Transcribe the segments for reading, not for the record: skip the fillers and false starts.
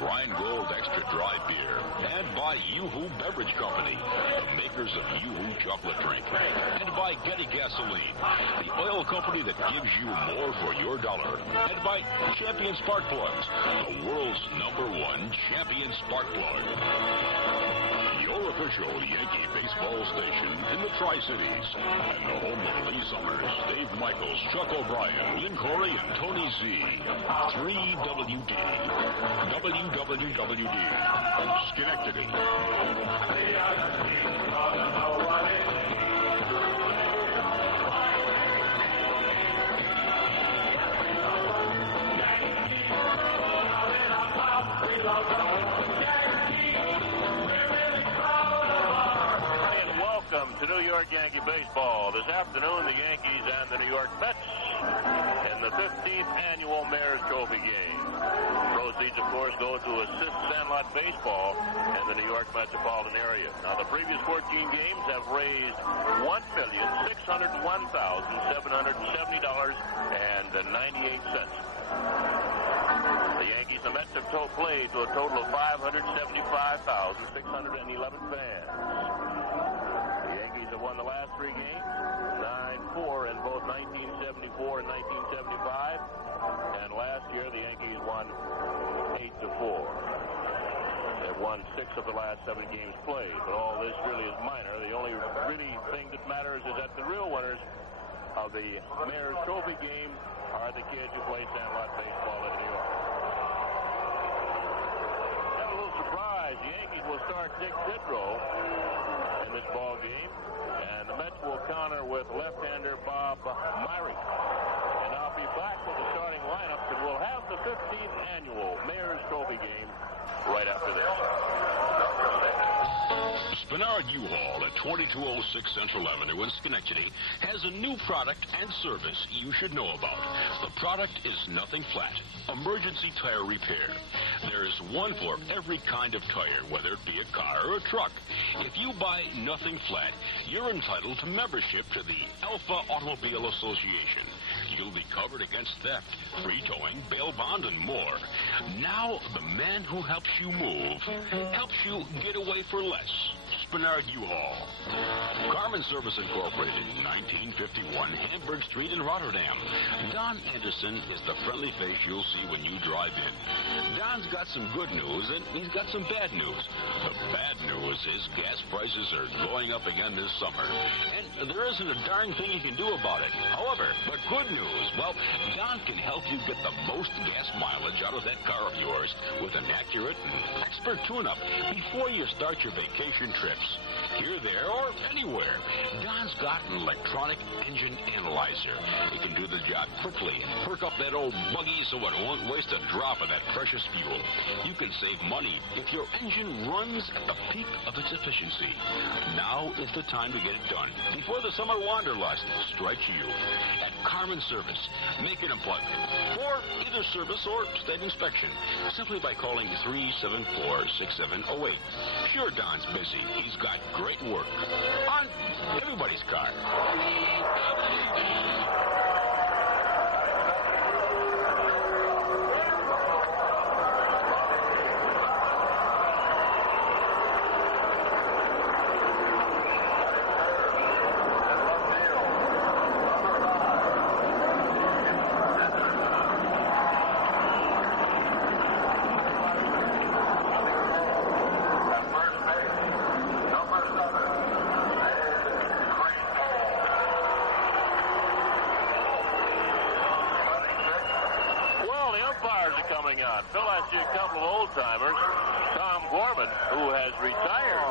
Rheingold Extra Dry Beer. And by Yoo-Hoo Beverage Company, the makers of Yoo-Hoo Chocolate Drink. And by Getty Gasoline, the oil company that gives you more for your dollar. And by Champion Spark Plugs, the world's #1 Champion Spark Plug. Your official Yankee baseball station in the Tri-Cities. And the home of Lee Summers, Dave Michaels, Chuck O'Brien, Lynn Corey, and Tony Z. 3WD. WWWD. Schenectady. Welcome to New York Yankee baseball. This afternoon, the Yankees and the New York Mets in the 15th annual Mayor's Trophy game. Proceeds, of course, go to assist Sandlot baseball in the New York metropolitan area. Now, the previous 14 games have raised $1,601,770.98. The Yankees and Mets have played to a total of 575,611 fans. Won the last 3 games, 9-4 in both 1974 and 1975. And last year, the Yankees won 8-4. They've won 6 of the last 7 games played. But all this really is minor. The only really thing that matters is that the real winners of the Mayor's Trophy game are the kids who play Sandlot baseball in New York. Now, a little surprise. The Yankees will start Dick Tidrow in this ball game. And the Mets will counter with left-hander Bob Myrie. And I'll be back with the starting lineup, and we'll have the 15th annual Mayor's Trophy game right after this. Spinard U-Haul at 2206 Central Avenue in Schenectady has a new product and service you should know about. The product is nothing flat. Emergency tire repair. There is one for every kind of tire, whether it be a car or a truck. If you buy nothing flat, you're entitled to membership to the Alpha Automobile Association. You'll be covered against theft, free towing, bail bond, and more. Now, the man who helps you move helps you get away for less. Spinard U-Haul. Carmen Service Incorporated, 1951 Hamburg Street in Rotterdam. Don Anderson is the friendly face you'll see when you drive in. Don's got some good news, and he's got some bad news. The bad news is gas prices are going up again this summer, and there isn't a darn thing you can do about it. However, the good news, well, Don can help you get the most gas mileage out of that car of yours with an accurate and expert tune-up before you start your vacation trips. Here, there, or anywhere. Don's got an electronic engine analyzer. It can do the job quickly and perk up that old buggy so it won't waste a drop of that precious fuel. You can save money if your engine runs at the peak of its efficiency. Now is the time to get it done before the summer wanderlust strikes you. At Carmen Service, make an appointment for either service or state inspection simply by calling 374-6708. Sure, Don's busy. He's got great work on everybody's car. Phil, I see a couple of old-timers. Tom Gorman, who has retired.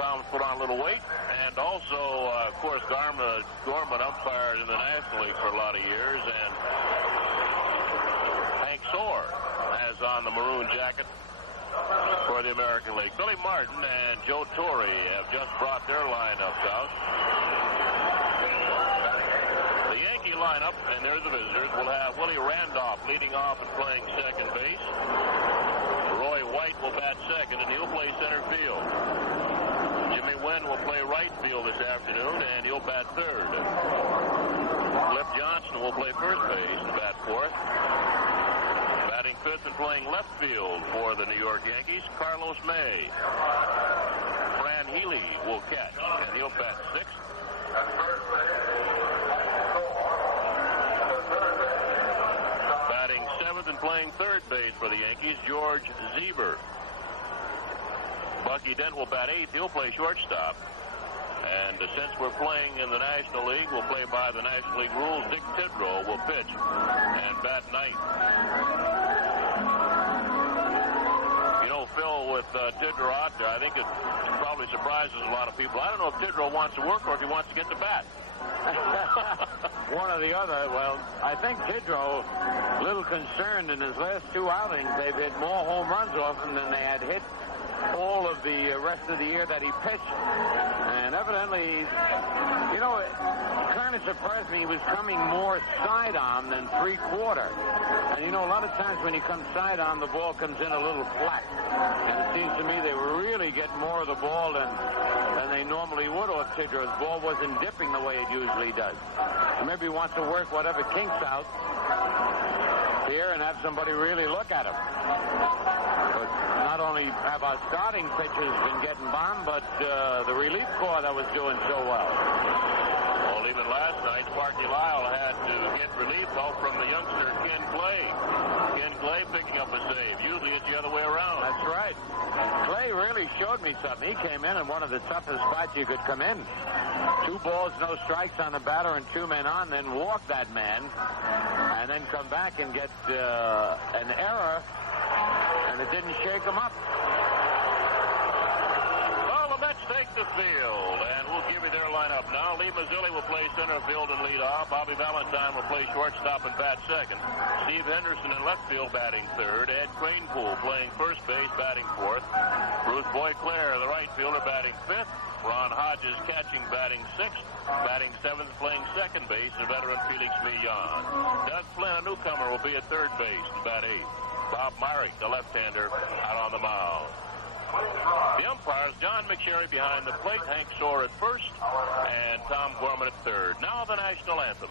Tom's put on a little weight. And also, of course, Gorman umpired in the National League for a lot of years. And Hank Soar has on the maroon jacket for the American League. Billy Martin and Joe Torre have just brought their lineups out. The Yankee lineup, and there's the visitors, will have Willie Randolph leading off and playing second base. Roy White will bat second, and he'll play center field. Jimmy Wynn will play right field this afternoon, and he'll bat third. Cliff Johnson will play first base and bat fourth. fifth and playing left field for the New York Yankees, Carlos May. Fran Healy will catch, and he'll bat sixth. Batting seventh and playing third base for the Yankees, George Zeber. Bucky Dent will bat eighth. He'll play shortstop. And since we're playing in the National League, we'll play by the National League rules. Dick Tidrow will pitch and bat ninth. You know, Phil, with Tidrow out there, I think it probably surprises a lot of people. I don't know if Tidrow wants to work or if he wants to get to bat. One or the other. Well, I think Tidrow, a little concerned in his last two outings. They've hit more home runs off him than they had hit all of the rest of the year that he pitched. And evidently, you know, it kind of surprised me. He was coming more sidearm than three-quarter. And, you know, a lot of times when he comes sidearm, the ball comes in a little flat. And it seems to me they were really getting more of the ball than they normally would off Tidrow's. Ball wasn't dipping the way it usually does. Maybe he wants to work whatever kinks out here and have somebody really look at him. But not only have our starting pitchers been getting bombed, but the relief corps that was doing so well. Well, even last night, Sparky Lyle had to get relief help from the youngster Ken Clay. Ken Clay picking up a save. Usually it's the other way around. That's right. Clay really showed me something. He came in one of the toughest spots you could come in. 2 balls, no strikes on the batter and 2 men on, then walk that man, and then come back and get an error, and it didn't shake him up. Well, the Mets take the field, and we'll give you their lineup now. Lee Mazzilli will play center field and lead off. Bobby Valentine will play shortstop and bat second. Steve Henderson in left field batting third. Ed Kranepool playing first base batting fourth. Bruce Boyclair, the right fielder, batting fifth. Ron Hodges catching, batting sixth. Batting seventh, playing second base, the veteran Felix Millan. Doug Flynn, a newcomer, will be at third base and bat eighth. Bob Myrick, the left-hander, out on the mound. The umpires, John McSherry behind the plate, Hank Soar at first, and Tom Gorman at third. Now the national anthem.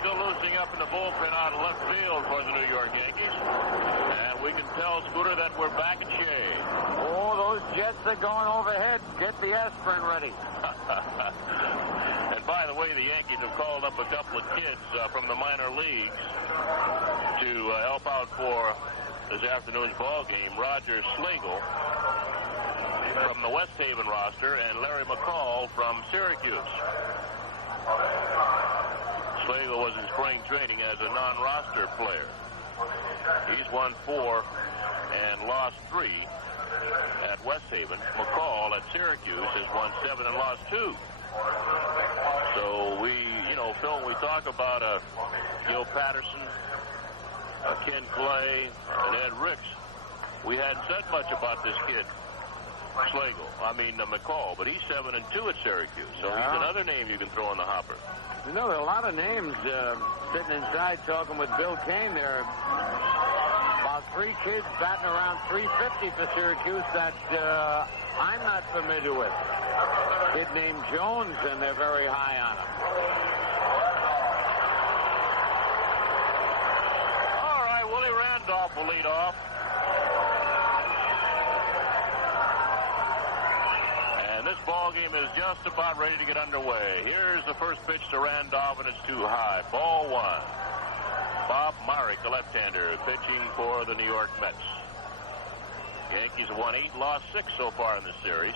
Still losing up in the bullpen out of left field for the New York Yankees. And we can tell, Scooter, that we're back in shape. Oh, those Jets are going overhead. Get the aspirin ready. And by the way, the Yankees have called up a couple of kids from the minor leagues to help out for this afternoon's ball game. Roger Slagle from the West Haven roster and Larry McCall from Syracuse. Slagle was in spring training as a non-roster player. He's won 4 and lost 3 at West Haven. McCall at Syracuse has won 7 and lost 2. So we, Phil, when we talk about Gil Patterson, Ken Clay, and Ed Ricks, we hadn't said much about this kid, McCall, but he's 7 and 2 at Syracuse. So he's another name you can throw in the hopper. You know, there are a lot of names sitting inside talking with Bill Kane. There are about three kids batting around 350 for Syracuse that I'm not familiar with. Kid named Jones, and they're very high on him. All right, Willie Randolph will lead off. And this ball game is just about ready to get underway. Here's the first pitch to Randolph, and it's too high. Ball one. Bob Myrick, a left-hander, pitching for the New York Mets. Yankees have won 8, lost 6 so far in this series.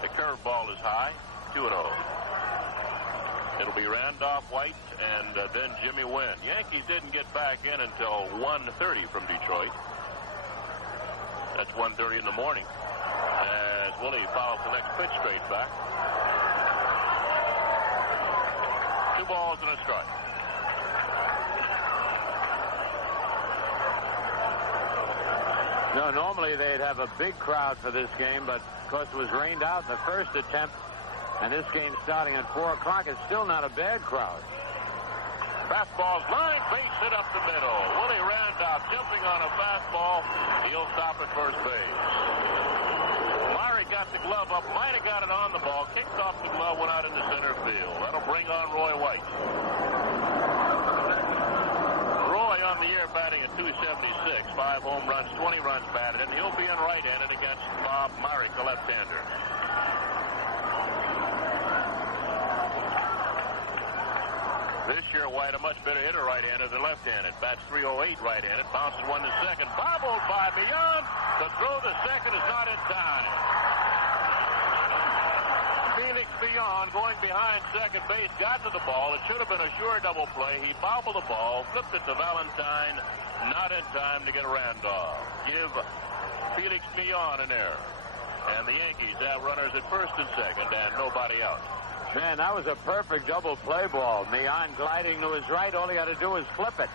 The curveball is high, 2-0. It'll be Randolph, White, and then Jimmy Wynn. Yankees didn't get back in until 1:30 from Detroit. That's 1:30 in the morning. As Willie fouls the next pitch straight back. 2 balls and a strike. No, normally they'd have a big crowd for this game, but because it was rained out in the first attempt, and this game starting at 4 o'clock, it's still not a bad crowd. Fastball's line, base hit up the middle. Willie Randolph jumping on a fastball. He'll stop at first base. Myrick got the glove up, might have got it on the ball, kicked off the glove, went out into center field. That'll bring on Roy White. On the year batting at 276, 5 home runs, 20 runs batted, and he'll be in right-handed against Bob Myrick, the left-hander. This year, White a much better hitter right-handed than left-handed. Bats .308 right-handed, bounces one to second, bobbled by Beyond. The throw to second is not in time. Felix Beyond going behind second base, got to the ball. It should have been a sure double play. He bobbled the ball, flipped it to Valentine, not in time to get Randolph. Give Felix Beyond an error. And the Yankees have runners at first and second and nobody out. Man, that was a perfect double play ball. Beyond gliding to his right, all he had to do was flip it.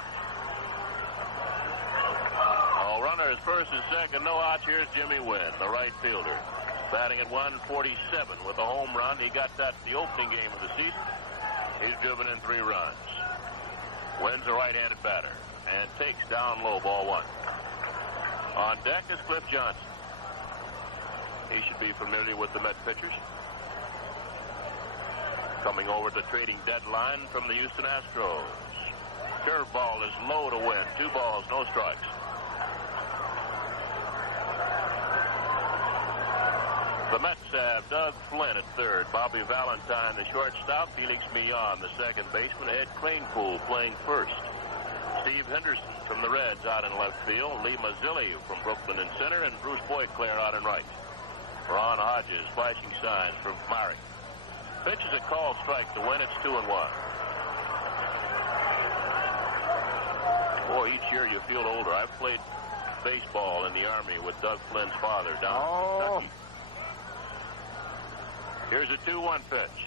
All runners first and second, no outs. Here's Jimmy Wynn, the right fielder. Batting at 147 with a home run. He got that the opening game of the season. He's driven in 3 runs. Wynn's a right-handed batter and takes down low, ball 1. On deck is Cliff Johnson. He should be familiar with the Met pitchers. Coming over the trading deadline from the Houston Astros. Curveball is low to Wynn. 2 balls, no strikes. The Mets have Doug Flynn at third, Bobby Valentine the shortstop, Felix Millan the second baseman, Ed Cranepool playing first. Steve Henderson from the Reds out in left field, Lee Mazzilli from Brooklyn in center, and Bruce Boyclair out in right. Ron Hodges flashing signs from Myrick. Pitch is a called strike to Win. It's 2-1. Boy, each year you feel older. I've played baseball in the Army with Doug Flynn's father down in Kentucky. Here's a 2-1 pitch.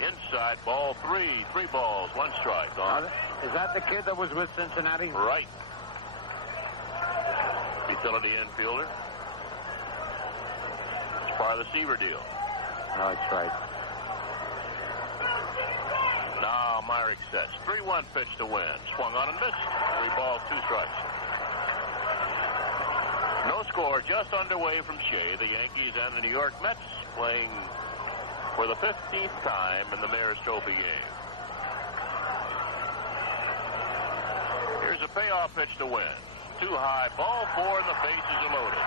Inside, ball 3. 3 balls, 1 strike. On. Is that the kid that was with Cincinnati? Right. Utility infielder. It's part of the Seaver deal. Oh, that's right. Now Myrick sets. 3-1 pitch to Win. Swung on and missed. 3 balls, 2 strikes. No score, just underway from Shea. The Yankees and the New York Mets playing for the 15th time in the Mayor's Trophy game. Here's a payoff pitch to Win. Too high, ball 4, and the bases are loaded.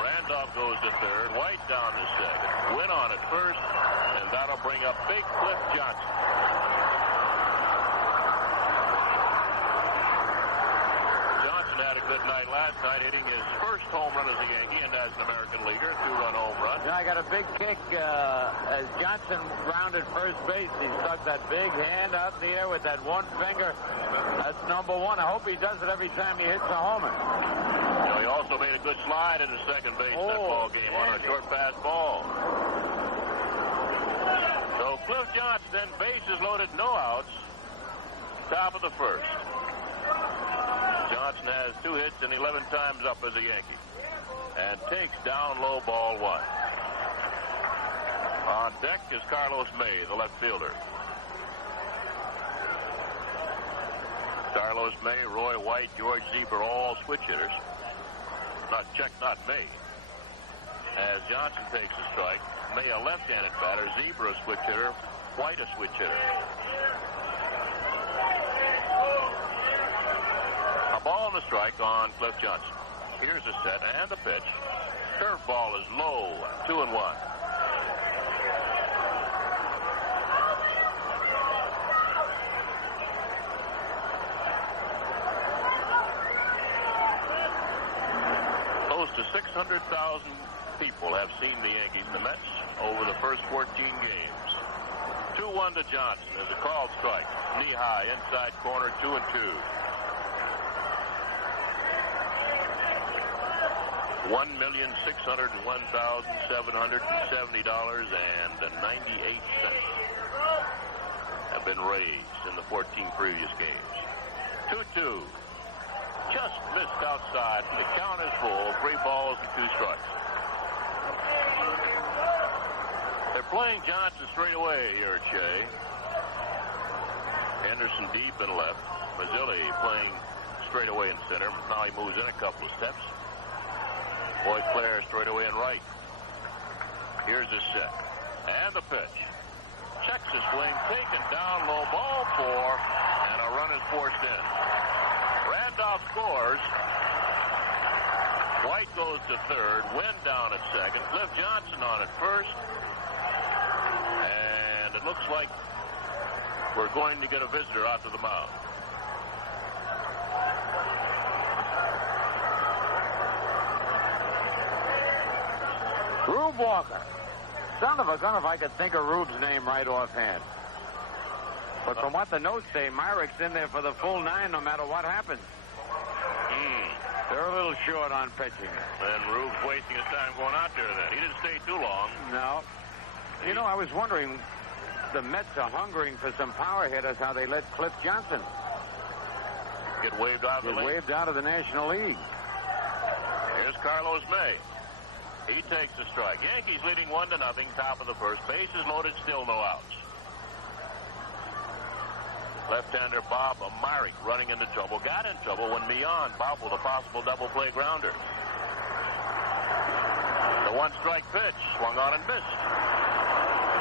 Randolph goes to third, White down to second. Win on at first, and that'll bring up big Cliff Johnson. Had a good night last night, hitting his first home run as a Yankee and as an American leaguer, 2-run home run. I got a big kick as Johnson rounded first base. He stuck that big hand out in the air with that one finger. That's number 1. I hope he does it every time he hits a homer. You know, he also made a good slide into second base that ball game on a short pass ball. So Cliff Johnson, bases loaded, no outs. Top of the first. Johnson has 2 hits and 11 times up as a Yankee. And takes down low, ball 1. On deck is Carlos May, the left fielder. Carlos May, Roy White, George Zebra, all switch hitters. Not May. As Johnson takes a strike, May a left-handed batter, Zebra a switch hitter, White a switch hitter. A ball and a strike on Cliff Johnson. Here's the set and the pitch. Curveball is low, 2-1. Close to 600,000 people have seen the Yankees and the Mets over the first 14 games. 2-1 to Johnson as a called strike. Knee high, inside corner, 2-2. $1,601,770.98 have been raised in the 14 previous games. 2-2. Just missed outside. The count is full. 3 balls and 2 strikes. They're playing Johnson straight away here at Shea. Henderson deep and left. Mazzilli playing straight away in center. Now he moves in a couple of steps. Boyd Clare straight away in right. Here's his set. And the pitch. Checks his swing. Taken down low. Ball 4. And a run is forced in. Randolph scores. White goes to third. Wynn down at second. Cliff Johnson on at first. And it looks like we're going to get a visitor out to the mound. Rube Walker. Son of a gun if I could think of Rube's name right offhand. But from what the notes say, Myrick's in there for the full 9 no matter what happens. They're a little short on pitching. And Rube's wasting his time going out there then. He didn't stay too long. No. You know, I was wondering, the Mets are hungering for some power hitters, how they let Cliff Johnson Get waved out of the league. Waved out of the National League. Here's Carlos May. He takes the strike. Yankees leading 1-0, top of the first. Bases loaded, still no outs. Left-hander Bob Myrick running into trouble. Got in trouble when Millan bobbled a possible double play grounder. The 1-strike pitch. Swung on and missed.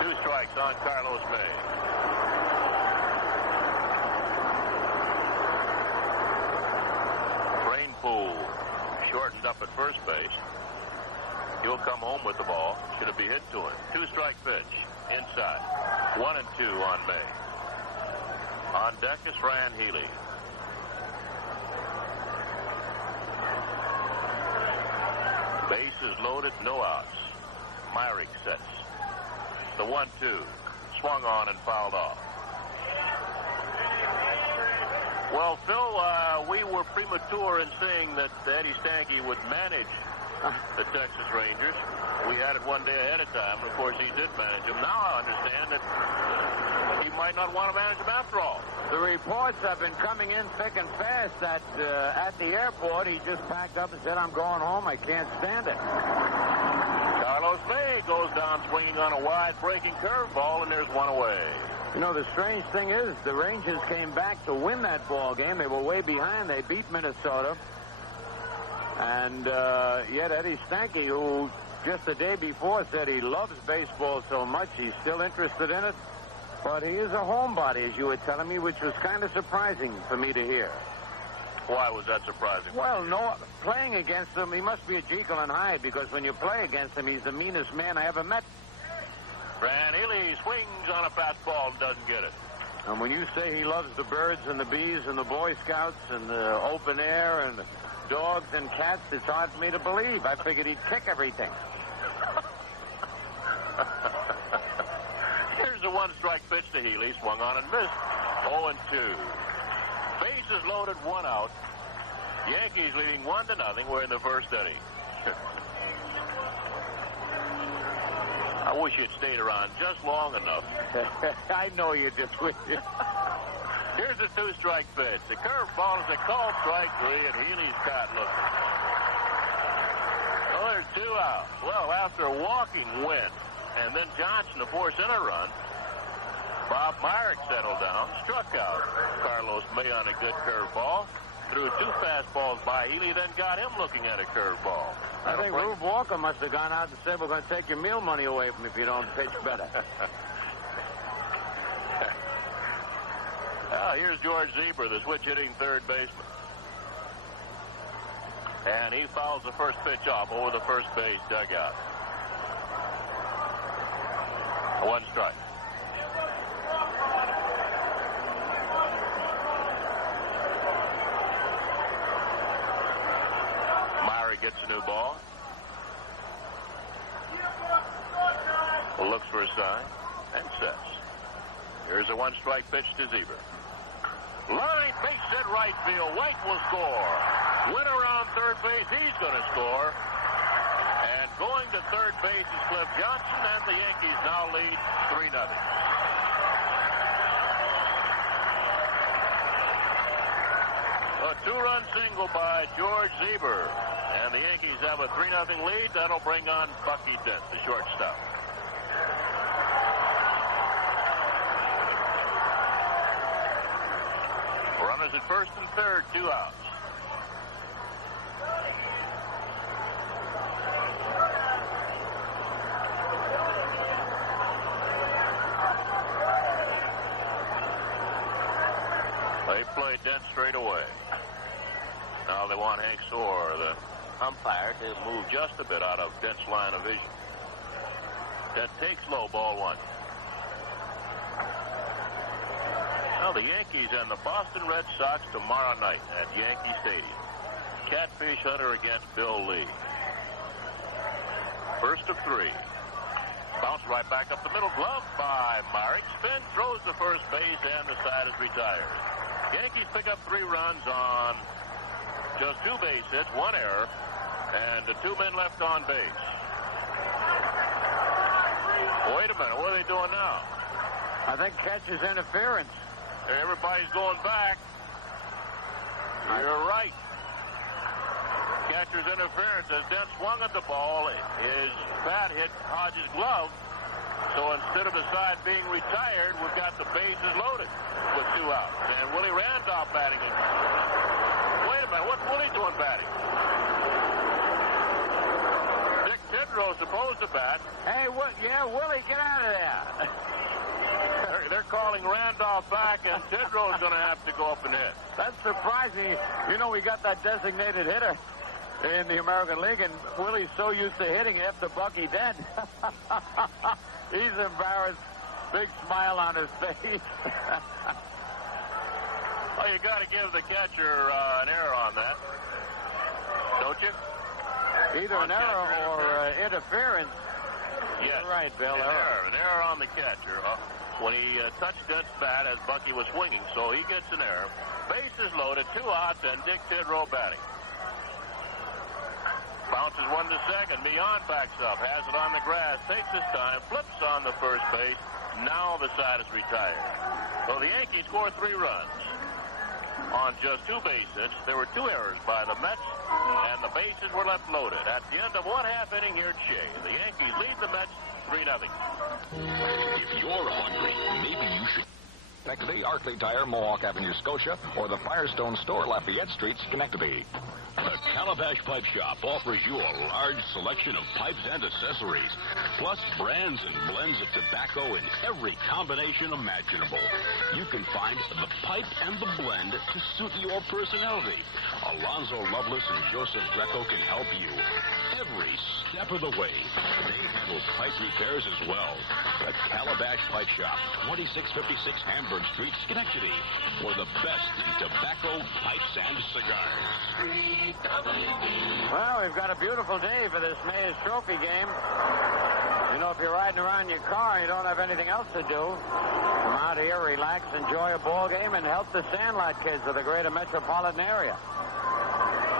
2 strikes on Carlos May. Rainpool shortened up at first base. He'll come home with the ball. Should it be hit to him? 2-strike pitch. Inside. 1-2 on May. On deck is Fran Healy. Bases loaded, no outs. Myrick sets. The 1-2. Swung on and fouled off. Well, Phil, we were premature in saying that Eddie Stanky would manage the Texas Rangers. We had it one day ahead of time. Of course, he did manage them. Now I understand that he might not want to manage them after all. The reports have been coming in thick and fast that at the airport he just packed up and said, I'm going home. I can't stand it. Carlos May goes down swinging on a wide breaking curveball, and there's one away. You know, the strange thing is the Rangers came back to win that ball game. They were way behind. They beat Minnesota. And yet Eddie Stanky, who just the day before said he loves baseball so much, he's still interested in it. But he is a homebody, as you were telling me, which was kind of surprising for me to hear. Why was that surprising? Well, no, playing against him, he must be a Jekyll and Hyde, because when you play against him, he's the meanest man I ever met. Fran Healy swings on a fastball and doesn't get it. And when you say he loves the birds and the bees and the Boy Scouts and the open air and the dogs and cats, it's hard for me to believe. I figured he'd kick everything. Here's a 1-strike pitch to Healy. Swung on and missed. 0-2. Bases loaded, 1 out. Yankees leading 1-0. We're in the first inning. I wish you'd stayed around just long enough. I know you just wish. Here's a 2-strike pitch. The curveball is a called strike 3, and Healy's caught looking. Oh, there's 2 out. Well, after a walking Wynn, and then Johnson to force in a run, Bob Myrick settled down, struck out Carlos May on a good curveball. Threw 2 fastballs by Healy, then got him looking at a curveball. I think Rube Walker must have gone out and said, we're going to take your meal money away from you if you don't pitch better. Here's George Zebra, the switch-hitting third baseman. And he fouls the first pitch off over the first base dugout. 1 strike. Gets a new ball. Looks for a sign and sets. Here's a 1-strike pitch to Zebra. Line base hit right field. White will score. Winner around third base. He's going to score. And going to third base is Cliff Johnson, and the Yankees now lead 3-0. A 2-run single by George Zebra. And the Yankees have a 3-0 lead. That'll bring on Bucky Dent, the shortstop. Runners at first and third, 2 outs. They play Dent straight away. Now they want Hank Soar, the umpire, to move just a bit out of Dent's line of vision. Dent takes low, ball 1. Now the Yankees and the Boston Red Sox tomorrow night at Yankee Stadium. Catfish Hunter against Bill Lee. First of 3. Bounce right back up the middle. Glove by Myrick. Spin, throws to first base, and the side is retired. Yankees pick up 3 runs on just 2 base hits, 1 error, and the 2 men left on base. Wait a minute, what are they doing now? I think catcher's interference. Everybody's going back. You're right. Catcher's interference as Dent swung at the ball. His bat hit Hodges' glove. So instead of the side being retired, we've got the bases loaded with 2 outs. And Willie Randolph batting it. Wait a minute, what's Willie doing batting? Dick Tidrow supposed to bat. Hey, Willie, get out of there. They're calling Randolph back, and Tidrow's going to have to go up and hit. That's surprising. You know, we got that designated hitter in the American League, and Willie's so used to hitting after Bucky Dent. He's embarrassed. Big smile on his face. Well, you got to give the catcher an error on that, don't you? Either an error or interference. Yes. You're right, Bill. An error on the catcher. When he touched Dent's bat as Bucky was swinging, so he gets an error. Bases loaded, 2 outs, and Dick Tidrow batting. Bounces 1 to second. Mion backs up, has it on the grass, takes his time, flips on the first base. Now the side is retired. So the Yankees score 3 runs on just 2 base hits. There were 2 errors by the Mets, and the bases were left loaded. At the end of 1 half inning here at Shea, the Yankees lead the Mets 3-0. If you're hungry, maybe you should. Schenectady, Arkley Tire, Mohawk Avenue, Scotia, or the Firestone Store, Lafayette Street, Schenectady. The Calabash Pipe Shop offers you a large selection of pipes and accessories, plus brands and blends of tobacco in every combination imaginable. You can find the pipe and the blend to suit your personality. Alonzo Lovelace and Joseph Greco can help you every step of the way. They handle pipe repairs as well. The Calabash Pipe Shop, 2656 Hamburg Street, Schenectady, for the best in tobacco, pipes, and cigars. Well, we've got a beautiful day for this Mayor's Trophy game. You know, if you're riding around your car and you don't have anything else to do, come out here, relax, enjoy a ball game, and help the Sandlot kids of the greater metropolitan area.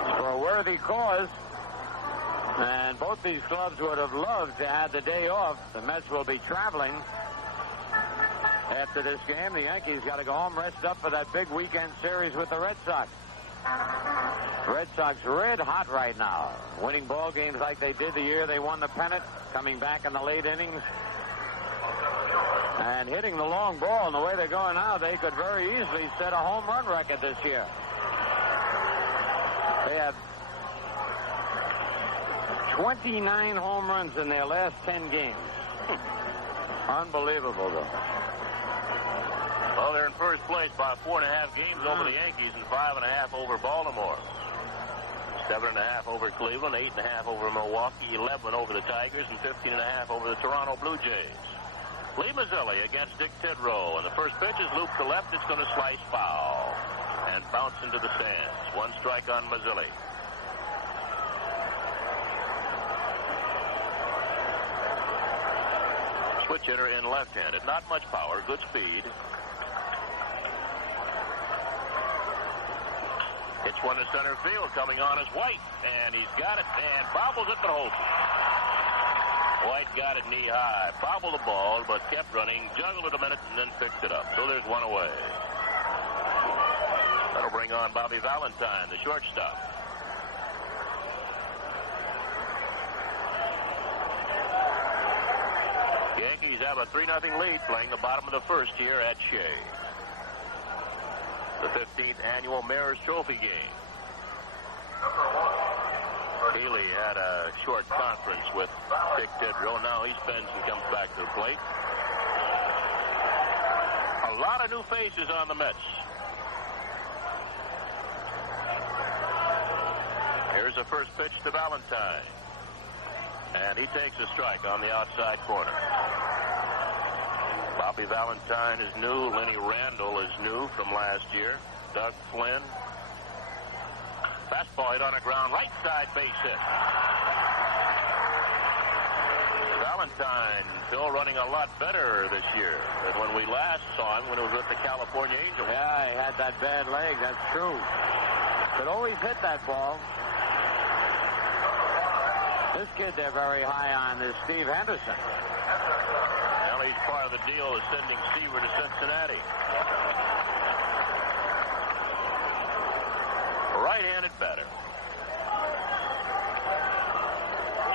It's for a worthy cause. And both these clubs would have loved to have the day off. The Mets will be traveling after this game. The Yankees got to go home, rest up for that big weekend series with the Red Sox. The Red Sox red hot right now, winning ball games like they did the year they won the pennant, coming back in the late innings. And hitting the long ball and the way they're going now, they could very easily set a home run record this year. They have 29 home runs in their last 10 games. Unbelievable, though. Well, they're in first place by 4.5 games over the Yankees and 5.5 over Baltimore. 7.5 over Cleveland, 8.5 over Milwaukee, 11 over the Tigers, and 15.5 over the Toronto Blue Jays. Lee Mazzilli against Dick Tidrow, and the first pitch is looped to left. It's going to slice foul and bounce into the stands. One strike on Mazzilli. Switch hitter in left-handed. Not much power, good speed. It's one to center field. Coming on is White, and he's got it and bobbles it, but holds it. White got it knee high, bobbled the ball, but kept running, juggled it a minute, and then picked it up. So there's one away. That'll bring on Bobby Valentine, the shortstop. Yankees have a 3-0 lead playing the bottom of the first here at Shea. The 15th annual Mayor's Trophy game. Healy had a short conference with Dick Tidrow. Now he spends and comes back to the plate. A lot of new faces on the Mets. Here's the first pitch to Valentine. And he takes a strike on the outside corner. Bobby Valentine is new. Lenny Randall is new from last year. Doug Flynn. Fastball hit on the ground. Right side base hit. Valentine still running a lot better this year than when we last saw him when he was with the California Angels. Yeah, he had that bad leg. That's true. Could always hit that ball. This kid they're very high on is Steve Henderson. Well, he's part of the deal of sending Seaver to Cincinnati. Right-handed batter.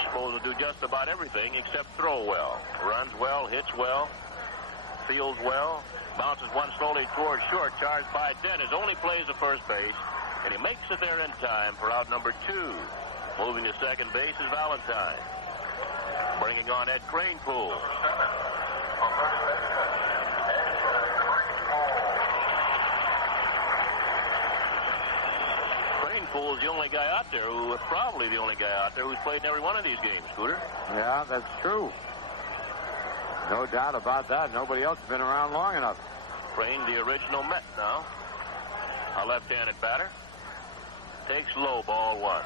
Supposed to do just about everything except throw well. Runs well, hits well, fields well, bounces one slowly towards short, charged by Dennis. Only plays the first base, and he makes it there in time for out number 2. Moving to second base is Valentine. Bringing on Ed Kranepool. Kranepool is the only guy out there probably the only guy out there who's played in every one of these games, Scooter. Yeah, that's true. No doubt about that. Nobody else has been around long enough. Crane, the original Met now. A left-handed batter. Takes low, ball 1.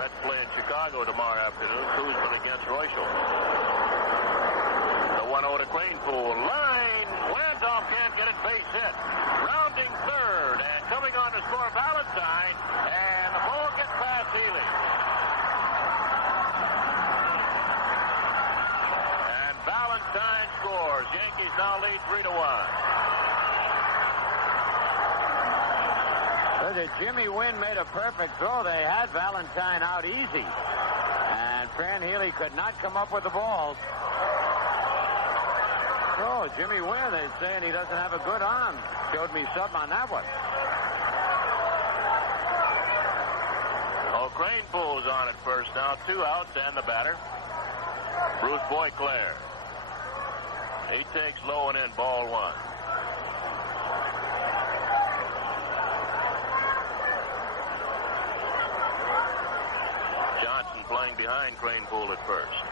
Mets play in Chicago tomorrow afternoon. Kuzman against Royschel. The 1-0 to Kranepool. Line. Landoff can't get it. Base hit. Rounding third. And coming on to score Valentine. And the ball gets past Healy. And Valentine scores. Yankees now lead 3-1. Jimmy Wynn made a perfect throw. They had Valentine out easy. And Fran Healy could not come up with the balls. Oh, Jimmy Wynn, they're saying he doesn't have a good arm. Showed me something on that one. Oh, Kranepool's on at first now. 2 outs and the batter, Bruce Boyclair. He takes low and in, ball 1. Johnson playing behind Kranepool at first.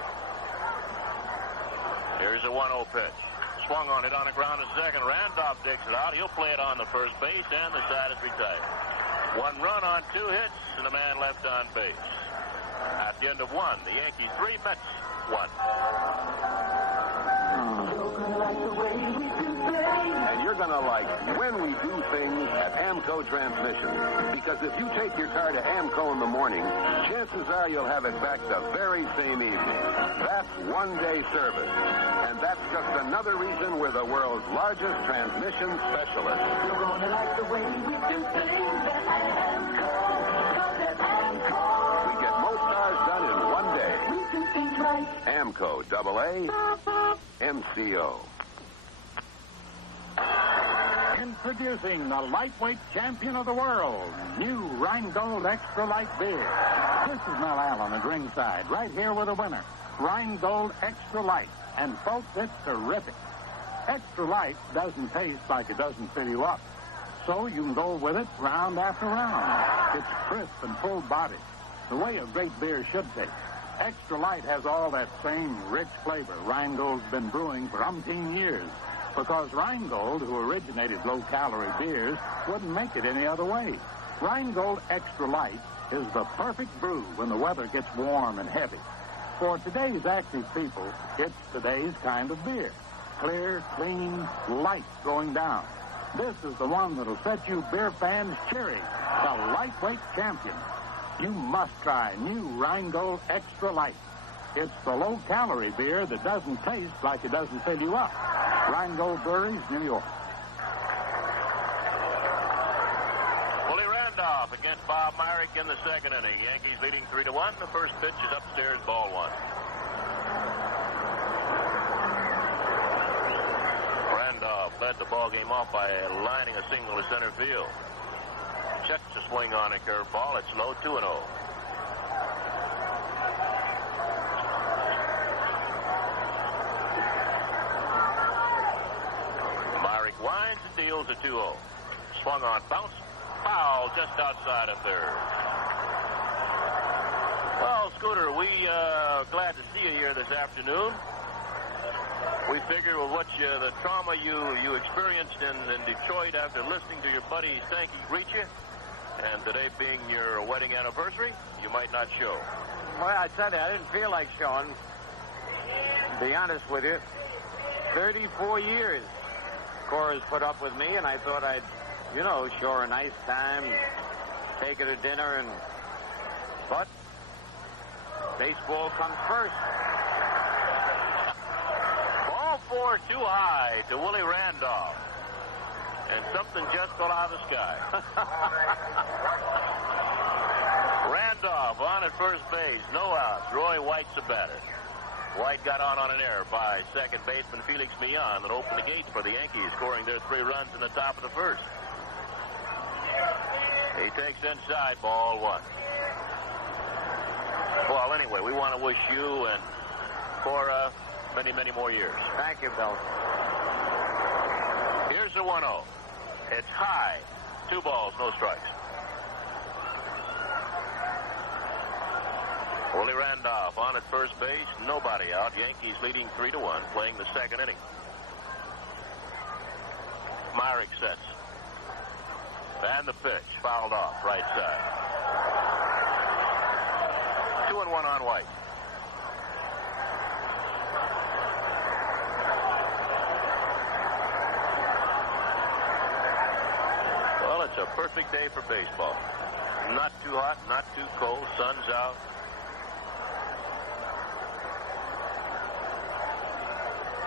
Here's a 1-0 pitch. Swung on it on the ground at second. Randolph digs it out. He'll play it on the first base, and the side is retired. 1 run on 2 hits, and a man left on base. At the end of 1, the Yankees 3, Mets 1. And you're going to like when we do things at AMCO Transmission. Because if you take your car to AMCO in the morning, chances are you'll have it back the very same evening. That's one-day service. And that's just another reason we're the world's largest transmission specialist. You're going to like the way we do things at AMCO. Because at AMCO, we Amco, AA-MCO. Introducing the lightweight champion of the world, new Rheingold Extra Light Beer. This is Mel Allen at ringside, right here with a winner, Rheingold Extra Light. And folks, it's terrific. Extra Light doesn't taste like it doesn't fill you up. So you can go with it round after round. It's crisp and full-bodied, the way a great beer should taste. Extra Light has all that same rich flavor Rheingold's been brewing for umpteen years. Because Rheingold, who originated low-calorie beers, wouldn't make it any other way. Rheingold Extra Light is the perfect brew when the weather gets warm and heavy. For today's active people, it's today's kind of beer. Clear, clean, light going down. This is the one that'll set you beer fans cheery, the lightweight champion. You must try new Rheingold Extra Light. It's the low-calorie beer that doesn't taste like it doesn't fill you up. Rheingold Breweries, New York. Willie Randolph against Bob Myrick in the second inning. Yankees leading 3-1. The first pitch is upstairs, ball one. Randolph led the ball game off by lining a single to center field. Checks a swing on a curveball. It's low, 2-0. Myrick winds and deals a 2-0. Swung on, bounce, foul just outside of third. Well, Scooter, we glad to see you here this afternoon. We figure with what the trauma you experienced in Detroit after listening to your buddy Stanky greet you, and today being your wedding anniversary, you might not show. Well, I tell you, I didn't feel like showing. To be honest with you, 34 years Cora's put up with me, and I thought I'd, show her a nice time, take her to dinner, but baseball comes first. Ball four too high to Willie Randolph. And something just fell out of the sky. Randolph on at first base. No outs. Roy White's the batter. White got on an error by second baseman Felix Millan that opened the gates for the Yankees, scoring their 3 runs in the top of the first. He takes inside, ball one. Well, anyway, we want to wish you and Cora many, many more years. Thank you, Bill. Here's a 1-0. It's high. 2 balls, no strikes. Willie Randolph on at first base. Nobody out. Yankees leading 3-1, playing the second inning. Myrick sets. And the pitch. Fouled off, right side. 2-1 on White. Well, it's a perfect day for baseball. Not too hot, not too cold. Sun's out.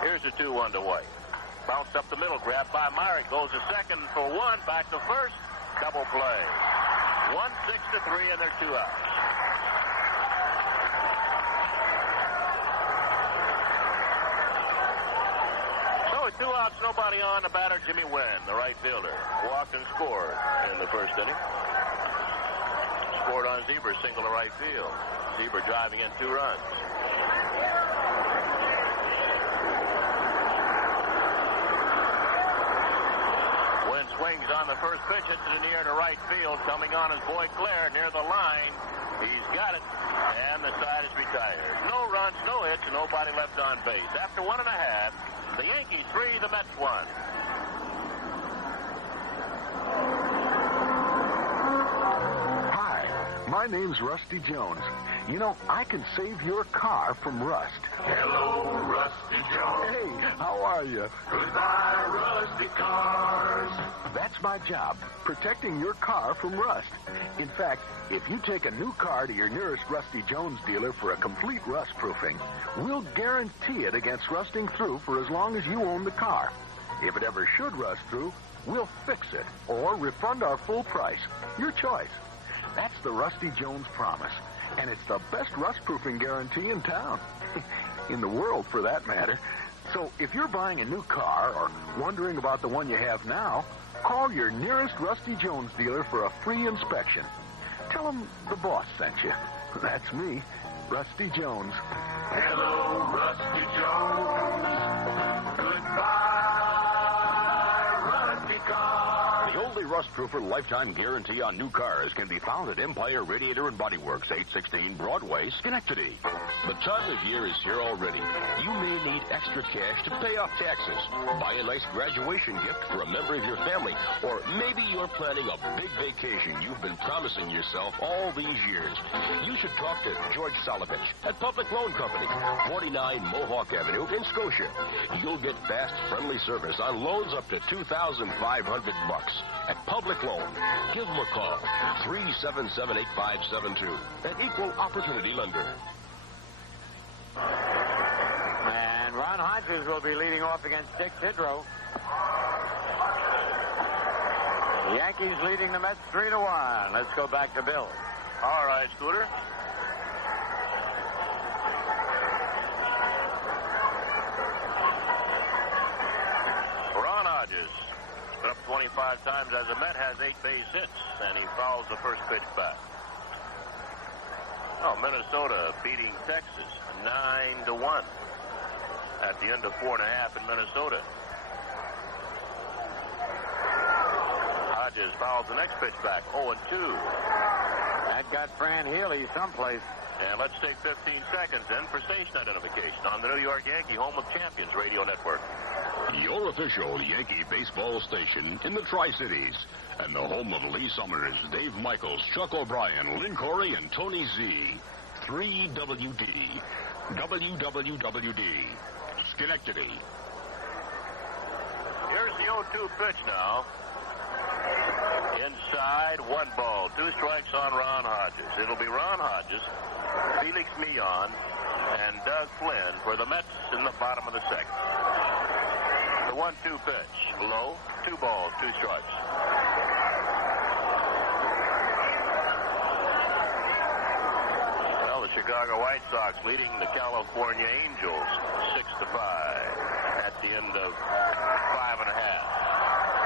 Here's a 2-1 to White. Bounce up the middle, grab by Myrick. Goes to second for 1, back to first. Double play. 1-6-3, and they're 2 outs. So with 2 outs, nobody on, the batter, Jimmy Wynn, the right fielder. Walked and scored in the first inning. Scored on Zieber, single to right field. Zieber driving in 2 runs. Swings on the first pitch, hits it in the air to right field. Coming on is Boy Claire near the line. He's got it, and the side is retired. No runs, no hits, and nobody left on base. After 1.5, the Yankees 3, the Mets 1. Hi, my name's Rusty Jones. I can save your car from rust. Hello, Rusty Jones. Hey, how are you? Goodbye, Rusty Cars. That's my job, protecting your car from rust. In fact, if you take a new car to your nearest Rusty Jones dealer for a complete rust proofing, we'll guarantee it against rusting through for as long as you own the car. If it ever should rust through, we'll fix it or refund our full price. Your choice. That's the Rusty Jones promise, and it's the best rust proofing guarantee in town. in the world for that matter. So if you're buying a new car or wondering about the one you have now, call your nearest Rusty Jones dealer for a free inspection. Tell them the boss sent you. That's me, Rusty Jones. Hello, Rusty Jones. Goodbye, Rusty Car. The only rust-proofer lifetime guarantee on new cars can be found at Empire Radiator and Body Works, 816 Broadway, Schenectady. The time of year is here already. You may need extra cash to pay off taxes, buy a nice graduation gift for a member of your family, or maybe you're planning a big vacation you've been promising yourself all these years. You should talk to George Solovich at Public Loan Company, 49 Mohawk Avenue in Scotia. You'll get fast, friendly service on loans up to $2,500 at Public Loan. Give them a call, 377-8572, an equal opportunity lender. And Ron Hodges will be leading off against Dick Tidrow. The Yankees leading the Mets 3-1. Let's go back to Bill. All right, Scooter. Ron Hodges, been up 25 times as a Met, has 8 base hits, and he fouls the first pitch back. Oh, Minnesota beating Texas 9-1 at the end of 4.5 in Minnesota. Hodges fouls the next pitch back, 0-2. That got Fran Healy someplace. And let's take 15 seconds then for station identification on the New York Yankee Home of Champions radio network. Your official Yankee baseball station in the Tri-Cities. And the home of Lee Summers, Dave Michaels, Chuck O'Brien, Lynn Corey, and Tony Z. 3WD. WWWD. Schenectady. Here's the 0-2 pitch now. Inside, 1 ball, 2 strikes on Ron Hodges. It'll be Ron Hodges, Felix Millan, and Doug Flynn for the Mets in the bottom of the second. The 1-2 pitch, low, 2 balls, 2 strikes. Well, the Chicago White Sox leading the California Angels 6-5 at the end of 5.5.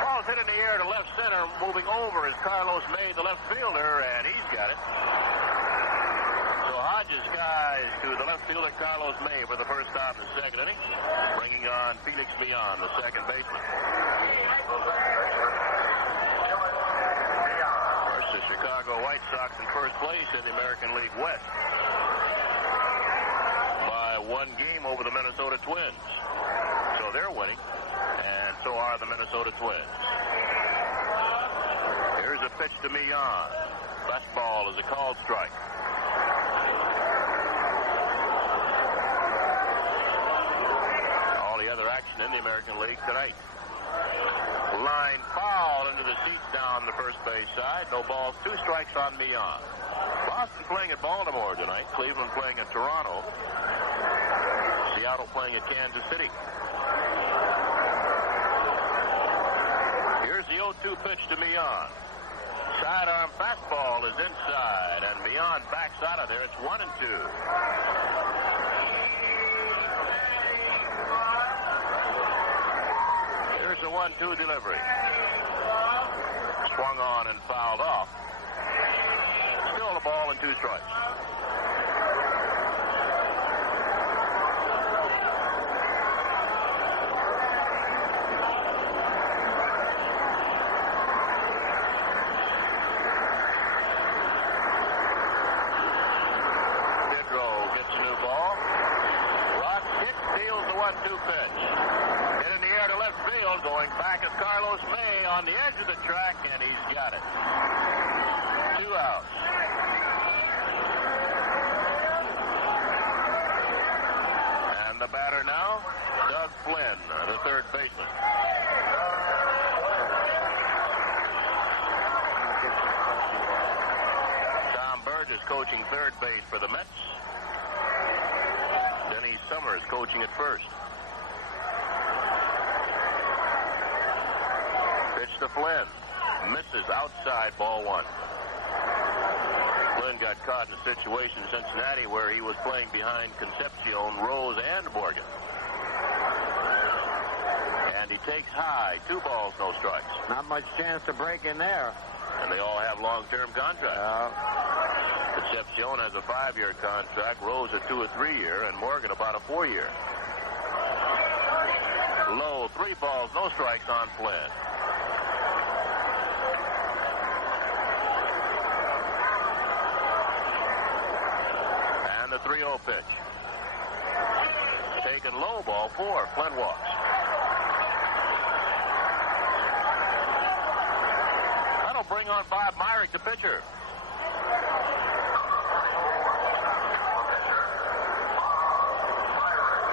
Ball's hit in the air to left center. Moving over is Carlos May, the left fielder, and he's got it. So Hodges skies to the left fielder, Carlos May, for the first stop in the second inning, bringing on Felix Millan, the second baseman. Of course, the Chicago White Sox in first place in the American League West by 1 game over the Minnesota Twins. So they're winning, and so are the Minnesota Twins. Here's a pitch to Millan. Fastball is a called strike. All the other action in the American League tonight. Line foul into the seats down the first base side. No balls, 2 strikes on Millan. Boston playing at Baltimore tonight. Cleveland playing at Toronto. Seattle playing at Kansas City. Here's the 0-2 pitch to Millan. Sidearm fastball is inside, and Millan backs out of there. It's 1-2. Here's a 1-2 delivery. Swung on and fouled off. Still the ball and 2 strikes. Going back is Carlos May on the edge of the track, and he's got it. 2 outs. And the batter now, Doug Flynn, the third baseman. Tom Burgess coaching third base for the Mets. Denny Summers coaching at first. Pitch to Flynn. Misses outside, ball 1. Flynn got caught in a situation in Cincinnati where he was playing behind Concepcion, Rose, and Morgan. And he takes high. 2 balls, no strikes. Not much chance to break in there. And they all have long-term contracts. Concepcion has a 5-year contract, Rose a 2- or 3-year, and Morgan about a 4-year. Low, 3 balls, no strikes on Flynn. And the 3-0 pitch. Taken low, ball 4. Flynn walks. That'll bring on Bob Myrick, the pitcher.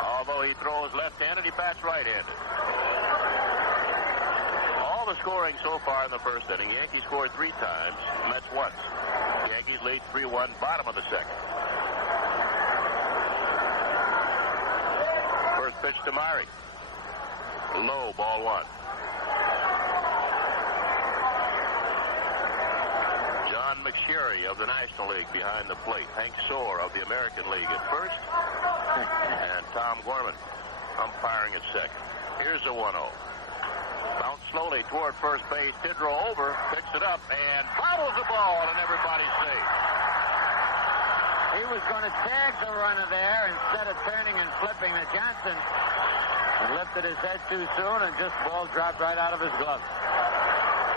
Although he throws left-handed, he bats right-handed. All the scoring so far in the first inning. Yankees scored 3 times, Mets once. Yankees lead 3-1, bottom of the second. First pitch to Myrick. Low, ball 1. John McSherry of the National League behind the plate. Hank Soar of the American League at first. And Tom Gorman umpiring at second. Here's a 1-0. Bounce slowly toward first base. Tidrow over, picks it up, and fouls the ball, and everybody's safe. He was going to tag the runner there instead of turning and flipping to Johnson. He lifted his head too soon, and just ball dropped right out of his glove.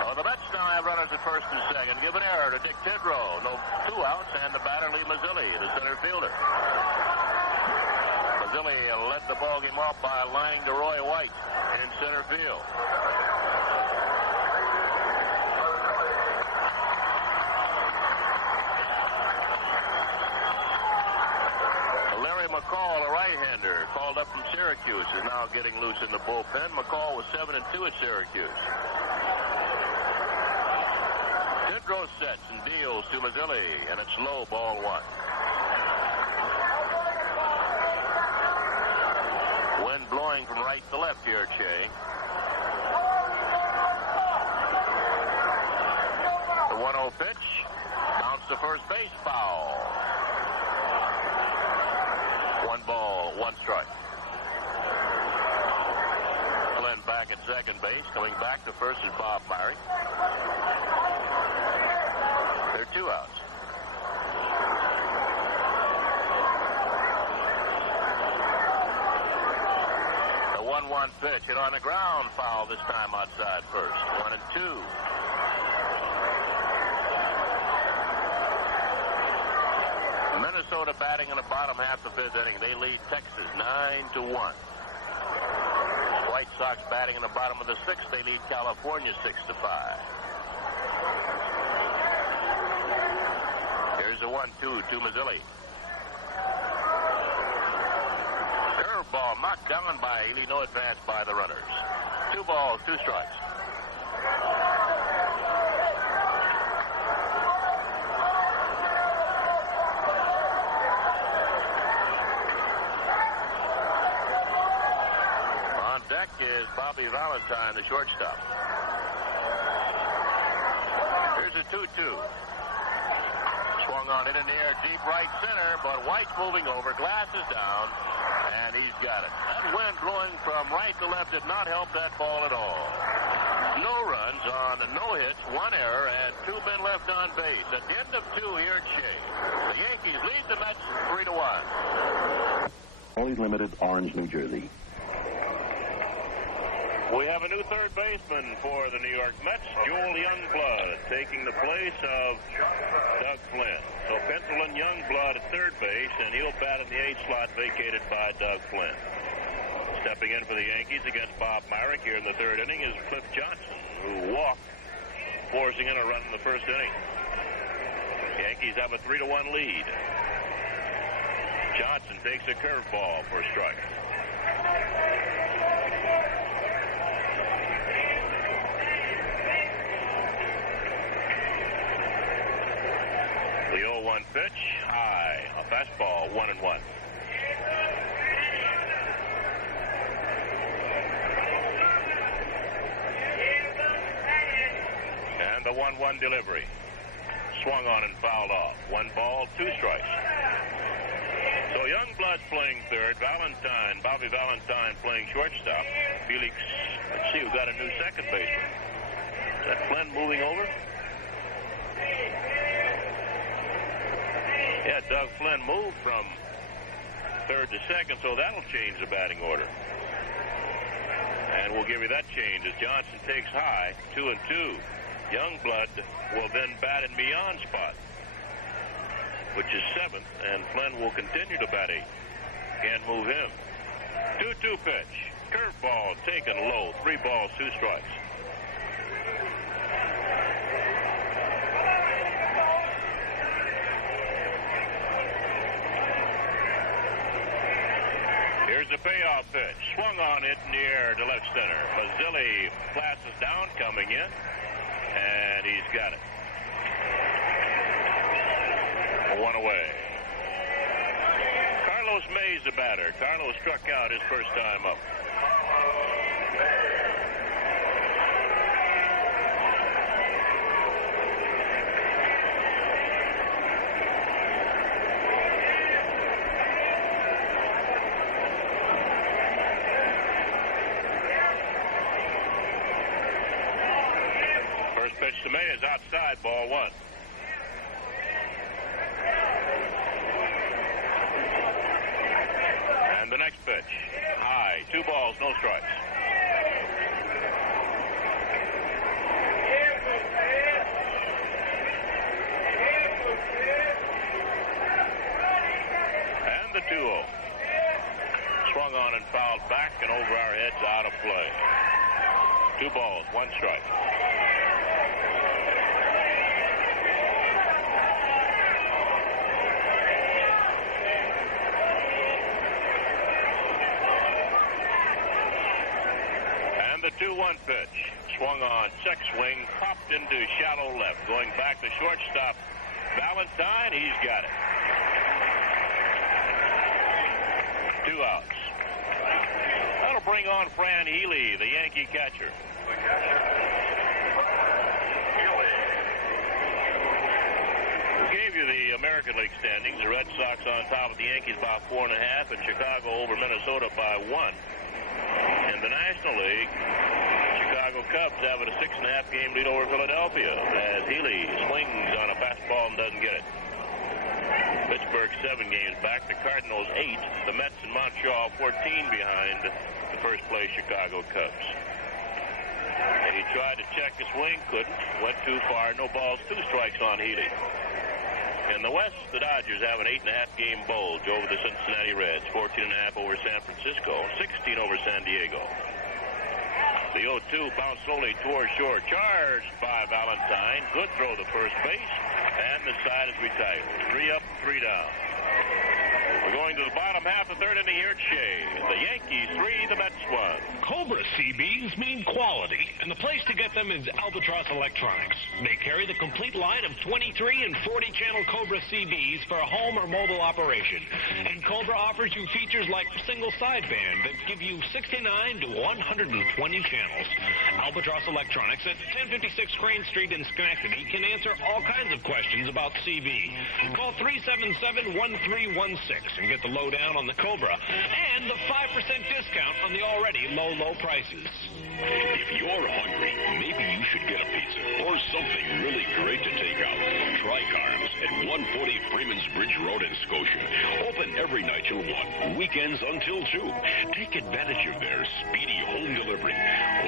Well, the Mets now have runners at first and second. Give an error to Dick Tidrow. No 2 outs, and the batter Lee Mazzilli, the center fielder. Mazzilli led the ball game off by lining to Roy White in center field. Larry McCall, a right-hander, called up from Syracuse, is now getting loose in the bullpen. McCall was 7-2 at Syracuse. Tidrow sets and deals to Mazzilli, and it's low, ball 1. Wind blowing from right to left here, Che. The 1-0 pitch. Bounce to first base, foul. 1 ball, 1 strike. Flynn back at second base. Coming back to first is Bob Myrick. There are 2 outs. The 1-1 pitch hit on the ground, foul this time outside first. 1-2. Minnesota batting in the bottom half of the 5th inning. They lead Texas 9-1. White Sox batting in the bottom of the 6th. They lead California 6-5. Here's a 1-2 to Mazzilli. Curveball knocked down by Ely. No advance by the runners. 2 balls, 2 strikes. On deck is Bobby Valentine, the shortstop. Here's a 2-2. Swung on it in the air, deep right center, but White's moving over, glasses down, and he's got it. That wind blowing from right to left did not help that ball at all. No runs on no hits, 1 error, and 2 men left on base. At the end of 2 here at Shea, the Yankees lead the Mets 3-1. Always Limited, Orange, New Jersey. We have a new third baseman for the New York Mets, Joel Youngblood, taking the place of Doug Flynn. So pencil in Youngblood at third base, and he'll bat in the 8th slot vacated by Doug Flynn. Stepping in for the Yankees against Bob Myrick here in the 3rd inning is Cliff Johnson, who walked, forcing in a run in the 1st inning. The Yankees have a 3-1 lead. Johnson takes a curveball for a strike. The 0-1 pitch, high, a fastball, 1-1. And the 1-1 delivery. swung on and fouled off. 1 ball, 2 strikes. So Youngblood's playing third. Bobby Valentine playing shortstop. Felix, let's see who got a new second baseman. Is that Flynn moving over? Yeah, Doug Flynn moved from third to second, so that'll change the batting order. And we'll give you that change as Johnson takes high, 2-2. Youngblood will then bat in Millon's spot, which is 7th, and Flynn will continue to bat 8th. Can't move him. 2-2 pitch. Curveball taken low. 3 balls, 2 strikes. Here's the payoff pitch. Swung on it in the air to left center. Mazzilli flashes down, coming in, and he's got it. 1 away. Carlos Mays, the batter. Carlos struck out his first time up. First pitch to Mays, outside, ball 1. The next pitch, high, 2 balls, no strikes. And the 2-0. Swung on and fouled back and over our heads, out of play. 2 balls, 1 strike. The 2-1 pitch, swung on, check swing, popped into shallow left, going back to shortstop. Valentine, he's got it. 2 outs. That'll bring on Fran Healy, the Yankee catcher. We gave you the American League standings. The Red Sox on top of the Yankees by 4.5, and Chicago over Minnesota by 1. In the National League, Chicago Cubs have a 6.5 game lead over Philadelphia as Healy swings on a fastball and doesn't get it. Pittsburgh 7 games back. The Cardinals 8. The Mets and Montreal 14 behind the first place Chicago Cubs. And he tried to check his swing, couldn't. Went too far. No balls, 2 strikes on Healy. In the West, the Dodgers have an 8.5 game bulge over the Cincinnati Reds. 14.5 over San Francisco. 16 over San Diego. The 0-2 bounced slowly towards short. Charged by Valentine. Good throw to first base. And the side is retired. 3 up, 3 down. We're going to the bottom half of the 3rd inning here at Shea. The Yankees 3, the Mets 1. Cobra CBs mean quality, and the place to get them is Albatross Electronics. They carry the complete line of 23 and 40-channel Cobra CBs for a home or mobile operation. And Cobra offers you features like single sideband that give you 69 to 120 channels. Albatross Electronics at 1056 Crane Street in Schenectady can answer all kinds of questions about CB. Call 377-1316 and get the lowdown on the Cobra and the 5% discount on the already low prices. If you're hungry, maybe you should get a pizza or something really great to take out. Try Carms at 140 Freeman's Bridge Road in Scotia. Open every night till 1, weekends until 2. Take advantage of their speedy home delivery.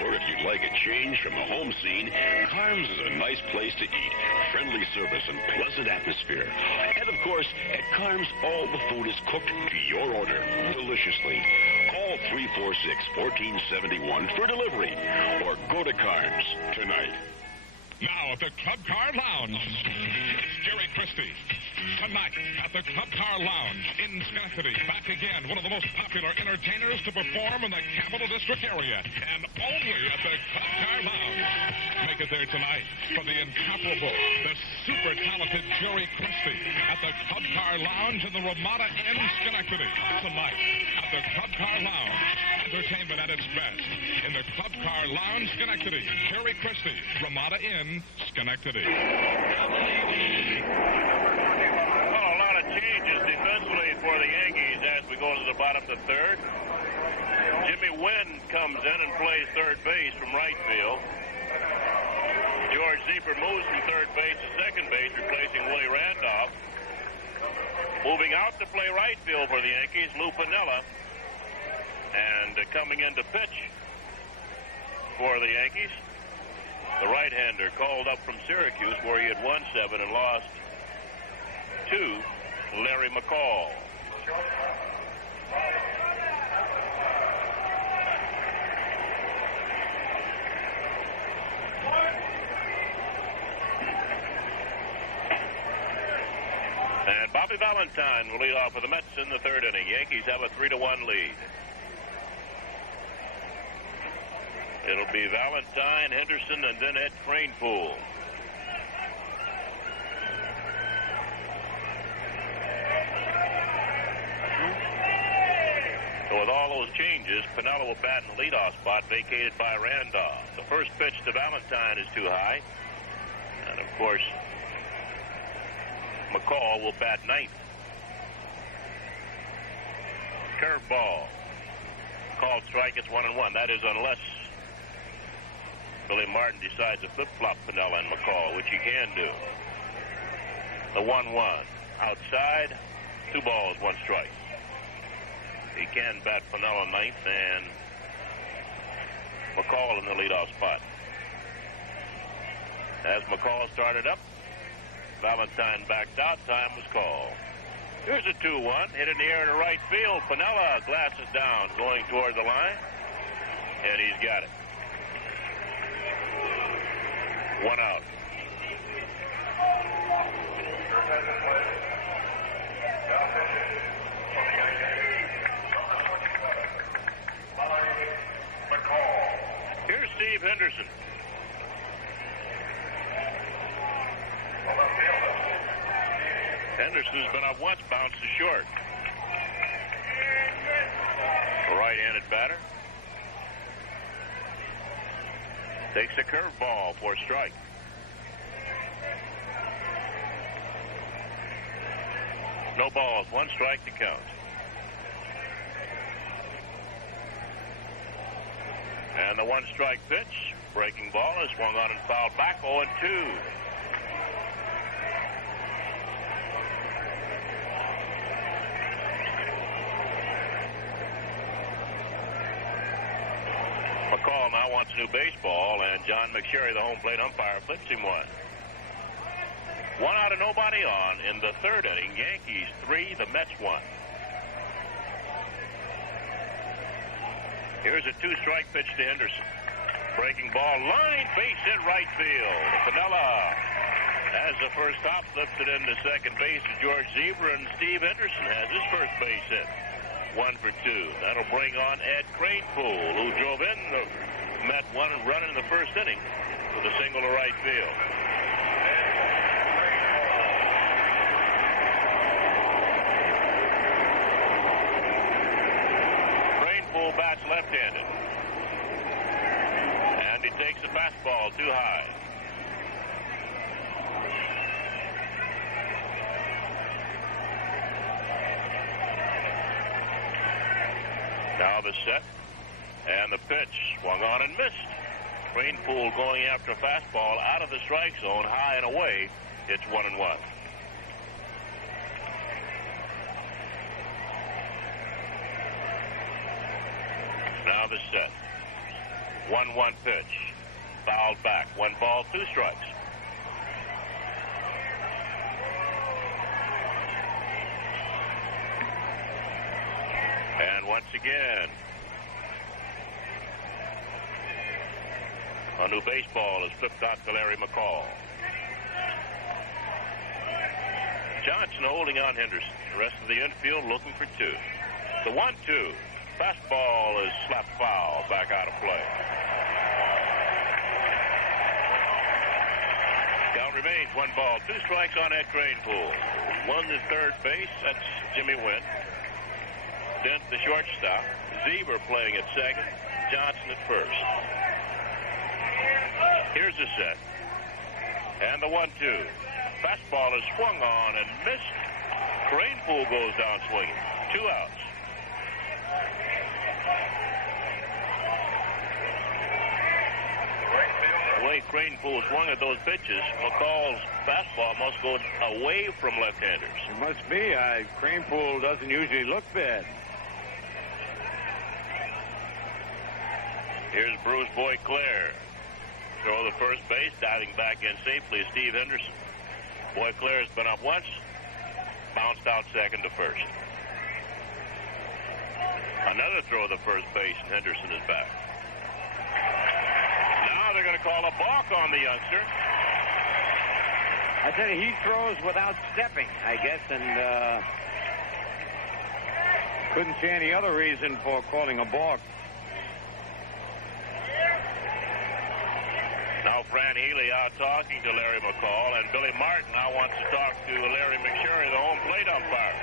Or if you'd like a change from the home scene, Carms is a nice place to eat. Friendly service and pleasant atmosphere. And of course, at Carms, all the food is cooked to your order deliciously. Call 346-1471 for delivery or go to Carms tonight. Now at the Club Car Lounge, it's Jerry Christie. Tonight at the Club Car Lounge in Schenectady. Back again, one of the most popular entertainers to perform in the Capital District area. And only at the Club Car Lounge. Make it there tonight for the incomparable, the super talented Jerry Christie at the Club Car Lounge in the Ramada Inn, Schenectady. Tonight at the Club Car Lounge. Entertainment at its best in the Club Car Lounge, Schenectady. Jerry Christie, Ramada Inn, Schenectady. Well, a lot of changes defensively for the Yankees as we go to the bottom of the third. Jimmy Wynn comes in and plays third base from right field. George Zieber moves from third base to second base, replacing Willie Randolph. Moving out to play right field for the Yankees, Lou Piniella. And coming in to pitch for the Yankees, the right-hander called up from Syracuse, where he had won 7 and lost 2, Larry McCall. And Bobby Valentine will lead off for the Mets in the third inning. Yankees have a 3-1 lead. It'll be Valentine, Henderson, and then Ed Kranepool. So with all those changes, Piniella will bat in the leadoff spot, vacated by Randolph. The first pitch to Valentine is too high. And, of course, McCall will bat ninth. Curveball. Called strike, it's 1-1. That is unless Billy Martin decides to flip-flop Piniella and McCall, which he can do. The 1-1. Outside, 2 balls, 1 strike. He can bat Piniella ninth and McCall in the leadoff spot. As McCall started up, Valentine backed out. Time was called. Here's a 2-1. Hit in the air to right field. Piniella glasses down, going toward the line. And he's got it. 1 out. Here's Steve Henderson. Henderson's been up once, bounced to short. A right-handed batter. Takes a curveball for a strike. No balls, 1 strike to count. And the 1-strike pitch, breaking ball, is swung on and fouled back, 0-2. McCall now wants a new baseball, and John McSherry, the home plate umpire, flips him one. 1 out and nobody on in the third inning. Yankees 3, the Mets 1. Here's a 2-strike pitch to Henderson. Breaking ball, line, base hit right field. Piniella has the first hop, flips it into second base to George Zieber, and Steve Henderson has his first base hit. 1 for 2. That'll bring on Ed Kranepool, who drove in the Met 1 and run in the first inning with a single to right field. Kranepool bats left-handed. And he takes the fastball too high. Now the set, and the pitch swung on and missed. Kranepool going after a fastball out of the strike zone, high and away. It's 1-1. Now the set. 1-1 pitch. Fouled back. 1 ball, 2 strikes. And once again, a new baseball is flipped out to Larry McCall. Johnson holding on Henderson. The rest of the infield looking for 2. The 1-2. Fastball is slapped foul, back out of play. remains. 1 ball, 2 strikes on Ed Cranepool. One to third base. That's Jimmy Wynn. Dent, the shortstop. Zever playing at second. Johnson at first. Here's the set. And the 1-2. Fastball is swung on and missed. Cranepool goes down swinging. 2 outs. The way Cranepool swung at those pitches, McCall's fastball must go away from left-handers. It must be. Cranepool doesn't usually look bad. Here's Bruce Boyclair. Throw the first base, diving back in safely, Steve Henderson. Boyclair has been up once, bounced out second to first. Another throw to first base, and Henderson is back. Now they're going to call a balk on the youngster. I tell you, he throws without stepping, I guess, and couldn't see any other reason for calling a balk. Now Fran Healy out talking to Larry McCall, and Billy Martin now wants to talk to Larry McSherry, the home plate umpire.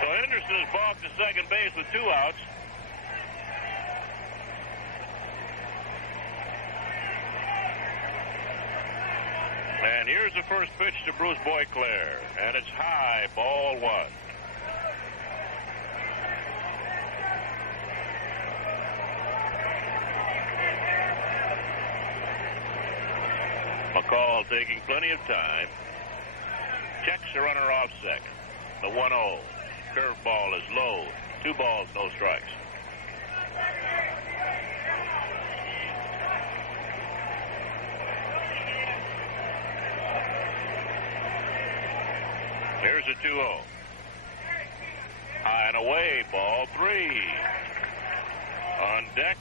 So Henderson is balked to second base with 2 outs. And here's the first pitch to Bruce Boyclair, and it's high, ball 1. McCall taking plenty of time. Checks the runner off second. The 1-0. Curveball is low. 2 balls, no strikes. Here's a 2-0. High and away, ball 3. On deck,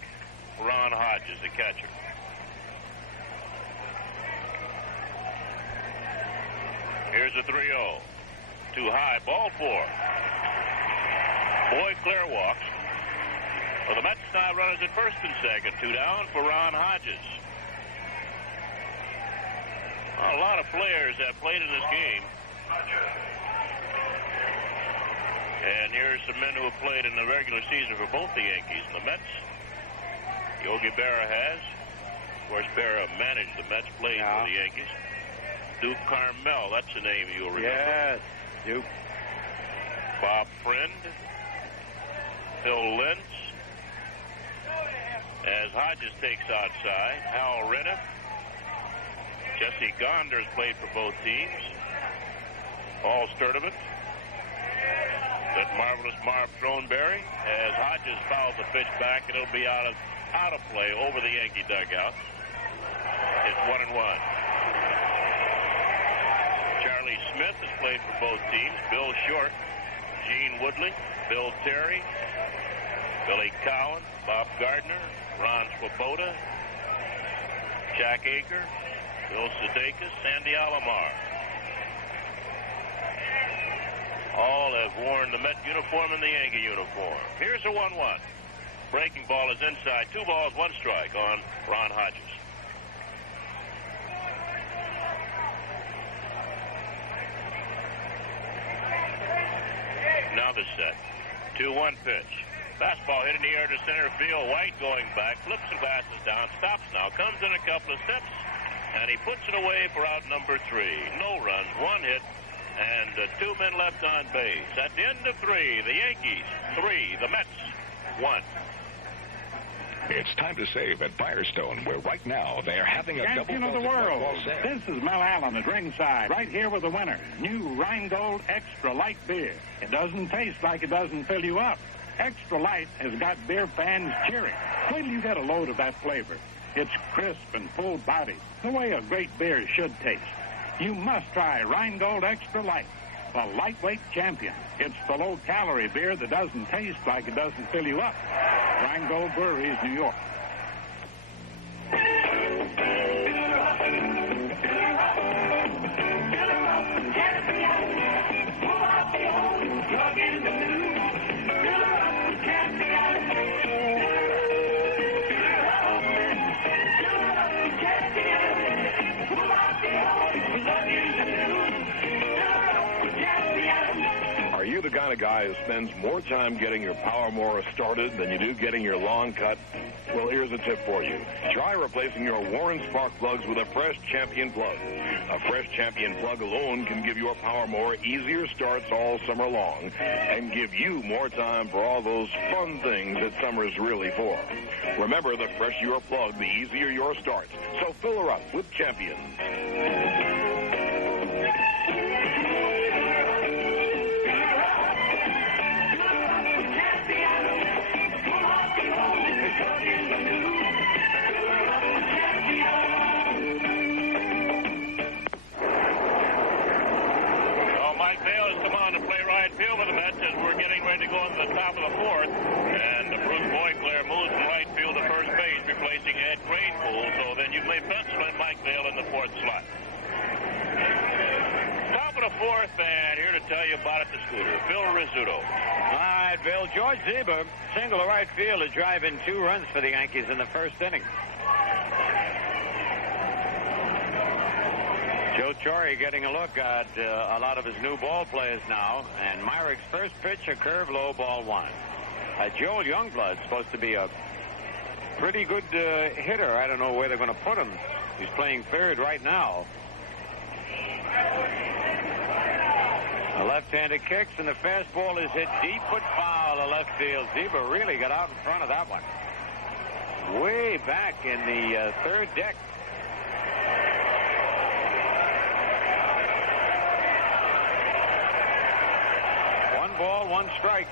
Ron Hodges, the catcher. Here's a 3-0. Too high, ball 4. Boyclair walks. Well, the Mets now runners at first and second. 2 down for Ron Hodges. A lot of players have played in this game. And here's some men who have played in the regular season for both the Yankees and the Mets. Yogi Berra has. Of course, Berra managed the Mets, played for the Yankees. Duke Carmel, that's a name you'll remember. Yes, Duke. Bob Friend. Phil Lentz. As Hodges takes outside, Hal Renniff. Jesse Gonders played for both teams. Paul Sturdivant. That marvelous Marv Throneberry. As Hodges fouls the pitch back, it'll be out of play over the Yankee dugout. It's 1-1. Charlie Smith has played for both teams. Bill Short, Gene Woodley, Bill Terry, Billy Cowan, Bob Gardner, Ron Swoboda, Jack Aker, Bill Sudeikis, Sandy Alomar. All have worn the Met uniform and the Yankee uniform. Here's a 1-1. Breaking ball is inside. 2 balls, 1 strike on Ron Hodges. Now the set. 2-1 pitch. Fastball hit in the air to center field. White going back. Flips and passes down. Stops now. Comes in a couple of steps. And he puts it away for out number 3. No runs. 1 hit. And 2 men left on base. At the end of 3, the Yankees 3, the Mets 1. It's time to save at Firestone, where right now they're having a Champion of the world. This is Mel Allen at ringside, right here with the winner. New Rheingold Extra Light Beer. It doesn't taste like it doesn't fill you up. Extra Light has got beer fans cheering. Wait till you get a load of that flavor. It's crisp and full-bodied, the way a great beer should taste. You must try Rheingold Extra Light, the lightweight champion. It's the low-calorie beer that doesn't taste like it doesn't fill you up. Rheingold Breweries, New York. you the kind of guy who spends more time getting your power mower started than you do getting your lawn cut? Well, here's a tip for you. Try replacing your Warren spark plugs with a fresh Champion plug. A fresh Champion plug alone can give your power mower easier starts all summer long and give you more time for all those fun things that summer's really for. Remember, the fresher your plug, the easier your starts. So fill her up with Champion. Field with the Mets as we're getting ready to go into the top of the fourth. And Bruce Boyclair moves from right field to first base, replacing Ed Cranepool. So then you may pencil in Mike Vail in the fourth slot. Top of the fourth, and here to tell you about it, the scooter, Phil Rizzuto. All right, Bill. George Zieber, single to right field to drive in 2 runs for the Yankees in the first inning. Joe Torre getting a look at a lot of his new ball players now. And Myrick's first pitch, a curve, low, ball 1. Joel Youngblood's supposed to be a pretty good hitter. I don't know where they're going to put him. He's playing third right now. The left-handed kicks, and the fastball is hit deep but foul to left field. Zieber really got out in front of that one. Way back in the third deck. 1 ball, 1 strike.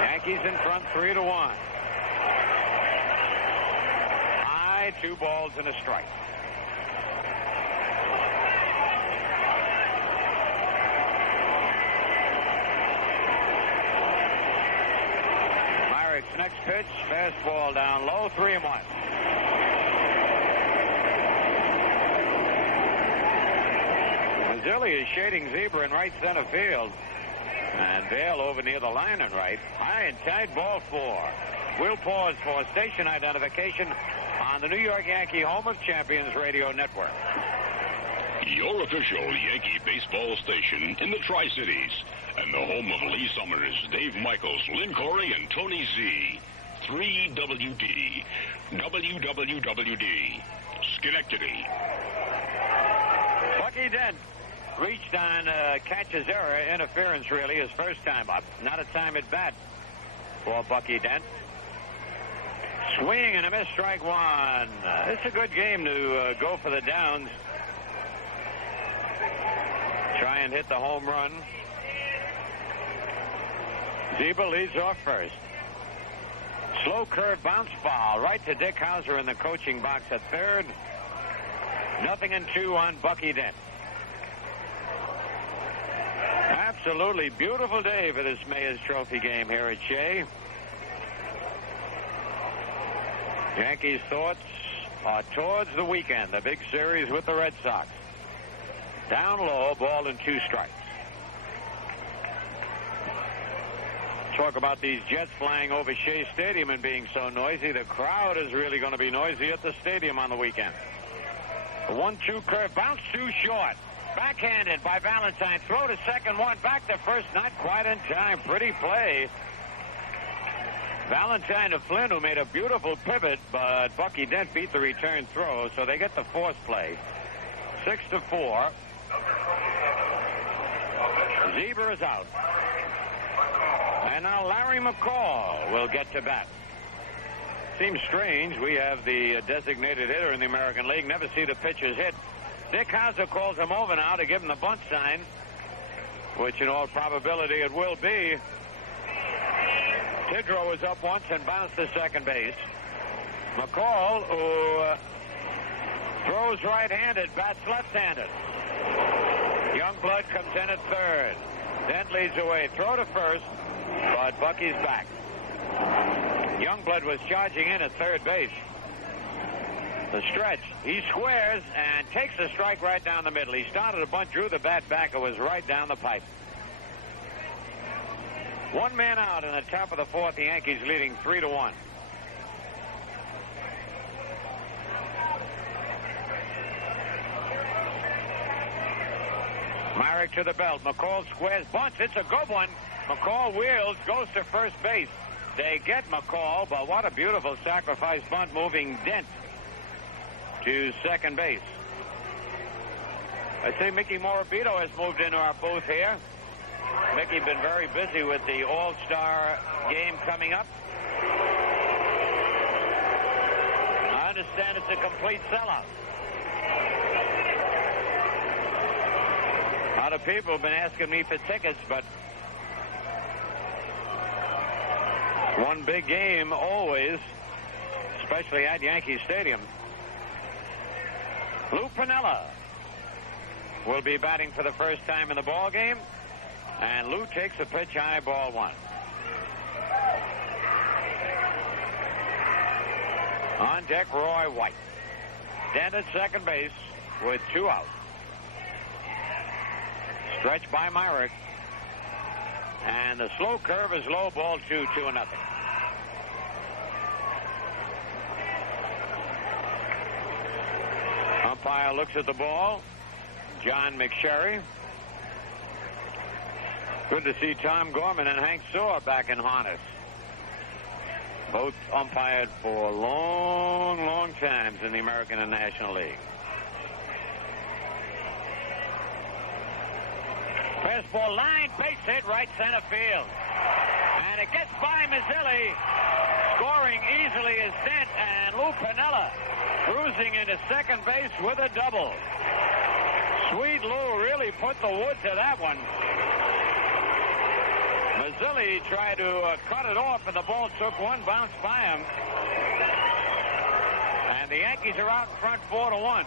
Yankees in front 3-1. High, 2 balls and a strike. Myrick's next pitch, fastball down low, 3-1. Mazzilli is shading Zieber in right center field. And Vail over near the line and right. High and tight, ball 4. We'll pause for station identification on the New York Yankee Home of Champions Radio Network. Your official Yankee baseball station in the Tri-Cities and the home of Lee Summers, Dave Michaels, Lynn Corey, and Tony Z. 3WD. WWWD. Schenectady. Bucky Dent reached on catcher's error, interference really, his first time up. Not a time at bat for Bucky Dent. Swing and a miss, strike 1. It's a good game to go for the downs. Try and hit the home run. Zieber leads off first. Slow curve bounce foul right to Dick Hauser in the coaching box at third. 0-2 on Bucky Dent. Absolutely beautiful day for this Mayor's Trophy game here at Shea. Yankees' thoughts are towards the weekend, the big series with the Red Sox. Down low, ball and 2 strikes. Talk about these jets flying over Shea Stadium and being so noisy. The crowd is really going to be noisy at the stadium on the weekend. The 1-2 curve, bounce too short. Backhanded by Valentine. Throw to second, 1 back to first. Not quite in time. Pretty play. Valentine to Flynn, who made a beautiful pivot, but Bucky Dent beat the return throw, so they get the fourth play. 6-4. Zieber is out. And now Larry McCall will get to bat. Seems strange. We have the designated hitter in the American League. Never see the pitchers hit. Dick Hauser calls him over now to give him the bunt sign, which in all probability it will be. Tidrow is up once and bounced to second base. McCall, who throws right-handed, bats left-handed. Youngblood comes in at third. Dent leads away. Throw to first, but Bucky's back. Youngblood was charging in at third base. The stretch. He squares and takes a strike right down the middle. He started a bunt, drew the bat back. It was right down the pipe. 1 man out in the top of the fourth. The Yankees leading 3-1. Myrick to the belt. McCall squares, bunts. It's a good one. McCall wheels, goes to first base. They get McCall, but what a beautiful sacrifice bunt moving Dent to second base. I say Mickey Morabito has moved into our booth here. Mickey been very busy with the All-Star game coming up. I understand it's a complete sellout. A lot of people have been asking me for tickets, but one big game always, especially at Yankee Stadium. Lou Piniella will be batting for the first time in the ball game, and Lou takes a pitch high, ball one. On deck, Roy White. Dent at second base with 2 out. Stretched by Myrick. And the slow curve is low, ball 2-0. Umpire looks at the ball. John McSherry. Good to see Tom Gorman and Hank Soar back in harness. Both umpired for long, long times in the American and National League. Fastball line, base hit, right center field. And it gets by Mazzilli. Scoring easily is Dent, and Lou Piniella cruising into second base with a double. Sweet Lou really put the wood to that one. Mazzilli tried to cut it off, and the ball took one bounce by him. And the Yankees are out in front 4-1.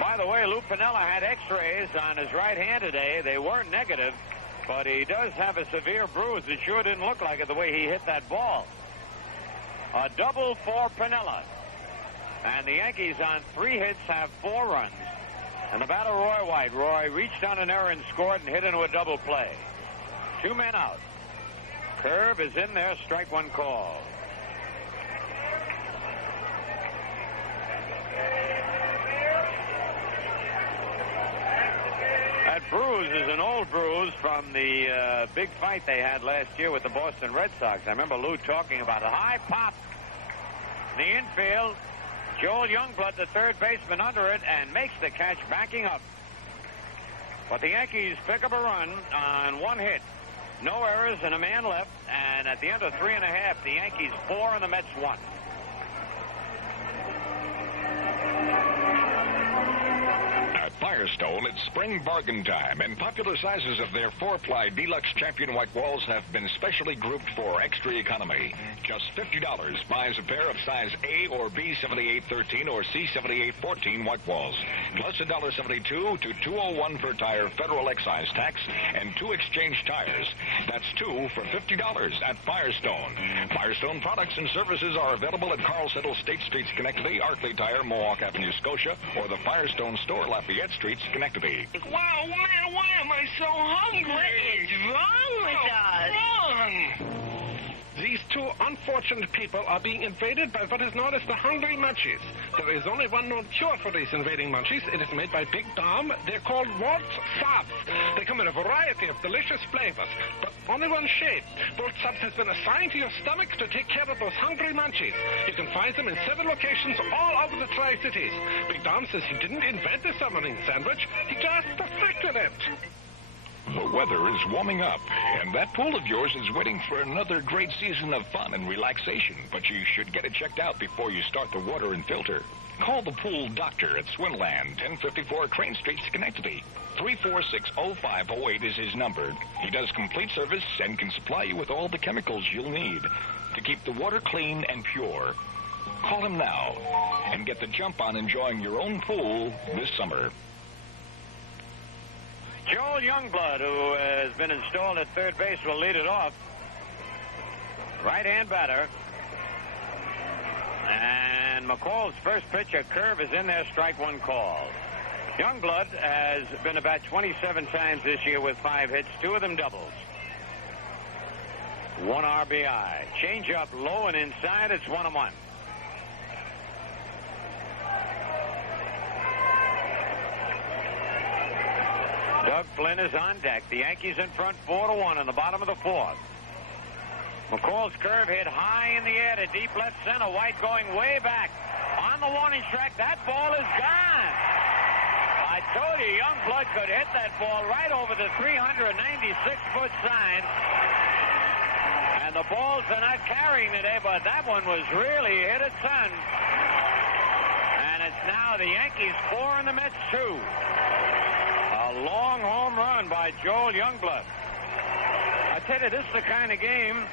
By the way, Lou Piniella had x-rays on his right hand today. They weren't negative, but he does have a severe bruise. It sure didn't look like it the way he hit that ball. A double for Piniella. And the Yankees on 3 hits have 4 runs. And the batter, Roy White. Roy reached on an error and scored and hit into a double play. 2 men out. Curve is in there, strike one call. That bruise is an old bruise from the big fight they had last year with the Boston Red Sox. I remember Lou talking about a high pop in the infield. Joel Youngblood, the third baseman, under it and makes the catch, backing up. But the Yankees pick up a run on 1 hit. No errors and a man left. And at the end of 3 1/2, the Yankees 4 and the Mets 1. Firestone, it's spring bargain time, and popular sizes of their 4-ply Deluxe Champion white walls have been specially grouped for extra economy. Just $50 buys a pair of size A or B 7813 or C 7814 white walls, plus $1.72 to $2.01 per tire federal excise tax and 2 exchange tires. That's 2 for $50 at Firestone. Firestone products and services are available at Carl Settle State Street, Schenectady, Arkley Tire, Mohawk Avenue, Scotia, or the Firestone Store, Lafayette Street, Schenectady. Wow, why am I so hungry? What is wrong with us? Wrong. These 2 unfortunate people are being invaded by what is known as the hungry munchies. There is only one known cure for these invading munchies. It is made by Big Dom. They're called Waltz Subs. They come in a variety of delicious flavors, but only one shade. Waltz Subs has been assigned to your stomach to take care of those hungry munchies. You can find them in 7 locations all over the Tri-Cities. Big Dom says he didn't invent the summoning sandwich. He just perfected it. The weather is warming up, and that pool of yours is waiting for another great season of fun and relaxation, but you should get it checked out before you start the water and filter. Call the pool doctor at Swinland, 1054 Crane Street, Schenectady. 346-0508 is his number. He does complete service and can supply you with all the chemicals you'll need to keep the water clean and pure. Call him now and get the jump on enjoying your own pool this summer. Joel Youngblood, who has been installed at third base, will lead it off. Right-hand batter. And McCall's first pitch, a curve, is in there, strike one call. Youngblood has been about 27 times this year with 5 hits, 2 of them doubles. 1 RBI. Change up low and inside, it's 1-1. Doug Flynn is on deck. The Yankees in front 4-1 in the bottom of the fourth. McCall's curve hit high in the air to deep left center. White going way back. On the warning track, that ball is gone. I told you Youngblood could hit that ball right over the 396-foot sign. And the balls are not carrying today, but that one was really hit a ton. And it's now the Yankees 4 and the Mets 2. A long home run by Joel Youngblood. I tell you, this is the kind of game,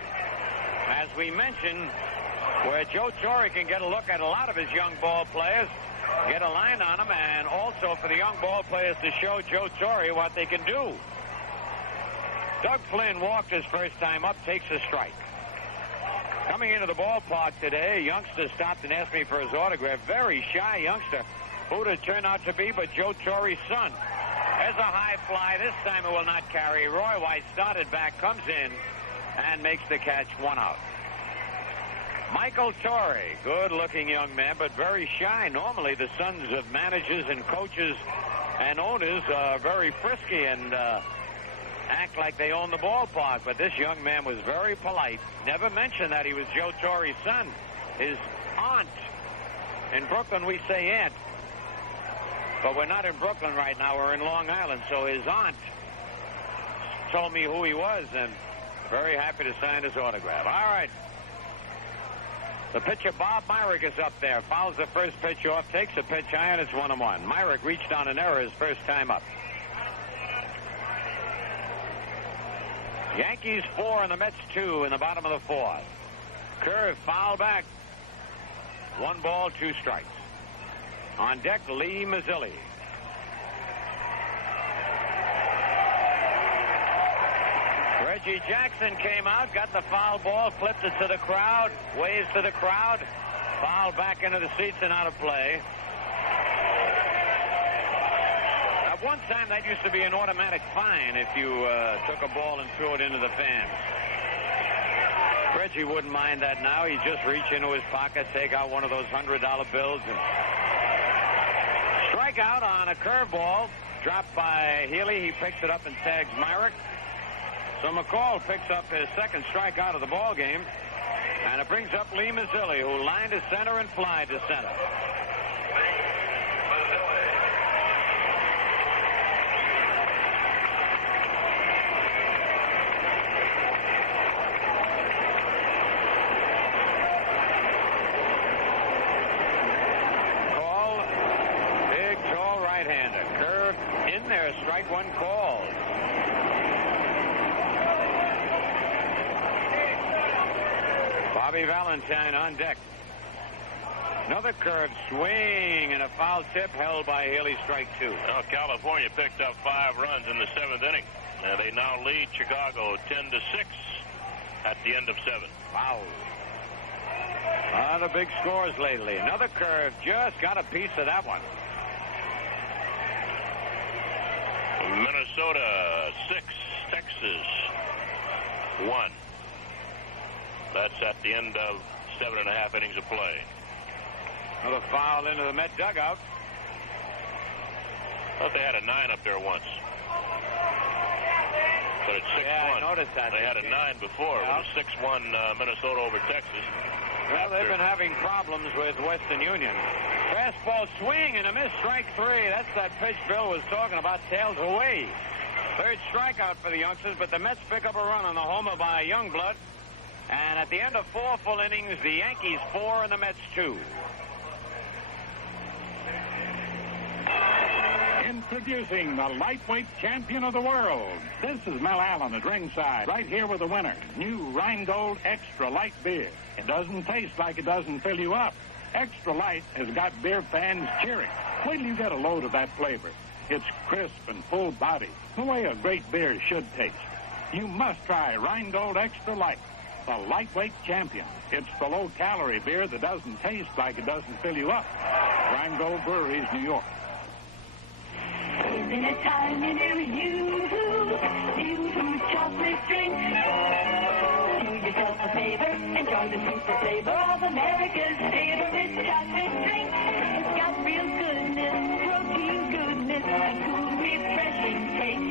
as we mentioned, where Joe Torre can get a look at a lot of his young ball players, get a line on them, and also for the young ball players to show Joe Torre what they can do. Doug Flynn walked his first time up, takes a strike. Coming into the ballpark today, a youngster stopped and asked me for his autograph. Very shy youngster. Who'd it turn out to be but Joe Torre's son? There's a high fly. This time it will not carry. Roy White started back, comes in, and makes the catch, 1 out. Michael Torre, good-looking young man, but very shy. Normally, the sons of managers and coaches and owners are very frisky and act like they own the ballpark. But this young man was very polite. Never mentioned that he was Joe Torre's son. His aunt. In Brooklyn, we say aunt. But we're not in Brooklyn right now. We're in Long Island. So his aunt told me who he was, and very happy to sign his autograph. All right. The pitcher, Bob Myrick, is up there. Fouls the first pitch off, takes a pitch high, and it's 1-1. Myrick reached on an error his first time up. Yankees 4 and the Mets 2 in the bottom of the fourth. Curve foul back. 1 ball, 2 strikes. On deck, Lee Mazzilli. Reggie Jackson came out, got the foul ball, flipped it to the crowd, waves to the crowd, foul back into the seats and out of play. At one time, that used to be an automatic fine if you took a ball and threw it into the fans. Reggie wouldn't mind that now. He'd just reach into his pocket, take out one of those $100 bills, and strike out on a curveball, dropped by Healy. He picks it up and tags Myrick. So McCall picks up his second strikeout of the ball game, and it brings up Lee Mazzilli, who lined to center and fly to center. Call, big, tall right-hander. Curve in there, strike 1 called. Bobby Valentine on deck. Another curve swing and a foul tip held by Haley, strike 2. Well, California picked up 5 runs in the 7th inning. They now lead Chicago 10-6 at the end of 7. Wow. The big scores lately. Another curve, just got a piece of that one. Minnesota 6, Texas 1. That's at the end of 7.5 innings of play. Another foul into the Met dugout. Thought they had a 9 up there once. But it's 6-1. Yeah, I noticed that. They had a 9 before. Yeah. It was 6-1 Minnesota over Texas. Well, they've been having problems with Western Union. Fastball swing and a miss, strike 3. That's that pitch Bill was talking about, tails away. Third strikeout for the youngsters, but the Mets pick up a run on the homer by Youngblood. And at the end of 4 full innings, the Yankees 4 and the Mets 2. Introducing the lightweight champion of the world. This is Mel Allen at ringside, right here with the winner. New Rheingold Extra Light beer. It doesn't taste like it doesn't fill you up. Extra Light has got beer fans cheering. Wait till you get a load of that flavor. It's crisp and full body, the way a great beer should taste. You must try Rheingold Extra Light, the lightweight champion. It's the low-calorie beer that doesn't taste like it doesn't fill you up. Rheingold Breweries, New York. Isn't it time you knew you chocolate drink? Do yourself a favor, enjoy the super flavor of America's favorite chocolate drink. It's got real goodness, protein goodness, and cool, refreshing taste.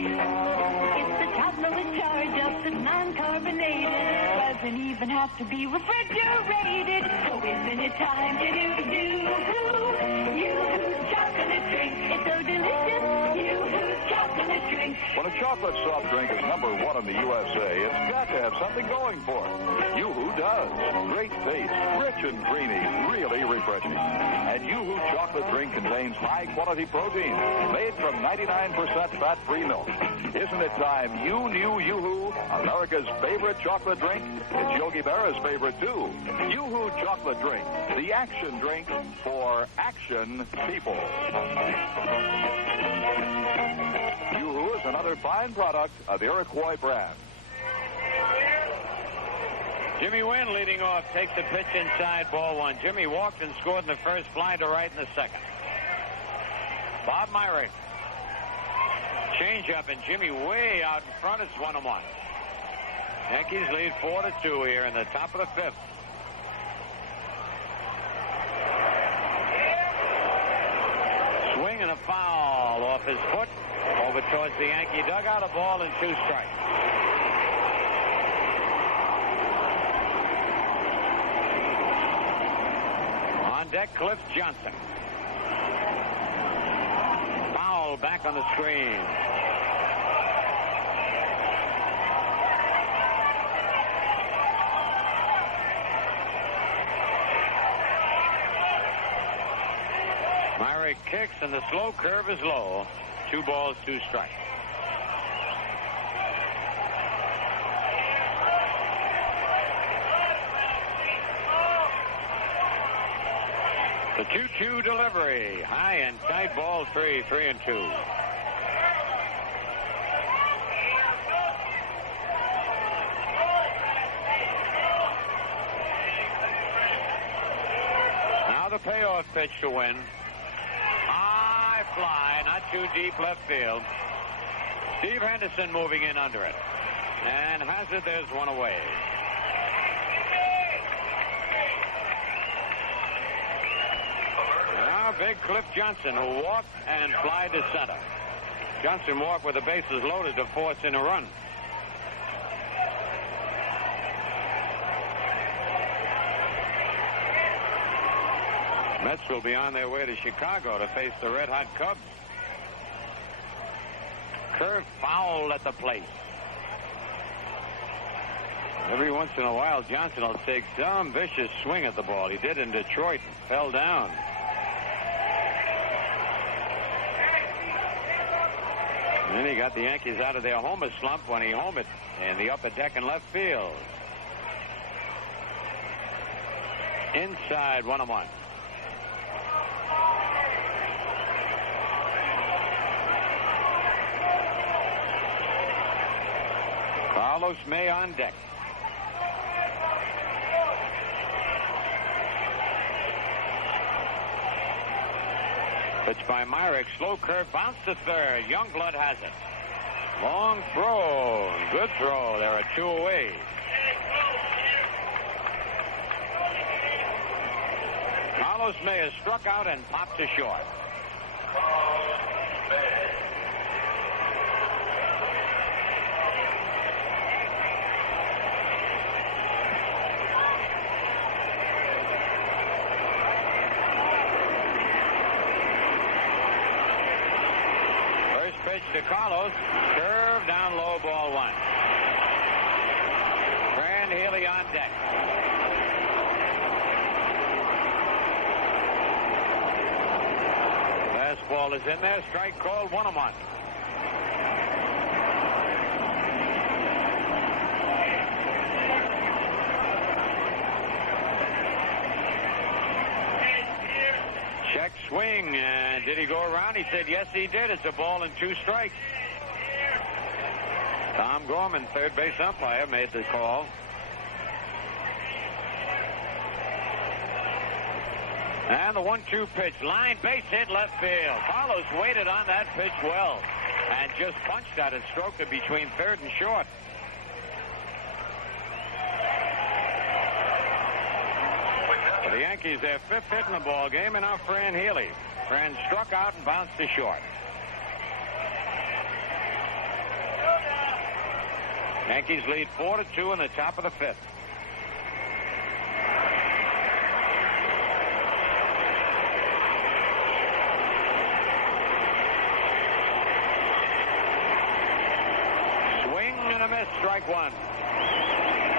doesn't even have to be refrigerated. So isn't it time to do Yoo-hoo? Yoo-hoo chocolate drink. It's so delicious. Yoo-hoo chocolate drink. When a chocolate soft drink is number one in the USA, it's got to have something going for it. Yoo-hoo does. Great taste, rich and creamy, really refreshing. And Yoo-hoo chocolate drink contains high-quality protein made from 99% fat-free milk. Isn't it time you knew Yoo-hoo, America's favorite chocolate drink? It's Yogi Berra's favorite, too. Yoo-hoo chocolate drink, the action drink for action people. Yoo-hoo is another fine product of Iroquois brand. Jimmy Wynn leading off, takes a pitch inside, ball one. Jimmy walked and scored in the first, fly to right in the second. Bob Myrick. Change up, and Jimmy way out in front. It's 1-1. Yankees lead 4-2 here in the top of the fifth. Swing and a foul off his foot over towards the Yankee dugout. A ball and 2 strikes. On deck, Cliff Johnson. Foul back on the screen. Myrick kicks, and the slow curve is low. 2 balls, 2 strikes. The 2-2 delivery. High and tight, ball 3, 3-2. Now the payoff pitch to Win. High fly, not too deep left field. Steve Henderson moving in under it. And Hazard, there's one away. Now big Cliff Johnson, who walked and fly to center. Johnson walked with the bases loaded to force in a run. Mets will be on their way to Chicago to face the red-hot Cubs. Curve foul at the plate. Every once in a while, Johnson will take some vicious swing at the ball. He did in Detroit and fell down. And then he got the Yankees out of their homer slump when he homered in the upper deck in left field. Inside, 1-1. Carlos May on deck. Pitch by Myrick. Slow curve. Bounce to third. Youngblood has it. Long throw. Good throw. There are 2 away. Carlos May has struck out and popped to short. To Carlos, curve down low, ball 1. Fran Healy on deck. Fastball is in there, strike called, 1-1. Check swing, and did he go around? He said yes, he did. It's a ball and 2 strikes. Tom Gorman, third base umpire, made the call. And the 1-2 pitch, line base hit left field. Carlos waited on that pitch well and just punched out and stroked it between third and short. For the Yankees, their 5th hit in the ball game, and now Fran Healy. Fran struck out and bounced to short. Yankees lead 4-2 in the top of the 5th. and a miss. Strike one.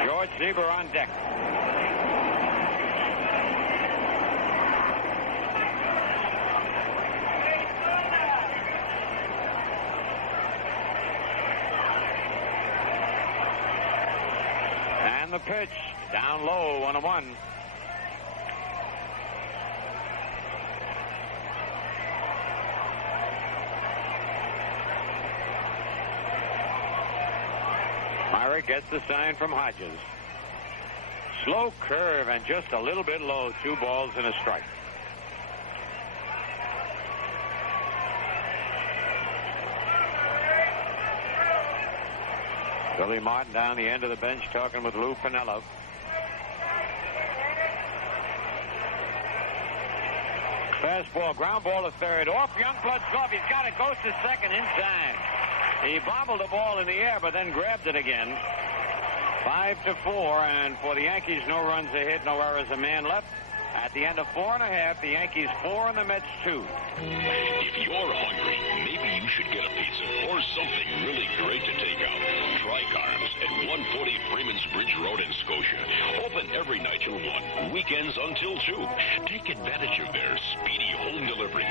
George Sieber on deck. And the pitch down low, 1-1. Myrick gets the sign from Hodges. Slow curve and just a little bit low. 2 balls and a strike. Billy Martin down the end of the bench talking with Lou Piniella. Fastball, ground ball to third. Off Youngblood's glove. He's got it. Goes to second in time. He bobbled the ball in the air, but then grabbed it again. 5-4, and for the Yankees, no runs a hit, no errors, a man left. At the end of 4.5, the Yankees 4 and the Mets 2. If you're hungry, maybe you should get a pizza or something really great to take out. Try Carms at 140 Freeman's Bridge Road in Scotia. Open every night till 1, weekends until 2. Take advantage of their speedy home delivery.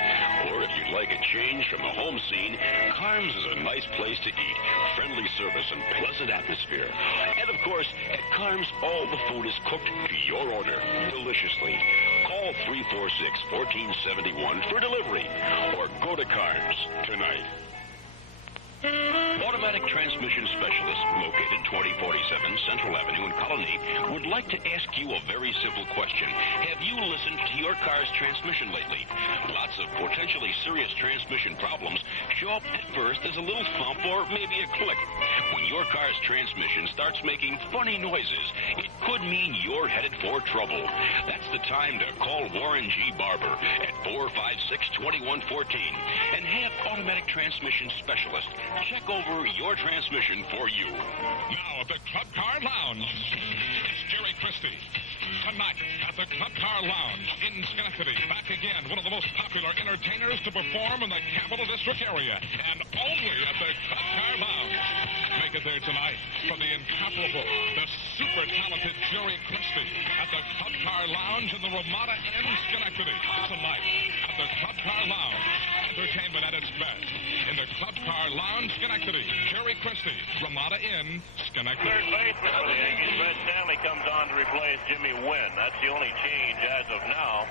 Or if you'd like a change from the home scene, Carms is a nice place to eat. Friendly service and pleasant atmosphere. And of course, at Carms, all the food is cooked to your order deliciously. Call 346-1471 for delivery or go to Carms tonight. Automatic Transmission Specialist, located 2047 Central Avenue in Colony, would like to ask you a very simple question. Have you listened to your car's transmission lately? Lots of potentially serious transmission problems show up at first as a little thump or maybe a click. When your car's transmission starts making funny noises, it could mean you're headed for trouble. That's the time to call Warren G. Barber at 456-2114 and have Automatic Transmission Specialist check over your transmission for you. Now at the Club Car Lounge, it's Jerry Christie. Tonight at the Club Car Lounge in Schenectady, back again, one of the most popular entertainers to perform in the Capital District area, and only at the Club Car Lounge. Make it there tonight for the incomparable, the super talented Jerry Christie at the Club Car Lounge in the Ramada Inn, Schenectady. Tonight at the Club Car Lounge, entertainment at its best in the Club Car Lounge, Schenectady. Jerry Christie, Ramada Inn, Schenectady. Third baseman for the Yankees, Brett Stanley, comes on to replace Jimmy Wynn. That's the only change as of now.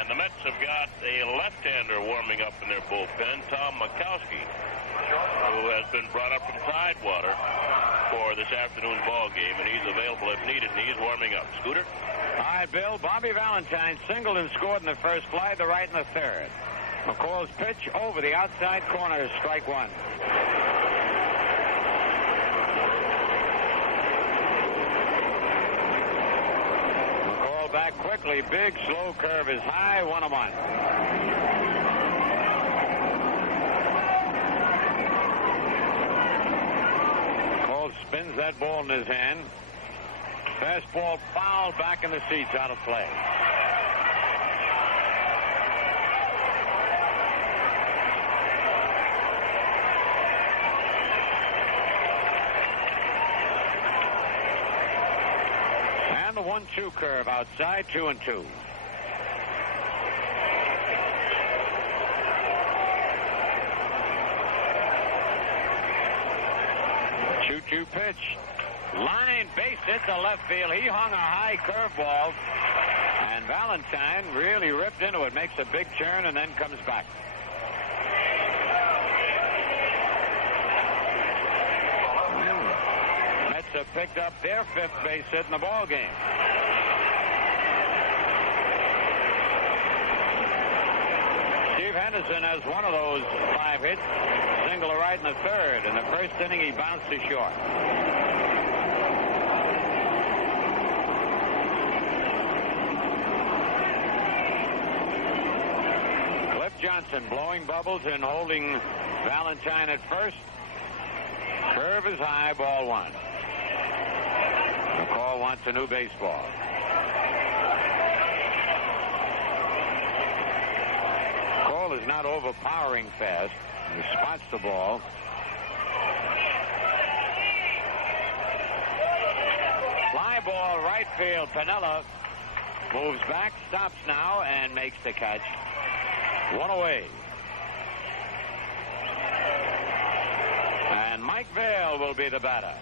And the Mets have got a left-hander warming up in their bullpen, Tom Makowski, who has been brought up from Tidewater for this afternoon's ball game, and he's available if needed, and he's warming up. Scooter? All right, Bill. Bobby Valentine singled and scored in the first, fly the right in the third. McCall's pitch over the outside corner, strike one. McCall back quickly, big slow curve is high, 1-1. McCall spins that ball in his hand. Fastball fouled back in the seats, out of play. And the 1-2 curve outside, 2-2. 2-2 pitch. Line base hit to left field. He hung a high curveball, and Valentine really ripped into it. Makes a big turn and then comes back. Mets have picked up their 5th base hit in the ball game. Steve Henderson has one of those 5 hits. Single to right in the third. In the first inning, he bounced to short. Johnson blowing bubbles and holding Valentine at first. Curve is high, ball 1. McCall wants a new baseball. McCall is not overpowering fast. He spots the ball. ball, right field. Piniella moves back, stops now, and makes the catch. One away. And Mike Vail will be the batter.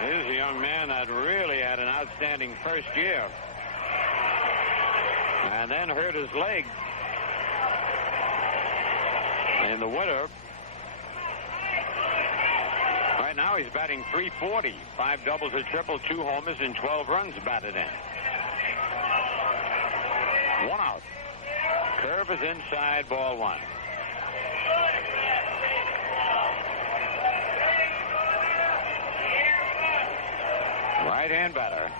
Here's a young man that really had an outstanding first year. And then hurt his leg in the winter. Right now he's batting .340. 5 doubles, a triple, 2 homers, and 12 runs batted in. 1 out. Curve is inside, ball 1. Right-hand batter.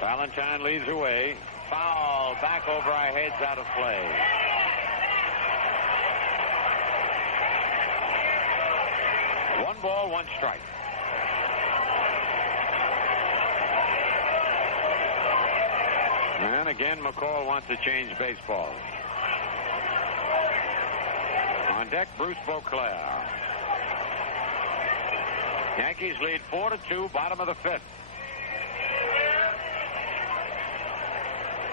Valentine leads away. Foul back over our heads, out of play. One ball, 1 strike. And again, McCall wants to change baseball. On deck, Bruce Beauclair. Yankees lead 4-2, bottom of the 5th.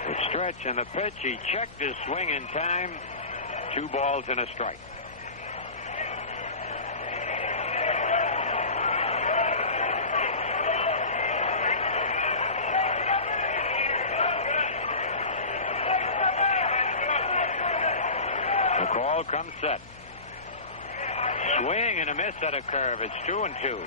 The stretch and the pitch. He checked his swing in time. 2 balls and a strike. The call comes set. Swing and a miss at a curve. It's 2-2.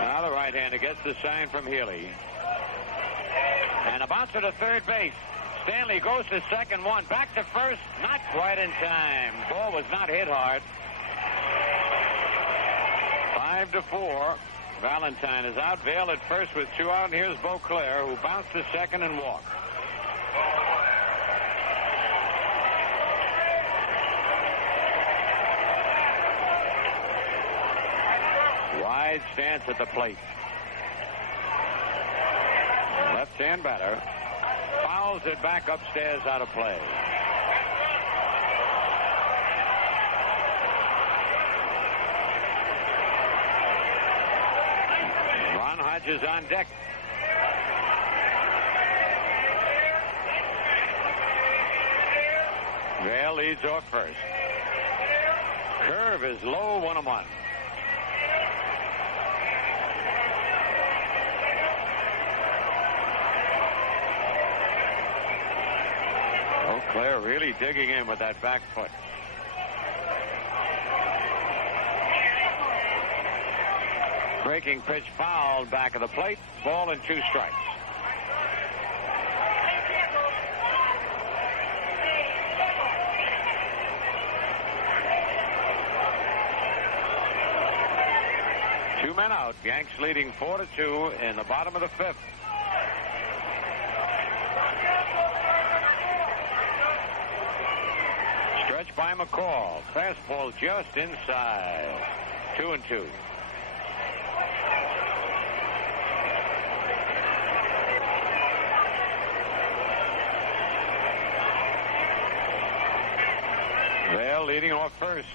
Now the right-hander gets the sign from Healy. And a bouncer to third base. Stanley goes to second, 1. Back to first. Not quite in time. Ball was not hit hard. 5-4. Valentine is out. Vail at first with 2 out. And here's Beauclair, who bounced to second and walked. Wide stance at the plate. Left-hand batter fouls it back upstairs, out of play. Hodges on deck. Vail leads off first. Curve is low, 1-1. Beauclair really digging in with that back foot. Breaking pitch fouled back of the plate. Ball and 2 strikes. Two men out. Yanks leading 4-2 in the bottom of the 5th. Stretch by McCall. Fastball just inside. 2-2. Vail leading off first.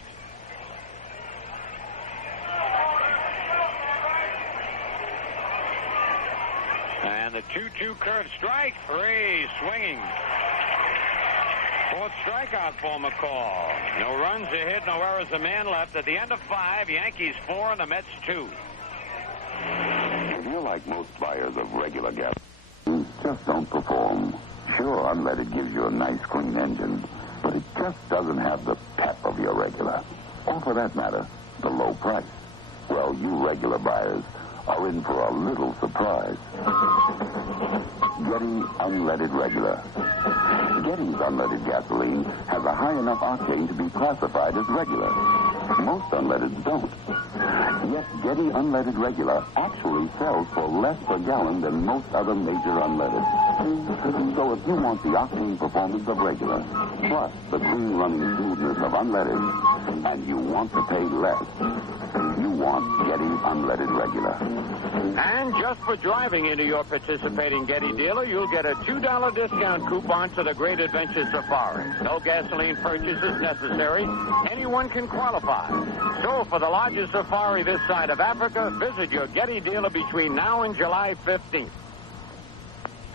And the 2-2 curve strike. Ray swinging. 4th strikeout for McCall. No runs, a hit, no errors, a man left. At the end of 5, Yankees 4 and the Mets 2. If you're like most buyers of regular gas, you just don't perform. Sure, unleaded gives you a nice, clean engine, but it just doesn't have the pep of your regular. Or for that matter, the low price. Well, you regular buyers are in for a little surprise. Getty Unleaded Regular. Getty's unleaded gasoline has a high enough octane to be classified as regular. Most unleadeds don't. Yet Getty Unleaded Regular actually sells for less per gallon than most other major unleaded. So if you want the octane performance of regular, plus the clean running smoothness of unleaded, and you want to pay less, you want Getty Unleaded Regular. And just for driving into your participating Getty dealer, you'll get a $2 discount coupon to the Great Adventure Safari. No gasoline purchase is necessary. Anyone can qualify. So for the largest safari this side of Africa, visit your Getty dealer between now and July 15th.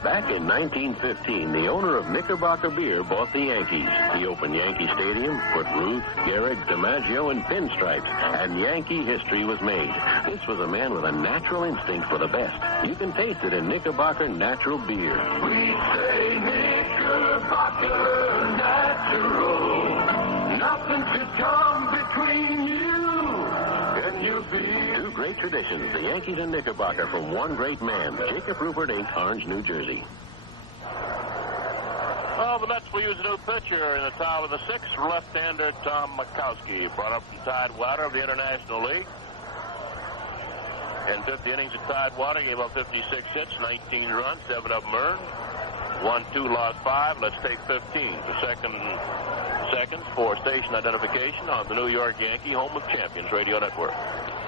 Back in 1915, the owner of Knickerbocker Beer bought the Yankees. He opened Yankee Stadium, put Ruth, Gehrig, DiMaggio, and pinstripes, and Yankee history was made. This was a man with a natural instinct for the best. You can taste it in Knickerbocker Natural Beer. We say Knickerbocker Natural. Nothing could come between you and your beer. Two great traditions, the Yankees and Knickerbocker, from one great man, Jacob Rupert, Inc., Orange, New Jersey. Well, the Mets will use a new pitcher in the top of the sixth, left-hander Tom Makowski, brought up from Tidewater of the International League. In 50 innings of Tidewater, gave up 56 hits, 19 runs, 7 of them earned. 1-2, lost 5. Let's take 15. The seconds for station identification on the New York Yankee Home of Champions Radio Network.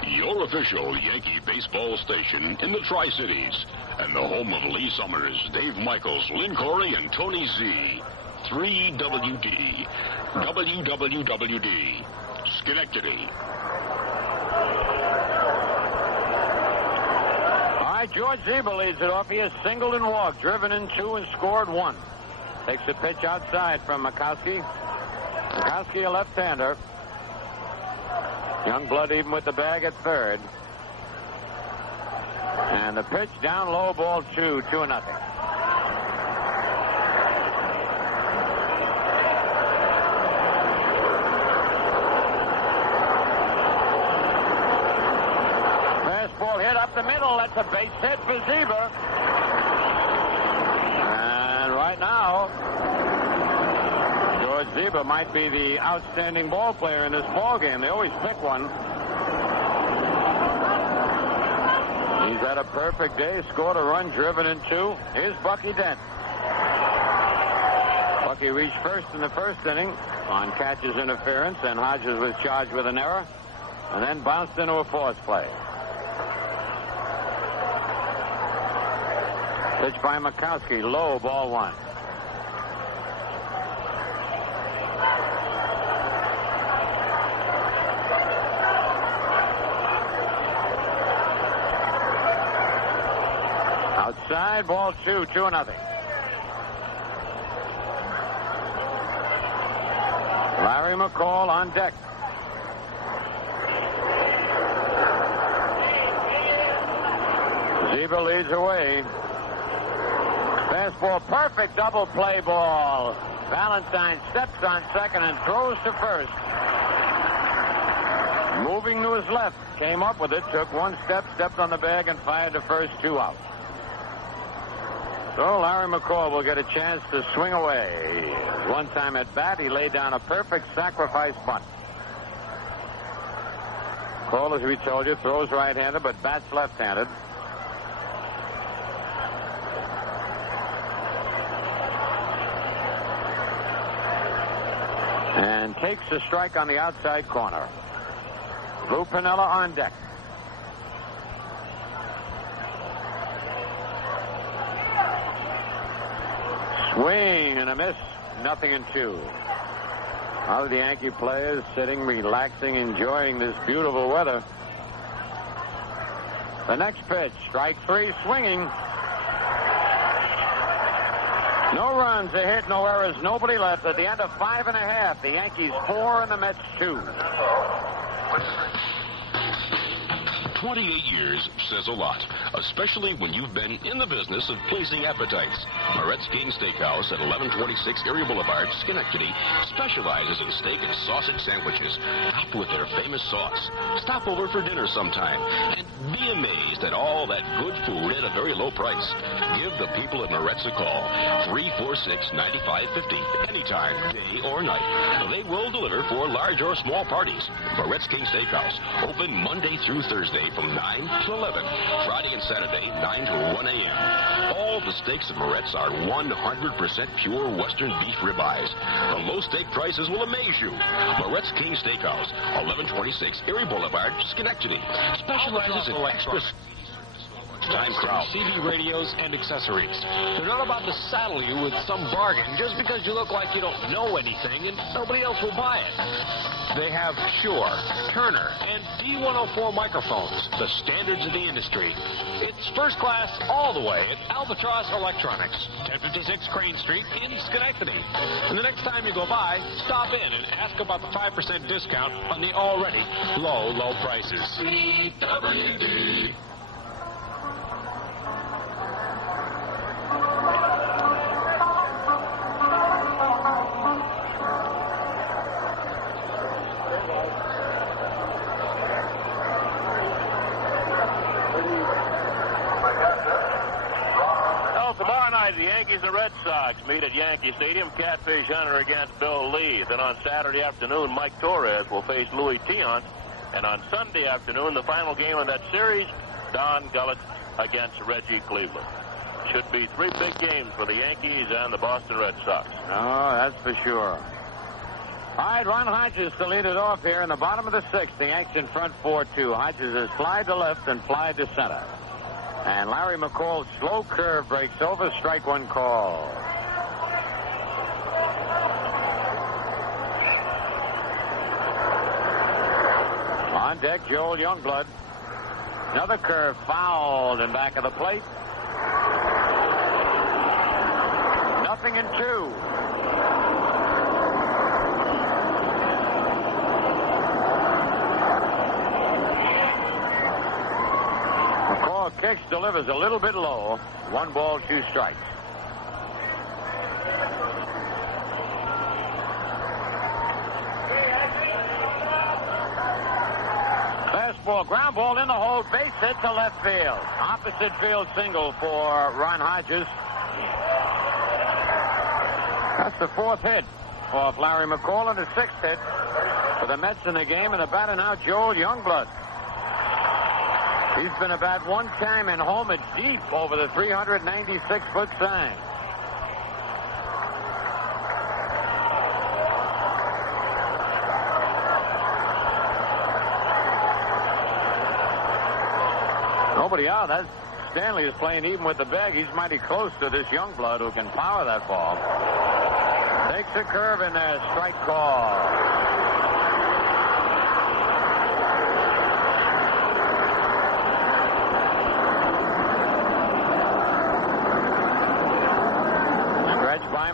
Your official Yankee baseball station in the Tri-Cities and the home of Lee Summers, Dave Michaels, Lynn Corey, and Tony Z. 3WD, WWWD, Schenectady. All right, George Zeber leads it off. He has singled and walked, driven in 2 and scored 1. Takes a pitch outside from Makowski. Makowski, a left-hander. Youngblood even with the bag at third. And the pitch down low, ball 2, 2-0. Fastball hit up the middle. That's a base hit for Zeber. And right now, George Zeber might be the outstanding ball player in this ball game. They always pick one. He's had a perfect day, scored a run, driven in 2. Here's Bucky Dent. Bucky reached first in the first inning on catcher's interference, and Hodges was charged with an error, and then bounced into a force play. Pitch by Makowski, low, ball 1. Outside, ball 2, 2-0. Larry McCall on deck. Zeber leads away. Fastball, perfect double play ball. Valentine steps on second and throws to first. Moving to his left, came up with it, took 1 step, stepped on the bag, and fired to first, 2 out. So Larry McCall will get a chance to swing away. One time at bat, he laid down a perfect sacrifice bunt. McCall, as we told you, throws right-handed, but bats left-handed. And takes a strike on the outside corner. Lou Piniella on deck. Swing and a miss, 0-2. All of the Yankee players sitting, relaxing, enjoying this beautiful weather. The next pitch, strike 3, swinging. No runs, a hit, no errors, nobody left. At the end of 5 1/2, the Yankees 4 and the Mets 2. 28 years says a lot, especially when you've been in the business of pleasing appetites. Moret's King Steakhouse at 1126 Erie Boulevard, Schenectady, specializes in steak and sausage sandwiches, topped with their famous sauce. Stop over for dinner sometime, and Be amazed at all that good food at a very low price. Give the people at Moretz a call. 346-9550. Anytime, day or night. They will deliver for large or small parties. Moretz King Steakhouse. Open Monday through Thursday from 9 to 11. Friday and Saturday, 9 to 1 a.m. All the steaks at Moretz are 100% pure Western beef ribeyes. The low steak prices will amaze you. Moretz King Steakhouse, 1126 Erie Boulevard, Schenectady. Specializes in extra time crowd, CD radios, and accessories. They're not about to saddle you with some bargain just because you look like you don't know anything and nobody else will buy it. They have Shure, Turner, and D104 microphones, the standards of the industry. It's first class all the way at Albatross Electronics, 1056 Crane Street in Schenectady. And the next time you go by, stop in and ask about the 5% discount on the already low prices. CWD. The Yankees and Red Sox meet at Yankee Stadium. Catfish Hunter against Bill Lee. Then on Saturday afternoon, Mike Torres will face Louis Tiant. And on Sunday afternoon, the final game of that series, Don Gullett against Reggie Cleveland. Should be 3 big games for the Yankees and the Boston Red Sox. Oh, that's for sure. All right, Ron Hodges to lead it off here in the bottom of the 6th. The Yanks in front 4-2. Hodges has flied to left and flied to center. And Larry McCall's slow curve breaks over, strike one call. On deck, Joel Youngblood. Another curve fouled in back of the plate. 0-2. Kicks, delivers a little bit low. 1 ball, 2 strikes. Fastball, ground ball in the hole, base hit to left field. Opposite field single for Ron Hodges. That's the 4th hit off Larry McCall and the 6th hit for the Mets in the game, and the batter now Joel Youngblood. He's been about 1 time and home at deep over the 396-foot sign. Nobody out. That Stanley is playing even with the bag. He's mighty close to this Youngblood who can power that ball. Takes a curve in there. Strike call.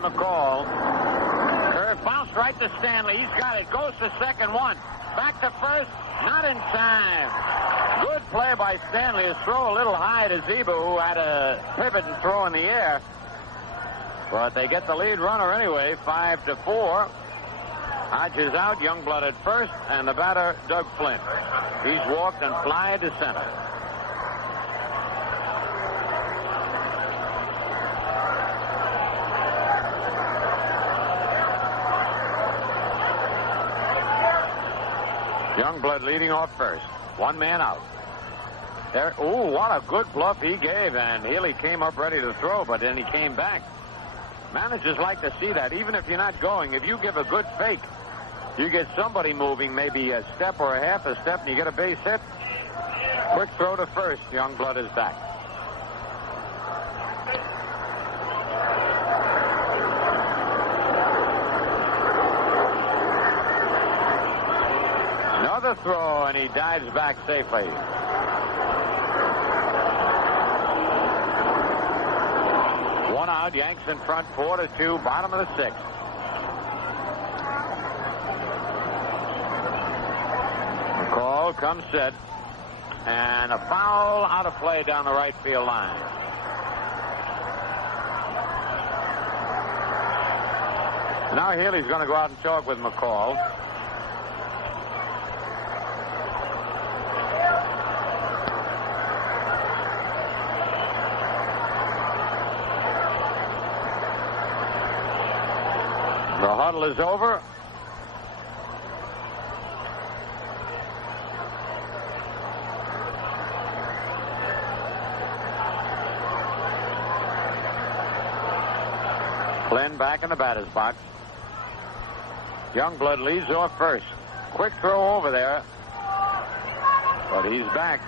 McCall. Curve bounced right to Stanley. He's got it. Goes to second, 1. Back to first. Not in time. Good play by Stanley. His throw a little high to Zeba, who had a pivot and throw in the air. But they get the lead runner anyway, 5-4. Hodges out, Youngblood at first, and the batter, Doug Flint. He's walked and fly to center. Youngblood leading off first. 1 man out. There. Ooh, what a good bluff he gave, and Healy came up ready to throw, but then he came back. Managers like to see that. Even if you're not going, if you give a good fake, you get somebody moving, maybe a step or a half a step, and you get a base hit. Quick throw to first. Youngblood is back. Another throw, and he dives back safely. One out, Yanks in front, 4-2, bottom of the 6th. McCall comes set, and a foul out of play down the right field line. Now Healy's going to go out and talk with McCall. huddle is over. Flynn back in the batter's box. Youngblood leads off first. Quick throw over there. But he's back.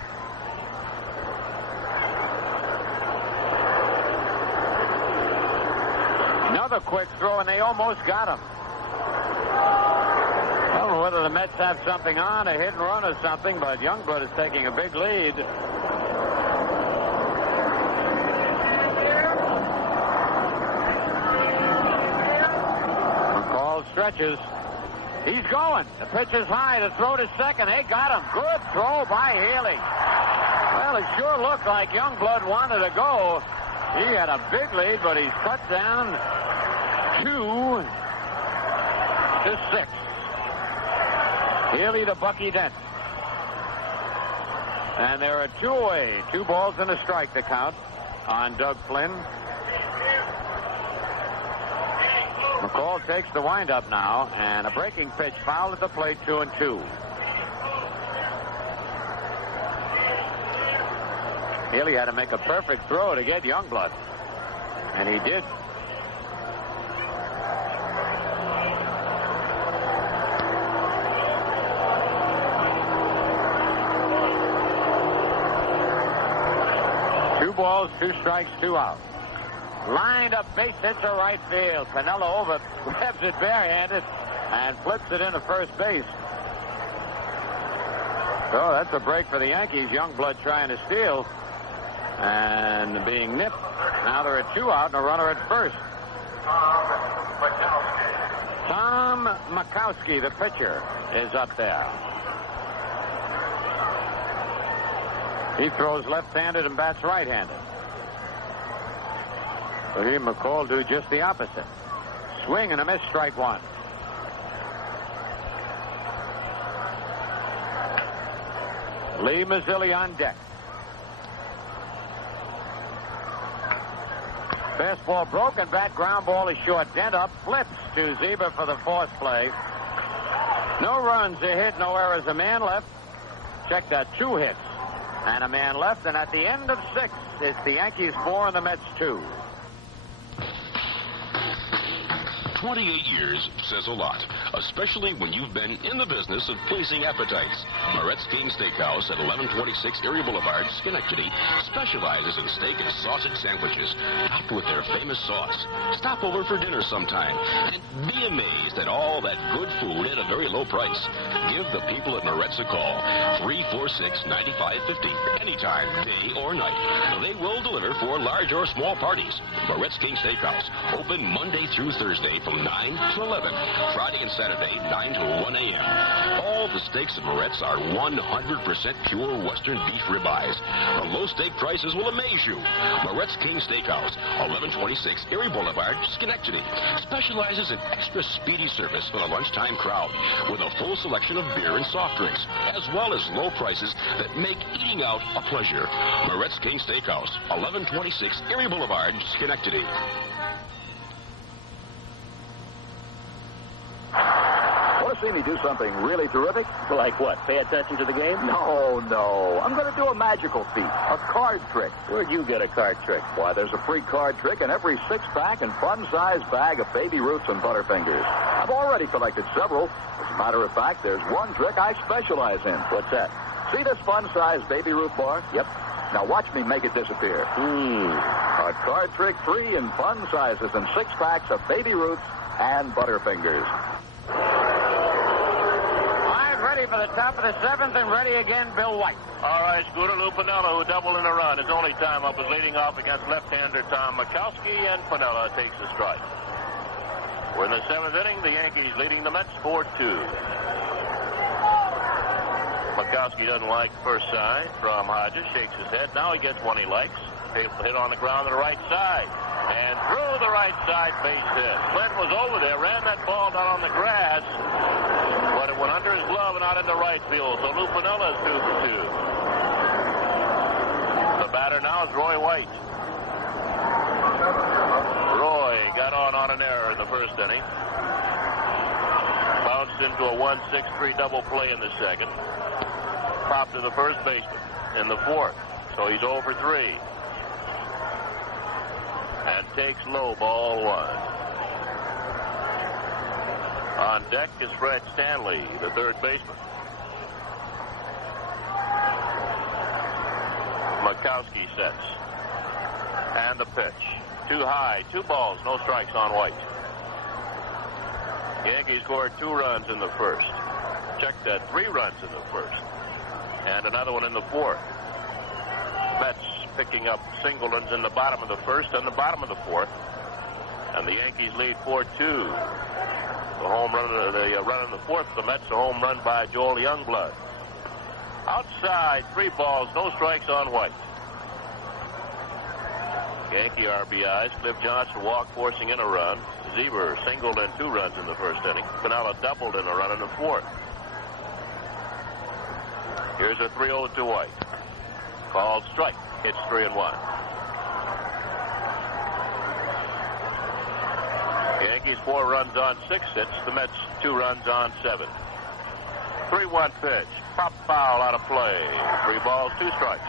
Another quick throw, and they almost got him. I don't know whether the Mets have something on, a hit and run or something, but Youngblood is taking a big lead. Stretches. He's going. The pitch is high. The throw to second. They got him. Good throw by Haley. Well, it sure looked like Youngblood wanted to go. He had a big lead, but he's cut down 2-6. Haley to Bucky Dent. And there are 2 away. 2 balls and a strike to count on Doug Flynn. McCall takes the windup now, and a breaking pitch fouled at the plate, 2-2. Haley had to make a perfect throw to get Youngblood, and he did. Two balls, 2 strikes, 2 out. Lined up base hit to right field. Piniella over, grabs it barehanded, and flips it into first base. So that's a break for the Yankees. Youngblood trying to steal and being nipped. Now there are 2 out and a runner at first. Tom Makowski, the pitcher, is up there. He throws left-handed and bats right-handed. So here McCall do just the opposite. Swing and a miss, strike 1. Lee Mazzilli on deck. Fastball broken, bat ground ball is short. Dent up, flips to Zeba for the force play. No runs, a hit, no errors, a man left. Check that, 2 hits and a man left. And at the end of 6, it's the Yankees 4 and the Mets 2. 28 years says a lot, especially when you've been in the business of pleasing appetites. Moret's King Steakhouse at 1126 Erie Boulevard, Schenectady, specializes in steak and sausage sandwiches, topped with their famous sauce. Stop over for dinner sometime and be amazed at all that good food at a very low price. Give the people at Moret's a call, 346-9550, anytime, day or night. They will deliver for large or small parties. Moret's King Steakhouse, open Monday through Thursday from 9 to 11. Friday and Saturday, 9 to 1 a.m. All the steaks at Moret's are 100% pure Western beef ribeyes. The low steak prices will amaze you. Moret's King Steakhouse, 1126 Erie Boulevard, Schenectady, specializes in extra speedy service for the lunchtime crowd with a full selection of beer and soft drinks, as well as low prices that make eating out a pleasure. Moret's King Steakhouse, 1126 Erie Boulevard, Schenectady. Want to see me do something really terrific? Like what? Pay attention to the game? No. I'm going to do a magical feat, a card trick. Where'd you get a card trick? Why, there's a free card trick in every 6-pack and fun-sized bag of Baby Ruths and Butterfingers. I've already collected several. As a matter of fact, there's one trick I specialize in. What's that? See this fun-sized Baby Ruth bar? Yep. Now watch me make it disappear. A card trick free in fun sizes and 6 packs of Baby Ruths and Butterfingers. Ready for the top of the 7th, and ready again, Bill White. All right, Scooter. Lou Piniella, who doubled in a run. His only time up is leading off against left-hander Tom Makowski, and Piniella takes the strike. We're in the 7th inning. The Yankees leading the Mets 4-2. Makowski doesn't like the first sign from Hodges. Shakes his head. Now he gets one he likes. Hit on the ground to the right side. And through the right side base hit. Flynn was over there, ran that ball down on the grass, but it went under his glove and out into right field. So Lou Piniella is 2 for 2. The batter now is Roy White. Roy got on an error in the first inning. into a 1-6-3 double play in the second. Pop to the first baseman in the fourth. So he's 0 for 3. And takes low, ball 1. On deck is Fred Stanley, the third baseman. Makowski sets. And the pitch. Too high. 2 balls, no strikes on White. Yankees scored 2 runs in the first. Check that, 3 runs in the first. And another one in the fourth. Mets picking up single runs in the bottom of the first and the bottom of the fourth. And the Yankees lead 4-2. The home run, the run in the fourth, the Mets, a home run by Joel Youngblood. Outside, 3 balls, no strikes on White. Yankee RBIs. Cliff Johnson walk, forcing in a run. Zever singled in 2 runs in the first inning. Pinella doubled in a run in the fourth. Here's a 3-0 to White. Called strike. Hits 3-1. Yankees 4 runs on 6 hits. The Mets 2 runs on 7. 3-1 pitch. Pop foul out of play. 3 balls, 2 strikes.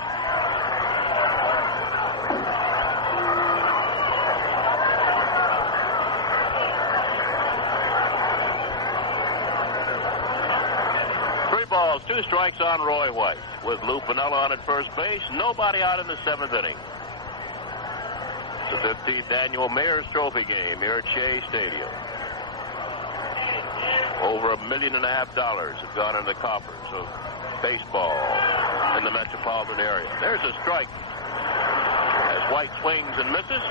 Balls, 2 strikes on Roy White. With Lou Piniella on at first base, nobody out in the 7th inning. The 15th annual Mayor's Trophy game here at Shea Stadium. Over $1.5 million have gone into the coffers of baseball in the metropolitan area. There's a strike as White swings and misses,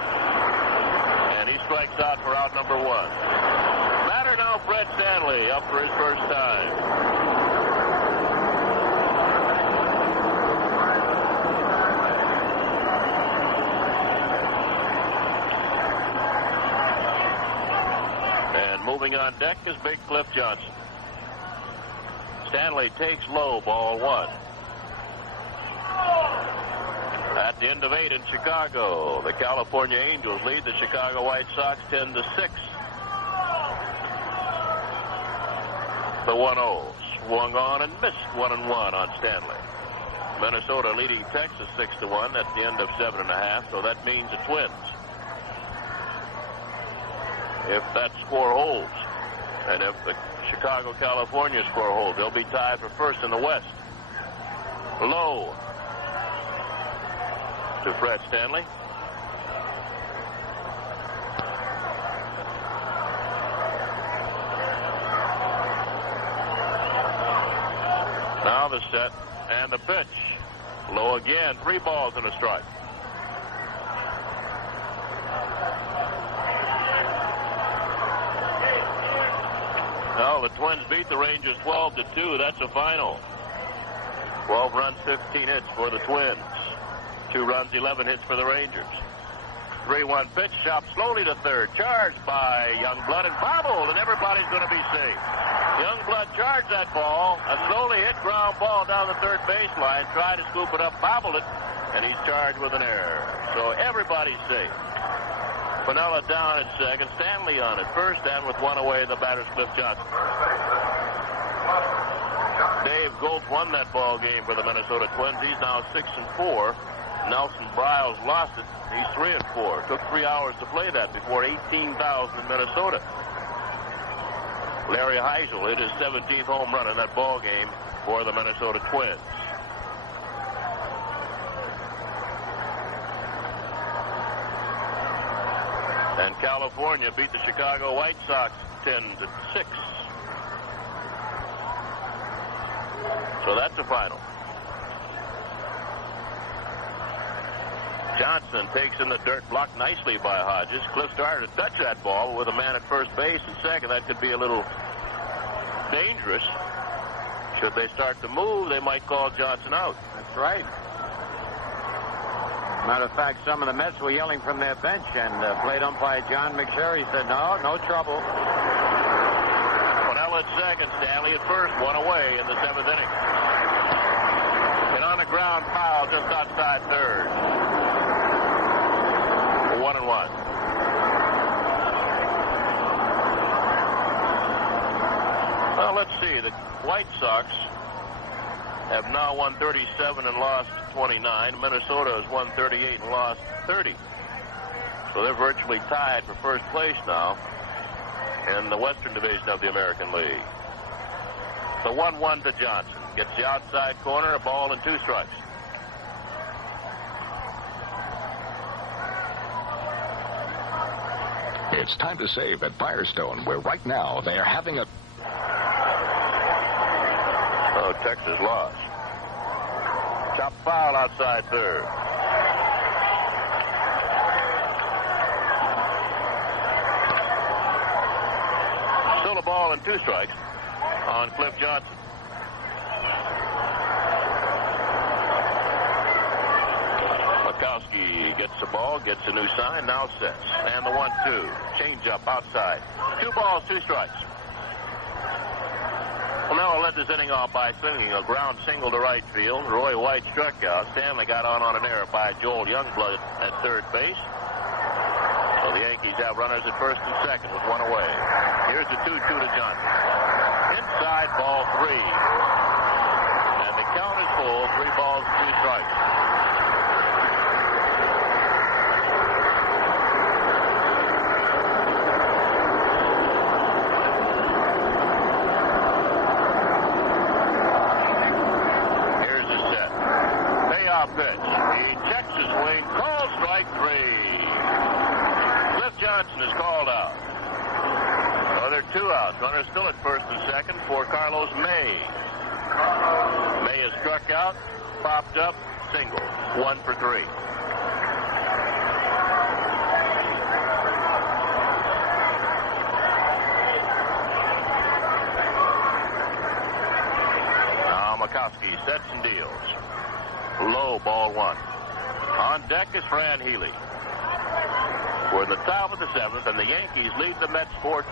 and he strikes out for out number 1. Batter now Fred Stanley, up for his first time. Moving on deck is Big Cliff Johnson. Stanley takes low, ball 1. At the end of 8 in Chicago, the California Angels lead the Chicago White Sox 10-6. The 1-0 swung on and missed 1-1 on Stanley. Minnesota leading Texas 6-1 at the end of 7.5, so that means the Twins. If that score holds, and if the Chicago-California score holds, they'll be tied for first in the West. Low to Fred Stanley. Now the set and the pitch. Low again, 3 balls and a strike. Well, the Twins beat the Rangers 12-2. That's a final. 12 runs, 15 hits for the Twins. 2 runs, 11 hits for the Rangers. 3-1 pitch, chopped slowly to third. Charged by Youngblood and bobbled, and everybody's going to be safe. Youngblood charged that ball. A slowly hit ground ball down the third baseline. Tried to scoop it up, bobbled it, and he's charged with an error. So everybody's safe. Pinella down at second. Stanley on at first, and with 1 away, the batter's Cliff Johnson. Dave Gold won that ball game for the Minnesota Twins. He's now 6-4. Nelson Briles lost it. He's 3-4. Took 3 hours to play that before 18,000 in Minnesota. Larry Heisel hit his 17th home run in that ball game for the Minnesota Twins. And California beat the Chicago White Sox 10-6. So that's a final. Johnson takes in the dirt, blocked nicely by Hodges. Cliff started to touch that ball with a man at first base and second. That could be a little dangerous. Should they start to move, they might call Johnson out. That's right. Matter of fact, some of the Mets were yelling from their bench, and plate umpire John McSherry said, no trouble. Pinella at second, Stanley at first, 1 away in the 7th inning. And on the ground foul just outside third. 1-1. Well, see. The White Sox have now won 37 and lost 29. Minnesota has won 38 and lost 30. So they're virtually tied for first place now in the Western Division of the American League. The 1-1 to Johnson. Gets the outside corner, a ball and 2 strikes. It's time to save at Firestone, where right now they are having a... Oh, Texas lost. Chop foul outside third. Still a ball and 2 strikes on Cliff Johnson. Makowski gets the ball, gets a new sign, now sets. And the 1-2. Change up outside. 2 balls, 2 strikes. Well, now I'll let this inning off by swinging a ground single to right field. Roy White struck out. Stanley got on an error by Joel Youngblood at third base. So the Yankees have runners at first and second with 1 away. Here's the 2-2 to Johnson. Inside, ball 3. And the count is full, 3 balls, 2 strikes. Pitch. He checks his swing, calls strike 3. Cliff Johnson is called out. So there are 2 outs. Runners still at first and second for Carlos May. May is struck out, popped up, single. 1 for 3. Now Makowski sets and deals. Low, ball 1. On deck is Fran Healy. We're in the top of the 7th, and the Yankees lead the Mets 4-2.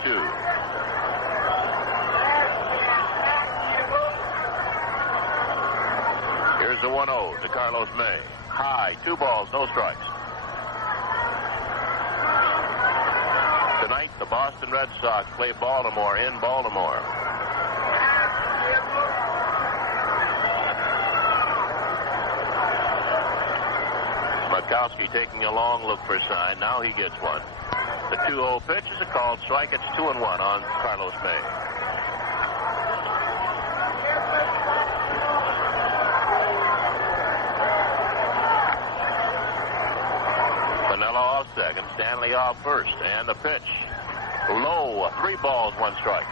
Here's the 1-0 to Carlos May. High, 2 balls, no strikes. Tonight, the Boston Red Sox play Baltimore in Baltimore. Makowski taking a long look for a sign. Now he gets one. The 2-0 pitch is a called strike. It's 2-1 on Carlos May. Vanilla off second. Stanley off first. And the pitch. Low. 3 balls, 1 strike.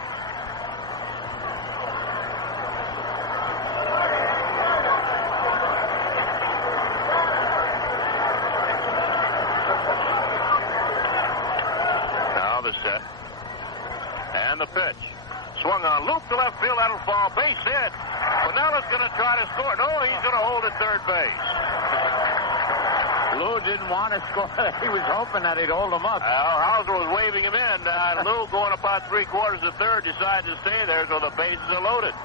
Set. And the pitch. Swung on, loop to left field, that'll fall. Base hit. Pinella's going to try to score. No, he's going to hold at third base. Lou didn't want to score. He was hoping that he'd hold him up. Hauser was waving him in. Lou, going about 3/4 of third, decided to stay there, so the bases are loaded.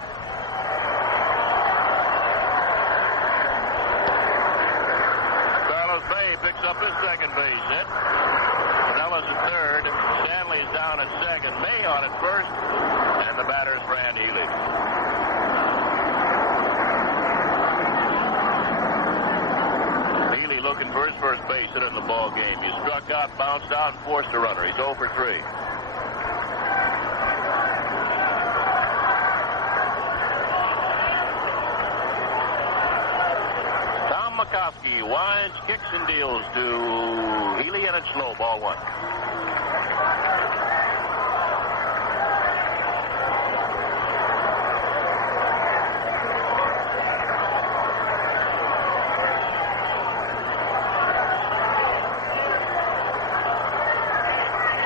Carlos May picks up his second base hit. Pinella's at third. Stanley's down at second. May on at first. And the batter is Fran Healy. Healy looking for his first base hit in the ball game. He struck out, bounced out, and forced a runner. He's 0 for 3. Tom Makowski winds, kicks, and deals to Healy, and it's slow, ball 1.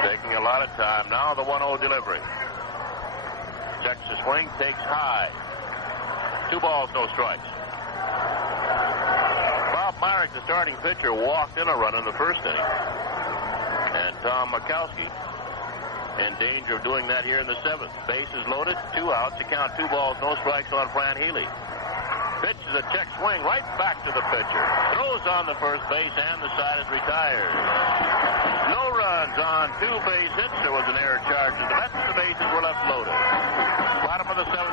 Taking a lot of time. Now the 1-0 delivery. Checks the swing, takes high. 2 balls, no strikes. Bob Myrick, the starting pitcher, walked in a run in the first inning. And Tom Makowski in danger of doing that here in the 7th. Bases loaded, 2 outs. To count 2 balls, no strikes on Fran Healy. Pitch is a check swing right back to the pitcher. Throws on the first base, and the side is retired. No runs on 2 base hits. There was an error charge to the Mets. The bases were left loaded. Bottom of the 7th.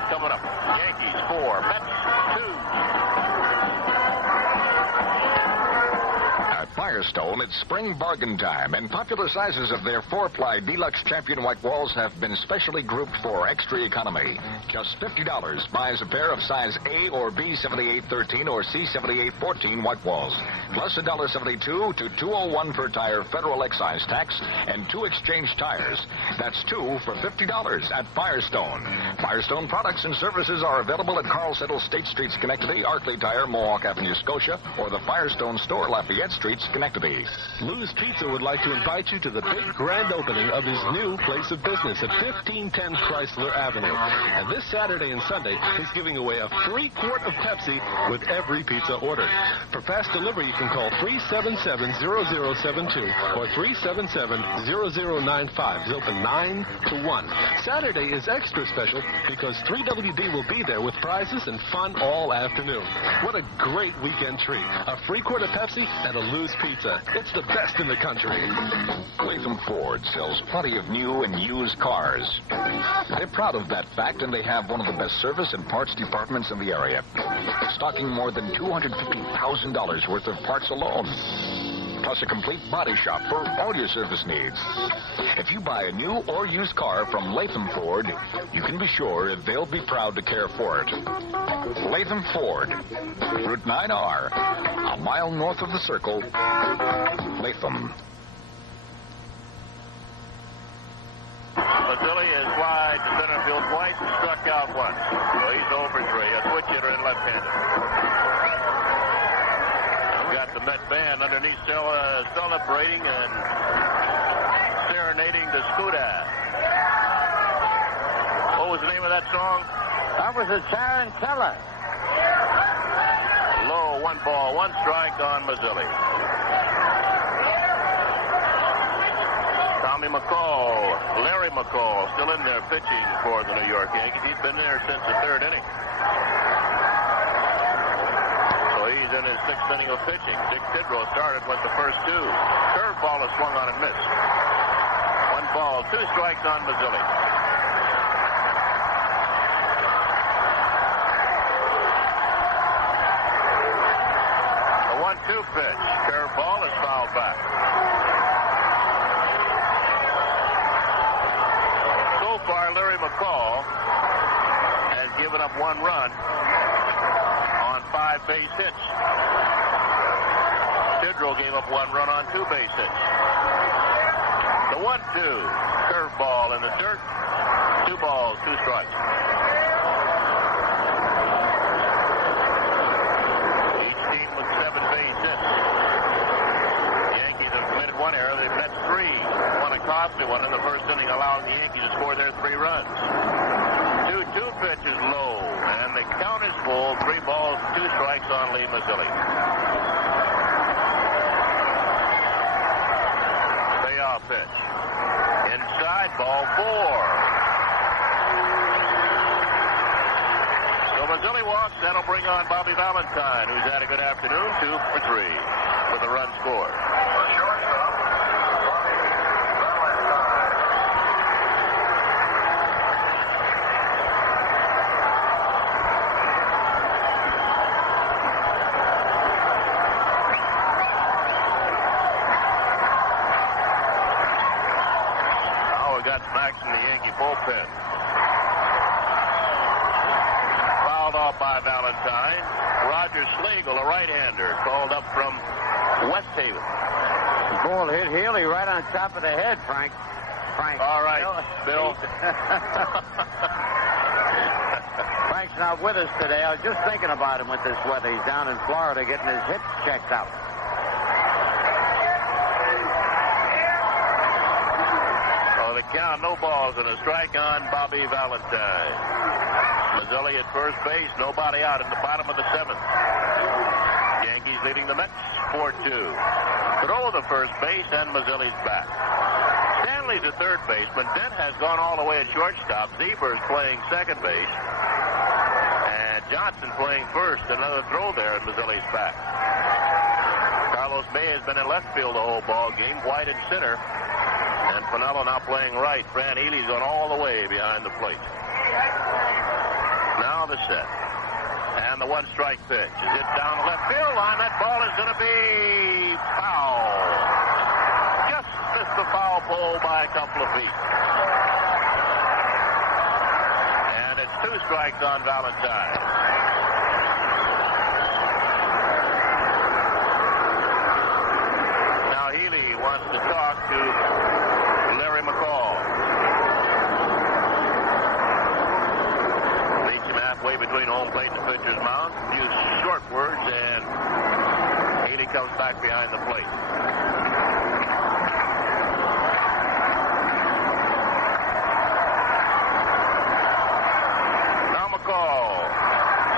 Firestone, it's spring bargain time, and popular sizes of their 4-ply Deluxe Champion white walls have been specially grouped for extra economy. Just $50 buys a pair of size A or B 7813 or C 7814 white walls, plus $1.72 to $2.01 per tire federal excise tax and 2 exchange tires. That's 2 for $50 at Firestone. Firestone products and services are available at Carl Settle State Street, Schenectady, Arkley Tire, Mohawk Avenue, Scotia, or the Firestone Store, Lafayette Street, Schenectady. Lou's Pizza would like to invite you to the big grand opening of his new place of business at 1510 Chrysler Avenue. And this Saturday and Sunday, he's giving away a free quart of Pepsi with every pizza ordered. For fast delivery, you can call 377-0072 or 377-0095. It's open 9 to 1. Saturday is extra special because 3WD will be there with prizes and fun all afternoon. What a great weekend treat. A free quart of Pepsi and a Lou's Pizza. It's the best in the country. Latham Ford sells plenty of new and used cars. They're proud of that fact, and they have one of the best service and parts departments in the area, stocking more than $250,000 worth of parts alone, plus a complete body shop for all your service needs. If you buy a new or used car from Latham Ford, you can be sure they'll be proud to care for it. Latham Ford, Route 9R, a mile north of the Circle, Latham. Mazzilli is wide to center field twice and struck out once. So he's over 3. A switch hitter and left-handed. We've got the Met band underneath celebrating and serenading the Scuda. What was the name of that song? That was a Tarantella. Low, 1 ball, 1 strike on Mazzilli. Tommy McCall, Larry McCall, still in there pitching for the New York Yankees. He's been there since the 3rd inning. So he's in his 6th inning of pitching. Dick Tidrow started with the first 2. Curveball is swung on and missed. 1 ball, 2 strikes on Mazzilli. The 1-2 pitch. Curveball is fouled back. So far, Larry McCall has given up 1 run on 5 base hits. Tidrow gave up 1 run on 2 base hits. The 1-2 curveball in the dirt. 2 balls, 2 strikes. Each team with 7 base hits. The Yankees have committed 1 error. They've net 3. One a costly one in the first inning, allowing the Yankees to score their 3 runs. 2-2 pitch is low, and the count is full. 3 balls, 2 strikes on Lee Mazzilli. Payoff pitch. Inside, ball 4. So Mazzilli walks. That'll bring on Bobby Valentine, who's had a good afternoon. 2 for 3 with a run scored. Bullpen. Fouled off by Valentine. Roger Schlegel, a right-hander, called up from West Haven. The ball hit Healy right on top of the head, Frank. All right, Bill. Frank's not with us today. I was just thinking about him with this weather. He's down in Florida getting his hips checked out. Count, no balls, and a strike on Bobby Valentine. Mazzilli at first base, nobody out in the bottom of the 7th. Yankees leading the Mets 4-2. Throw the first base, and Mazzilli's back. Stanley's at third baseman. Dent has gone all the way at shortstop. Zeber's playing second base. And Johnson playing first. Another throw there, and Mazzilli's back. Carlos May has been in left field the whole ball game. White at center. And Pinello now playing right. Fran Healy's gone all the way behind the plate. Now the set. And the one-strike pitch is hit down the left field line. That ball is going to be foul. Just missed the foul pole by a couple of feet. And it's 2 strikes on Valentine. Now Healy wants to talk to Larry McCall. Meets him halfway between home plate and the pitcher's mound. A few short words, and Healy comes back behind the plate. Now McCall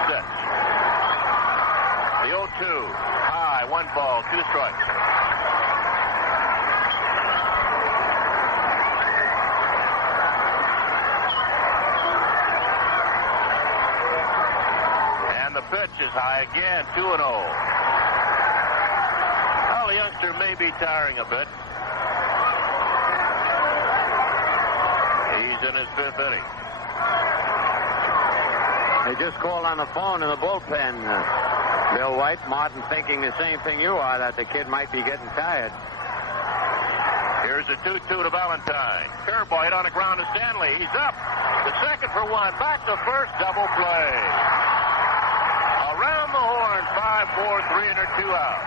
sets. The 0-2. High, 1 ball, 2 strikes. Pitch is high again, 2-0. Well, the youngster may be tiring a bit. He's in his 5th inning. They just called on the phone in the bullpen, Bill White. Martin thinking the same thing you are, that the kid might be getting tired. Here's the 2-2 to Valentine. Curveball hit on the ground to Stanley. He's up. The second for 1. Back to first. Double play. Around the horn, 5-4, 3 under 2 outs.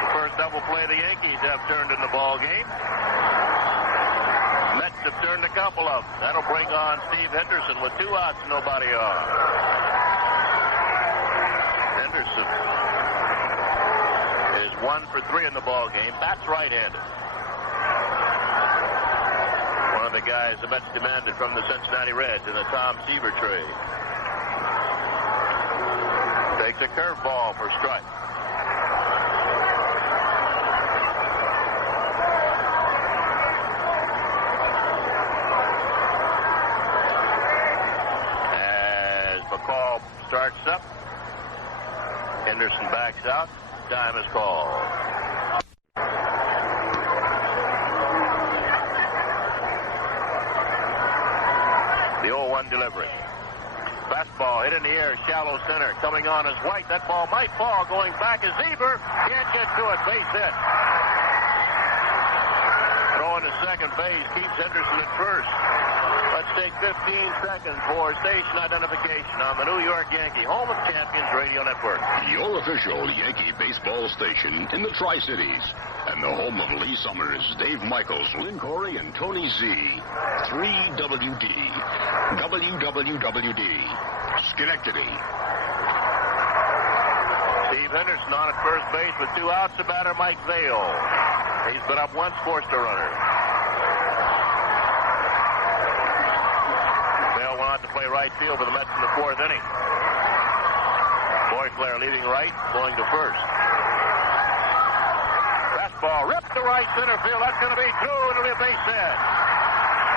The first double play the Yankees have turned in the ball game. Mets have turned a couple of them. That'll bring on Steve Henderson with 2 outs and nobody on. Henderson is 1 for 3 in the ball game. Bats right-handed. One of the guys the Mets demanded from the Cincinnati Reds in the Tom Seaver trade. Takes a curveball for strike. As McCall starts up, Henderson backs out. Time is called. The 0-1 delivery. Fastball hit in the air, shallow center. Coming on is White. That ball might fall. Going back is Eber. Can't get to it. Base hit. Throwing to second base. Keeps Henderson at first. Let's take 15 seconds for station identification on the New York Yankee Home of Champions Radio Network. Your official Yankee baseball station in the Tri-Cities. And the home of Lee Summers, Dave Michaels, Lynn Corey, and Tony Z. 3WD. WWWD. Schenectady. Steve Henderson on at first base with 2 outs. The batter, Mike Vail. He's been up once, forced a runner. Vail went out to play right field for the Mets in the 4th inning. Boyclair leaving right, going to first. Fastball ripped to right center field. That's going to be through. It'll be a base hit.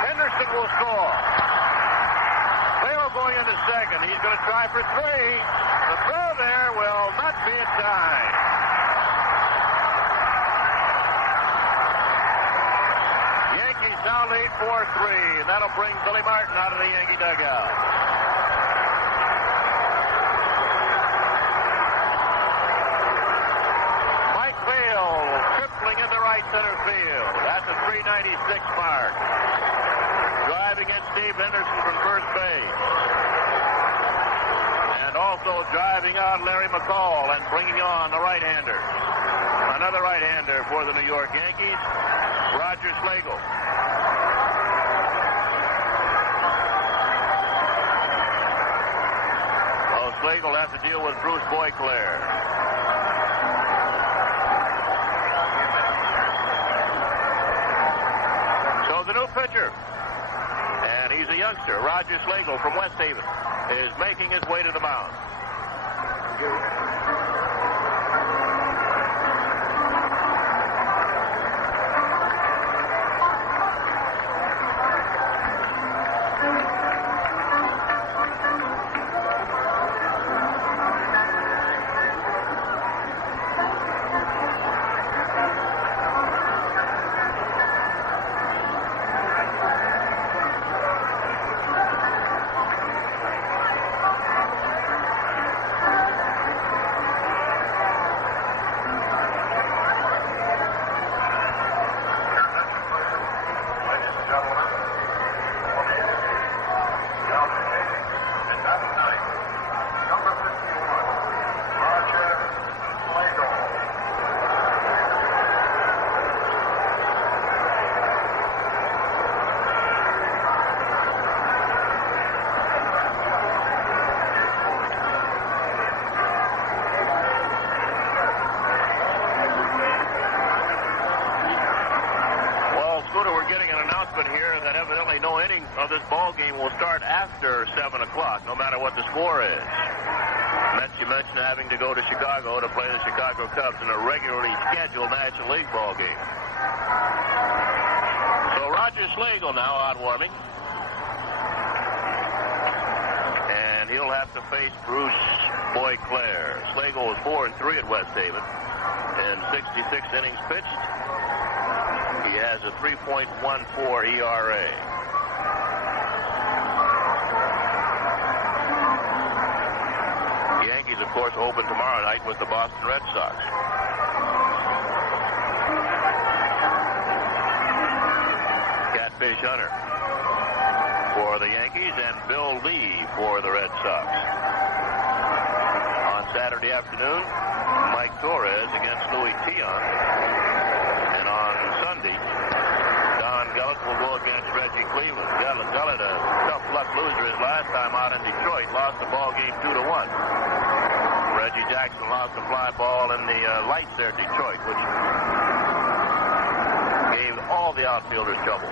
Henderson will score. Vail going into second. He's going to try for 3. The throw there will not be in time. Yankees now lead 4-3, and that'll bring Billy Martin out of the Yankee dugout. Mike Vail tripling into right center field. That's a 396 mark. Driving in Steve Henderson from first base. And also driving out Larry McCall and bringing on the right-hander. Another right-hander for the New York Yankees, Roger Slagle. Well, Slagle has to deal with Bruce Boyclair. So the new pitcher, and he's a youngster, Roger Slagle from West Haven, is making his way to the mound. that evidently no inning of this ball game will start after 7 o'clock, no matter what the score is. Mets, you mentioned having to go to Chicago to play the Chicago Cubs in a regularly scheduled National League ball game. So Roger Slagle now out warming. And he'll have to face Bruce Boyclair. Slagle was 4-3 at West Haven in 66 innings pitched. He has a 3.14 ERA. The Yankees, of course, open tomorrow night with the Boston Red Sox. Catfish Hunter for the Yankees and Bill Lee for the Red Sox. On Saturday afternoon, Mike Torres against Louis Tion. And on Sunday, Don Gullett will go against Reggie Cleveland. Gullett, a tough luck loser his last time out in Detroit, lost the ball game 2-1. Reggie Jackson lost a fly ball in the lights there at Detroit, which gave all the outfielders trouble.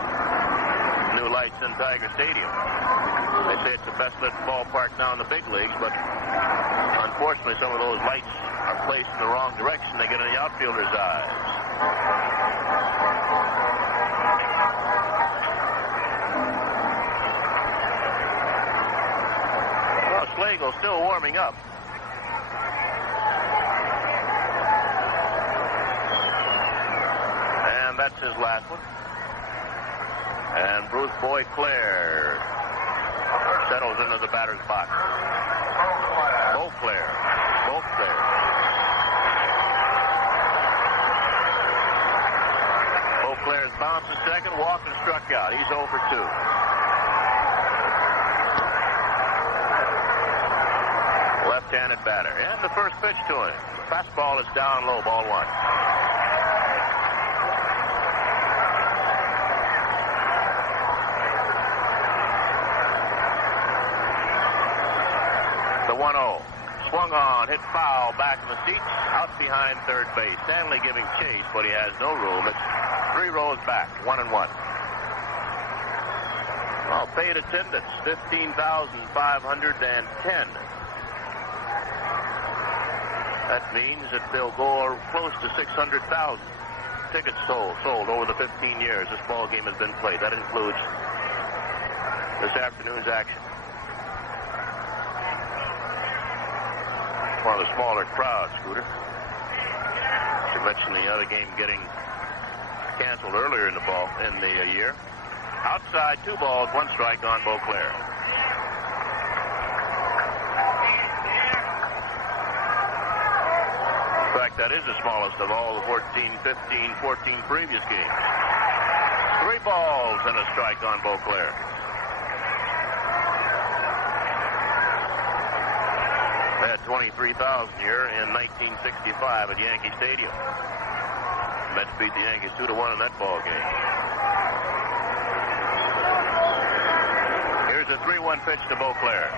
New lights in Tiger Stadium. They say it's the best lit ballpark now in the big leagues, but unfortunately some of those lights are placed in the wrong direction. They get in the outfielders' eyes. Well, Slagle's still warming up. And that's his last one. And Bruce Boyclair settles into the batter's box. Beauclair. Beauclair's bounced to second, walked and struck out. He's 0 for 2. Left-handed batter. And the first pitch to him. Fastball is down low, ball 1. The 1-0. Swung on, hit foul, back in the seats, out behind third base. Stanley giving chase, but he has no room. It's 3 rows back, 1-1. Well, paid attendance, 15,510. That means that they'll go close to 600,000 tickets sold over the 15 years this ball game has been played. That includes this afternoon's action. One of the smaller crowds, Scooter. You mentioned the other game getting canceled earlier in the year. Outside, 2 balls, 1 strike on Beauclair. In fact, that is the smallest of all the 14, 15, 14 previous games. 3 balls and a strike on Beauclair. They had 23,000 here in 1965 at Yankee Stadium. Mets beat the Yankees 2-1 in that ball game. Here's a 3-1 pitch to Beauclair.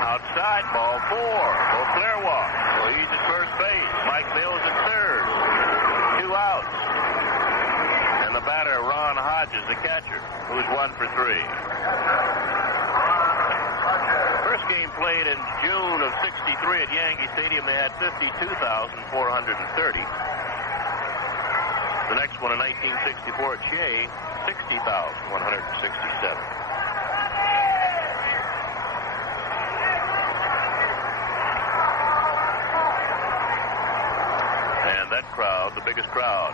Outside, ball 4. Beauclair walks. So he's at first base. Mike Mills at third. 2 outs. And the batter, Ron Hodges, the catcher, who's 1 for 3. First game played in June of 63 at Yankee Stadium. They had 52,430. The next one in 1964 at Shea, 60,167. And that crowd, the biggest crowd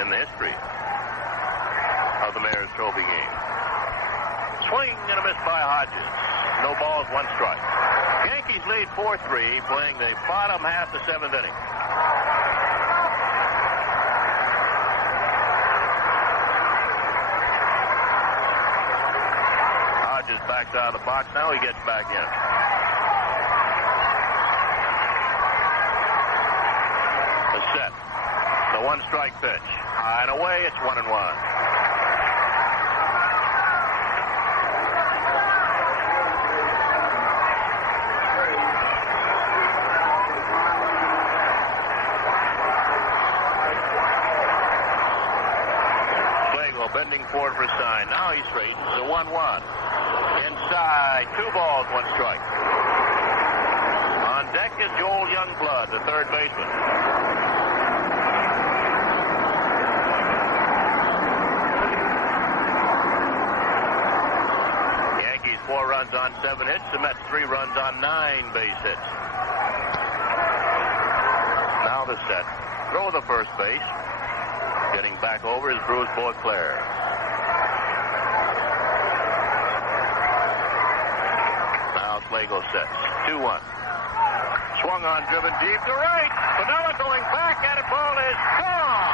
in the history of the Mayor's Trophy game. Swing and a miss by Hodges. No balls, 1 strike. Yankees lead 4-3, playing the bottom half of the 7th inning. Hodges backs out of the box. Now he gets back in. The set. The 1-strike pitch. High and away. It's 1-1. Slagle bending forward for a sign. Now he's straight. It's a 1-1. Inside. 2 balls, 1 strike. On deck is Joel Youngblood, the third baseman. Yankees 4 runs on 7 hits. The Mets 3 runs on 9 base hits. Now the set. Throw the first base. Getting back over is Bruce Beauclair. Now Slagle sets. 2-1. Swung on, driven deep to right. Piniella going back, and the ball is gone.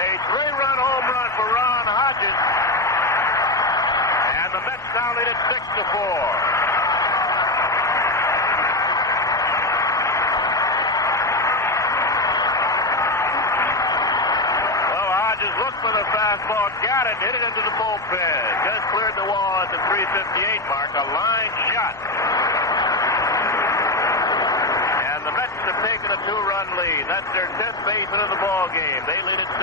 A 3-run home run for Ron Hodges. And the Mets now lead it 6-4. Looked for the fastball, got it, hit it into the bullpen. Just cleared the wall at the 3:58 mark, a line shot. And the Mets have taken a 2-run lead. That's their 10th baseman of the ball game. They lead it 6-4.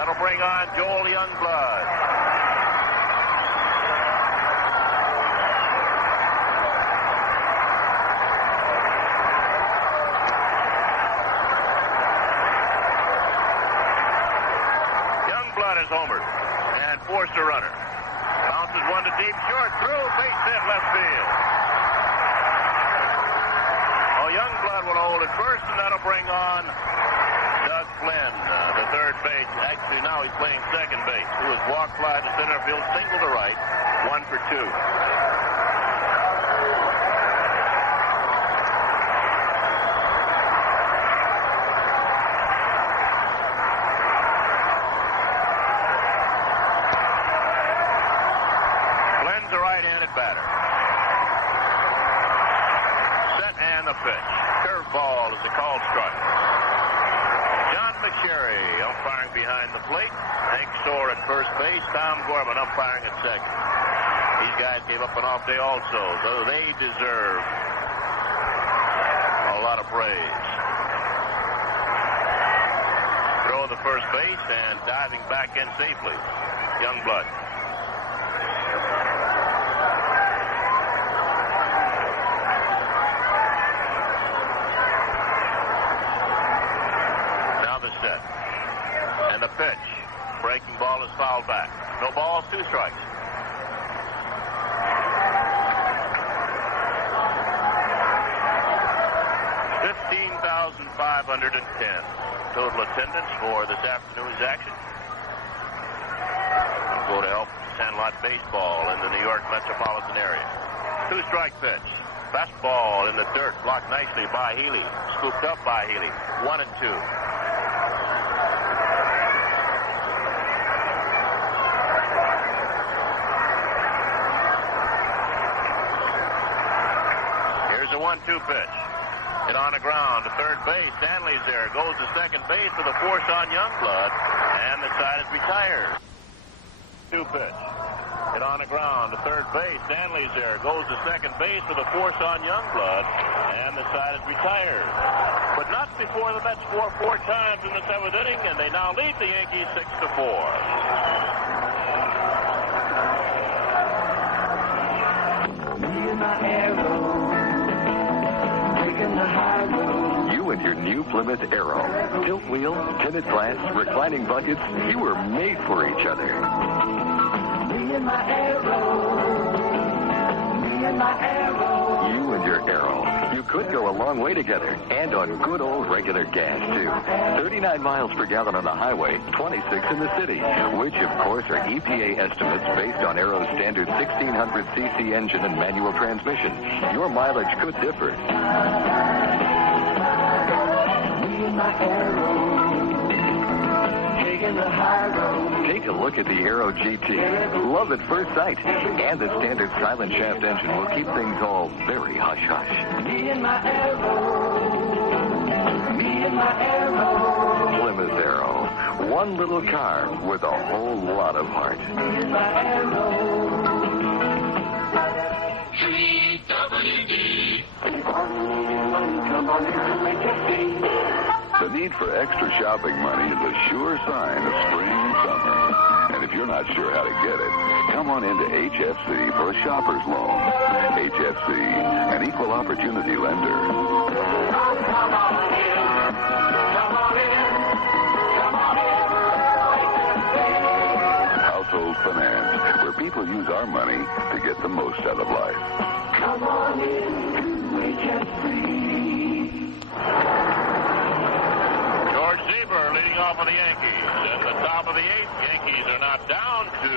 That'll bring on Joel Youngblood. Is homered and forced a runner. Bounces one to deep short, through, base hit, left field. Oh, Youngblood will hold it first, and that'll bring on Doug Flynn, the third base. Actually, now he's playing second base. Who has walked fly to center field, single to right, 1 for 2. Batter. Set and the pitch. Curveball is a called strike. John McSherry umpiring behind the plate. Hank Soar at first base. Tom Gorman umpiring at second. These guys gave up an off day also, though they deserve a lot of praise. Throw the first base and diving back in safely. Youngblood. And the pitch. Breaking ball is fouled back. No balls, 2 strikes. $15,510 total attendance for this afternoon's action. Go to help Sandlot baseball in the New York metropolitan area. 2-strike pitch. Fastball in the dirt, blocked nicely by Healy. Scooped up by Healy. 1-2. Here's a 1-2 pitch. Hit on the ground to third base. Stanley's there. Goes to second base with a force on Youngblood. And the side is retired. 2 pitch. Hit on the ground to third base. Stanley's there. Goes to second base with a force on Youngblood. And the side is retired. But not before the Mets score 4 times in the 7th inning. And they now lead the Yankees 6-4. You and your new Plymouth Arrow. Tilt wheel, tinted glass, reclining buckets. You were made for each other. Me and my Arrow. Me and my Arrow. You and your Arrow. You could go a long way together. And on good old regular gas, too. 39 miles per gallon on the highway, 26 in the city. Which, of course, are EPA estimates based on Arrow's standard 1600cc engine and manual transmission. Your mileage could differ. Take a look at the Arrow GT. Love at first sight. And the standard silent shaft engine will keep things all very hush-hush. Me and my Arrow. Me and my Arrow. Plymouth Arrow. One little car with a whole lot of heart. Me and my Arrow. 3WD. The need for extra shopping money is a sure sign of spring and summer. And if you're not sure how to get it, come on into HFC for a shopper's loan. HFC, an equal opportunity lender. Come on in. Come on in. Come on in. Household finance, where people use our money to get the most out of life. Come on in to HFC. George Zieber leading off for the Yankees. At the top of the eighth, Yankees are now down 2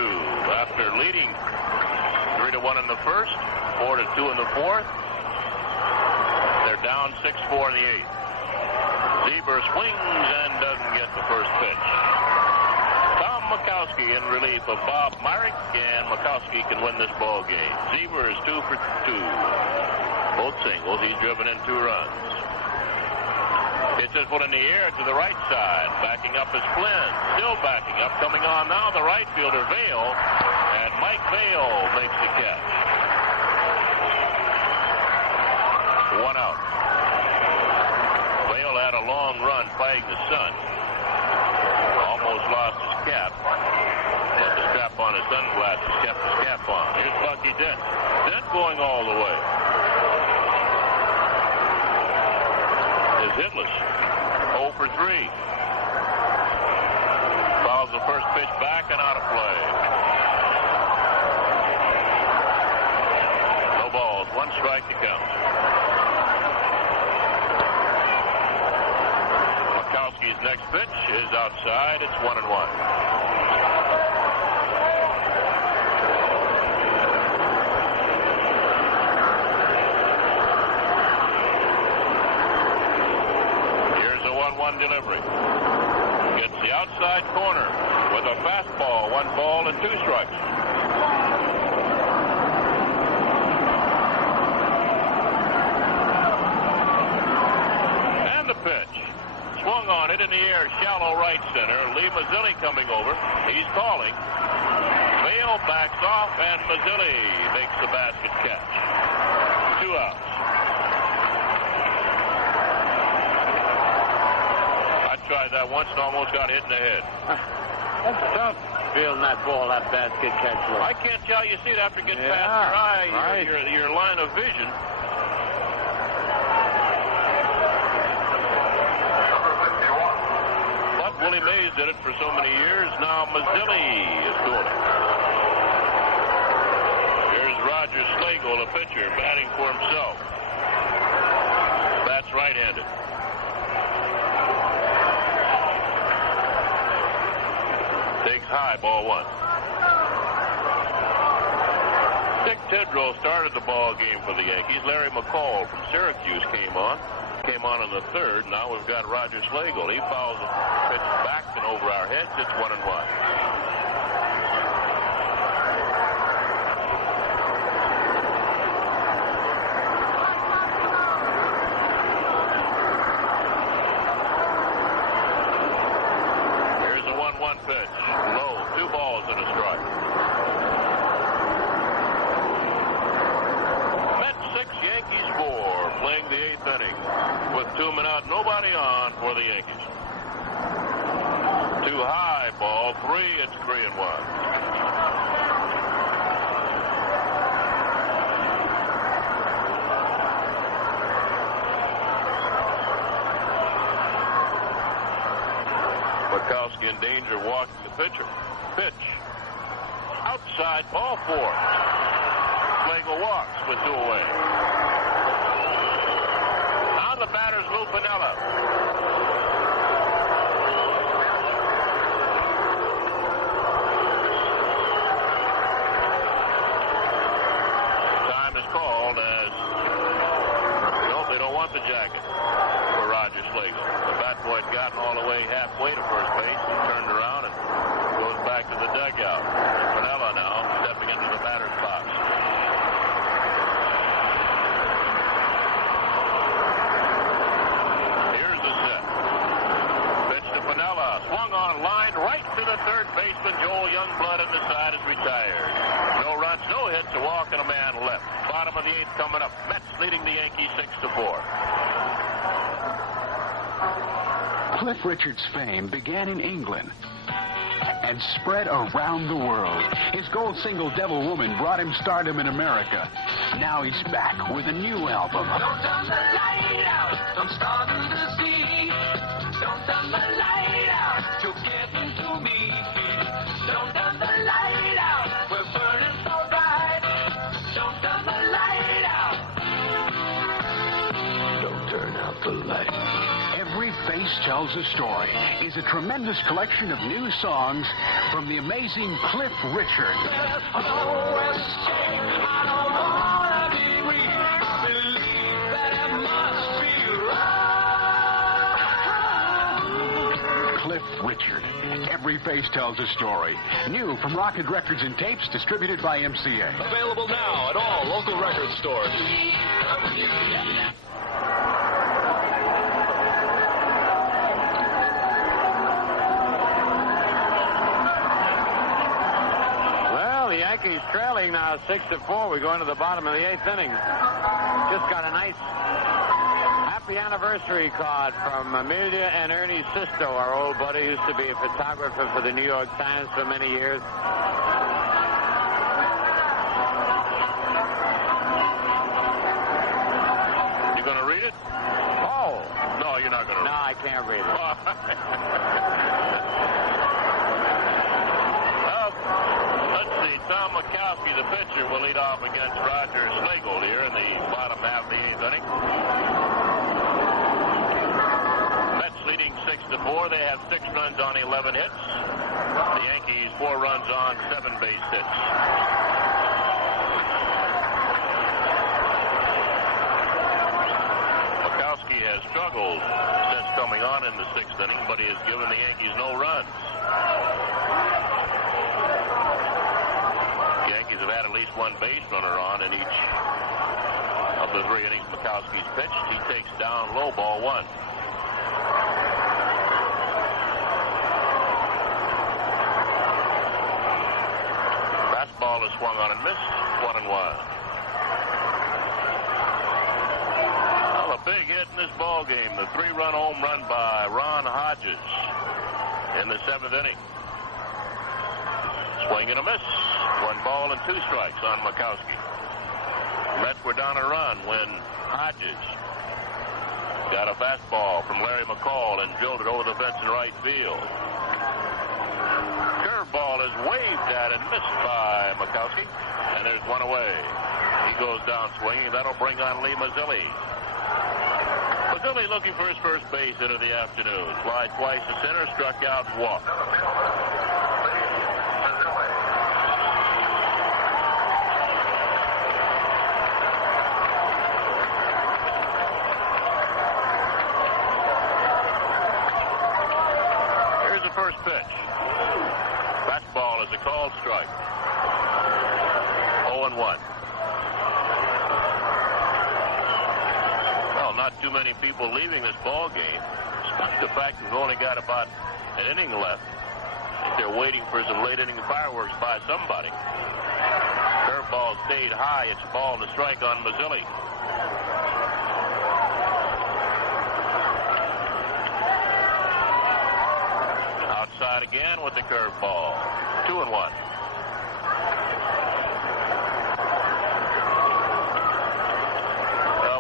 after leading 3-1 in the first, 4-2 in the fourth. They're down 6-4 in the eighth. Zieber swings and doesn't get the first pitch. Tom Makowski in relief of Bob Myrick, and Makowski can win this ball game. Zieber is 2 for 2. Both singles. He's driven in 2 runs. It's this one in the air to the right side. Backing up is Flynn. Still backing up. Coming on now, the right fielder, Vail. And Mike Vail makes the catch. 1 out. Vail had a long run fighting the sun. Almost lost his cap. But the strap on his sunglasses kept his cap on. Here's Bucky Dent. Dent going all the way. Is hitless. 0 for 3. Fouls the first pitch back and out of play. No balls. 1 strike to count. Makowski's next pitch is outside. It's 1-1. Delivery. Gets the outside corner with a fastball. 1 ball and 2 strikes. And the pitch. Swung on it in the air, shallow right center. Lee Mazzilli coming over. He's calling. Vail backs off, and Mazzilli makes the basket catch. 2 outs. Tried that once and almost got hit in the head. That's tough, feeling that ball, that basket catch. I can't tell. You see it after it gets past your eye, your line of vision. But Willie Mays did it for so many years. Now Mazzilli is doing it. Here's Roger Slagle, the pitcher, batting for himself. Bats right-handed. Takes high, ball 1. Dick Tidrow started the ball game for the Yankees. Larry McCall from Syracuse came on in the third. Now we've got Roger Slagle. He fouls the pitch back and over our heads. It's 1-1. Pitch. Low. 2 balls and a strike. Mets 6, Yankees 4. Playing the 8th inning. With 2 men out, nobody on for the Yankees. 2 high, ball 3. It's 3-1. Makowski in danger, walking the pitcher. Pitch. Outside, ball 4. Slagle walks with 2 away. Now the batter's Lou Piniella. Time is called as... No, they don't want the jacket for Roger Slagle. The bat boy had gotten all the way halfway to first base and turned around and goes back to the dugout. Piniella now stepping into the batter's box. Here's the set. Pitch to Piniella. Swung on, line right to the third baseman. Joel Youngblood, and the side is retired. No runs, no hits, a walk, and a man left. 5 bottom of the 8th coming up. Mets leading the Yankees 6-4. Cliff Richard's fame began in England and spread around the world. His gold single, Devil Woman, brought him stardom in America. Now he's back with a new album. Don't turn the light out, I'm starting to see. Don't turn the light out, you're getting to me. Don't turn the light out, we're burning so bright. Don't turn the light out. Don't turn out the light. Every Face Tells a Story is a tremendous collection of new songs from the amazing Cliff Richard. Cliff Richard. Every Face Tells a Story. New from Rocket Records and Tapes, distributed by MCA. Available now at all local record stores. The Yankees trailing now 6-4. We go into the bottom of the 8th inning. Just got a nice happy anniversary card from Amelia and Ernie Sisto, our old buddy, who used to be a photographer for the New York Times for many years. You going to read it? Oh. No, you're not going to read it. No, I can't read it. Tom Makowski, the pitcher, will lead off against Roger Slagle here in the bottom half of the 8th inning. Mets leading 6-4. They have 6 runs on 11 hits. The Yankees 4 runs on 7 base hits. Makowski has struggled since coming on in the 6th inning, but he has given the Yankees no runs. Yankees have had at least one base runner on in each of the 3 innings Makowski's pitched. He takes down low, ball 1. Fastball is swung on and missed. 1-1. Well, a big hit in this ball game. The 3-run home run by Ron Hodges in the 7th inning. Swing and a miss. 1 ball and 2 strikes on Makowski. Mets were down a run when Hodges got a fastball from Larry McCall and drilled it over the fence in right field. Curveball is waved at and missed by Makowski, and there's 1 away. He goes down swinging. That'll bring on Lee Mazzilli. Mazzilli looking for his first base hit of the afternoon. Fly twice to center, struck out, walked. First pitch. Fastball is a called strike. 0-1. Well, not too many people leaving this ball game, despite the fact we've only got about an inning left. They're waiting for some late inning fireworks by somebody. Curveball stayed high. It's ball to strike on Mazzilli. Again with the curveball. 2-1.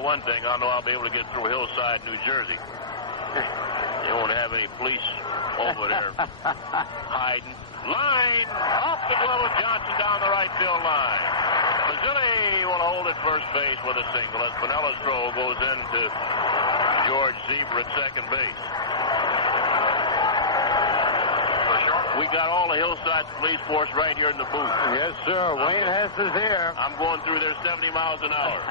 One thing, I know I'll be able to get through Hillside, New Jersey. You won't have any police over there hiding. Line off the glove of Johnson down the right field line. Mazzilli will hold at first base with a single as Pinella's throw goes into George Zebra at second base. We got all the Hillside police force right here in the booth. Yes, sir. Wayne Hess is here. I'm going through there 70 miles an hour.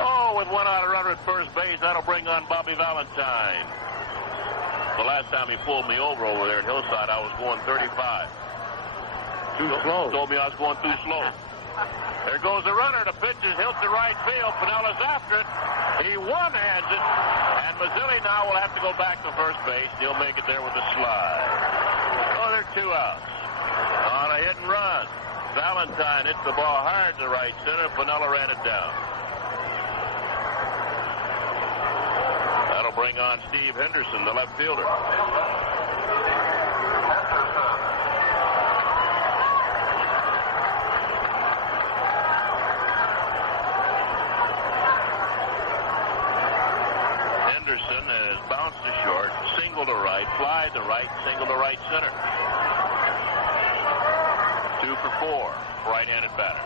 Oh, with 1 out of runner at first base, that'll bring on Bobby Valentine. The last time he pulled me over there at Hillside, I was going 35. Too slow. Told me I was going too slow. There goes the runner. The pitch is hit to right field. Pinella's after it. He one-hands it. And Mazzilli now will have to go back to first base. He'll make it there with a slide. Oh, there are 2 outs. On a hit and run. Valentine hit the ball hard to right center. Piniella ran it down. That'll bring on Steve Henderson, the left fielder. Henderson has bounced to short, single to right, fly to right, single to right center. 2 for 4, right-handed batter.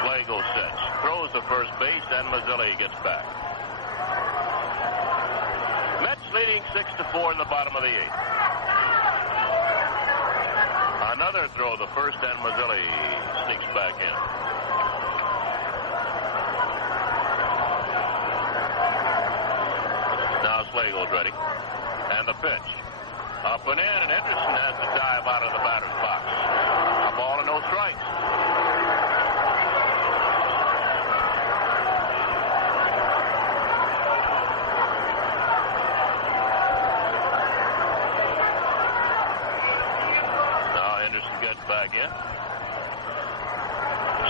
Slagle sets, throws to first base, and Mazzilli gets back. Mets leading 6-4 in the bottom of the 8th. Another throw to first, and Mazzilli sneaks back in. Now Slagle's ready. And the pitch. Up and in, and Henderson has to dive out of the batter's box. A ball and no strikes. Now Henderson gets back in.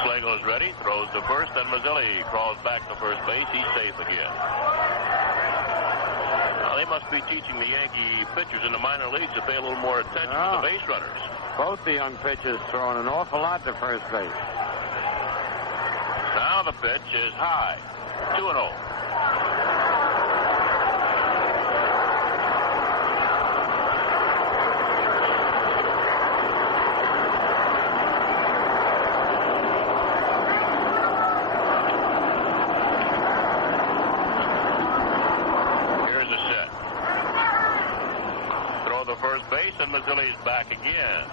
Slagle is ready, throws to first, and Mazzilli crawls back to first base. He's safe again. They must be teaching the Yankee pitchers in the minor leagues to pay a little more attention to the base runners. Both the young pitchers throwing an awful lot to first base. Now the pitch is high. 2-0. Base, and Mazzilli's back again.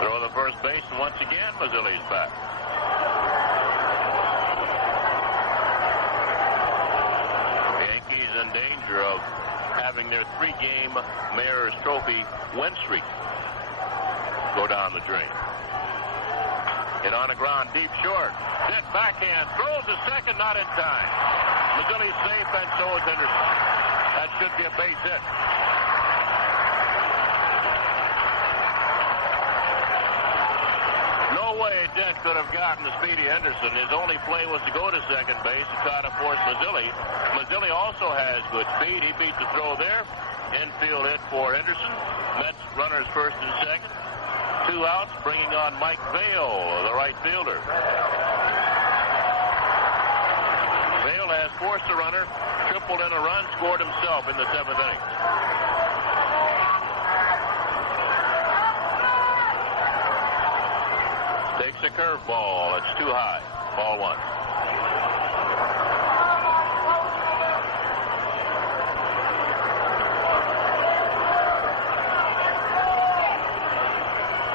Throw the first base, and once again, Mazzilli's back. The Yankees in danger of having their 3-game Mayor's Trophy win streak go down the drain. Hit on the ground, deep short. Hit backhand, throws to second, not in time. Mazzilli's safe, and so is Henderson. That should be a base hit. No way Dent could have gotten to Speedy Henderson. His only play was to go to second base to try to force Mazzilli. Mazzilli also has good speed. He beat the throw there. Infield hit for Henderson. Mets runners first and second. 2 outs, bringing on Mike Vail, the right fielder. Vail has forced a runner, tripled in a run, scored himself in the 7th inning. Takes a curveball. It's too high. Ball 1.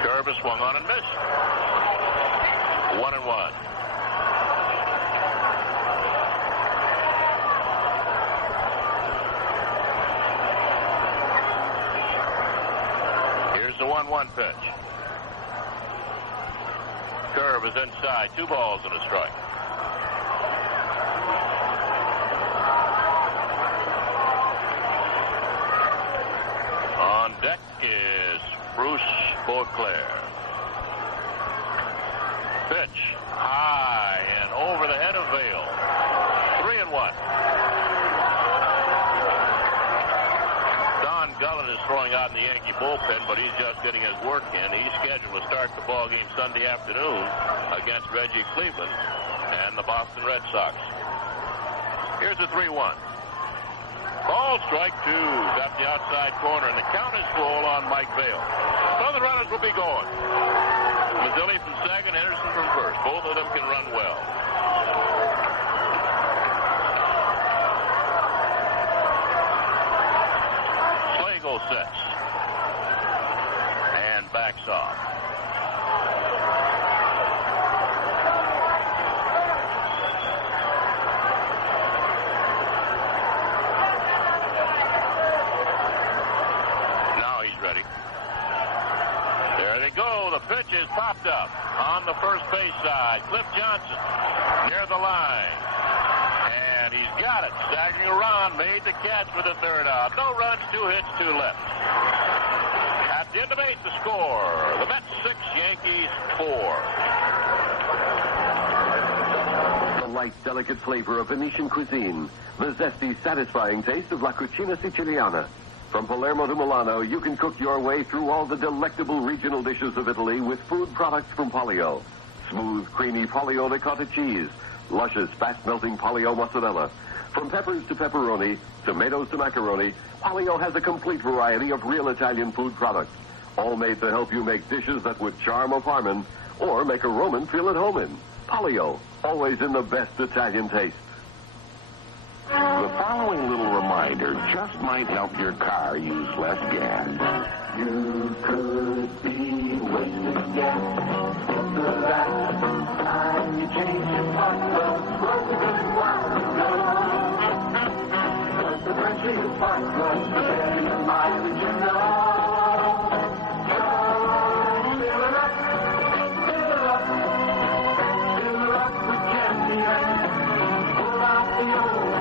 Curve is swung on and missed. 1-1. Here's the 1-1 pitch. Curve is inside. 2 balls and a strike. On deck is Bruce Beauclair. Pitch high and over the head of Vail. 3-1. Don Gullett is throwing out in the Yankee bullpen, but he's just getting his work in. He's scheduled to start the ball game Sunday afternoon against Reggie Cleveland and the Boston Red Sox. Here's the 3-1. Ball strike 2. Got the outside corner, and the count is full on Mike Vail. So the runners will be going. Mazzilli from second, Henderson from first. Both of them can run well. Slagle sets and backs off. Now he's ready. pitch is popped up on the first base side. Cliff Johnson near the line. And he's got it. Staggering around, made the catch for the third out. No runs, 2 hits, 2 left. At the end of 8, the score. The Mets 6, Yankees 4. The light, delicate flavor of Venetian cuisine. The zesty, satisfying taste of La Cucina Siciliana. From Palermo to Milano, you can cook your way through all the delectable regional dishes of Italy with food products from Polio. Smooth, creamy Polio ricotta cheese. Luscious, fast-melting Polio mozzarella. From peppers to pepperoni, tomatoes to macaroni, Polio has a complete variety of real Italian food products. All made to help you make dishes that would charm a Parman or make a Roman feel at home in. Polio, always in the best Italian taste. The following little reminder just might help your car use less gas. You could be wasting gas. The last time you changed your spark plug was a good while ago. But the fresher your spark plug, the better your mileage you know. So fill it up, fill it up, fill it up with Champion. Pull out the old.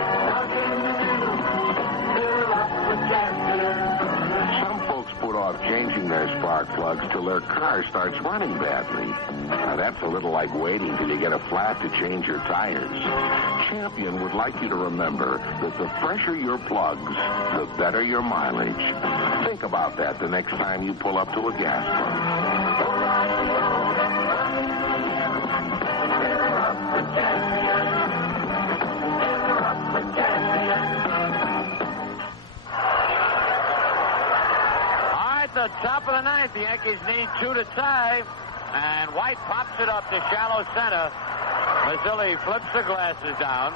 Some folks put off changing their spark plugs till their car starts running badly. Now, that's a little like waiting till you get a flat to change your tires. Champion would like you to remember that the fresher your plugs, the better your mileage. Think about that the next time you pull up to a gas pump. The top of the ninth, the Yankees need 2 to tie, and White pops it up to shallow center. Mazzilli flips the glasses down,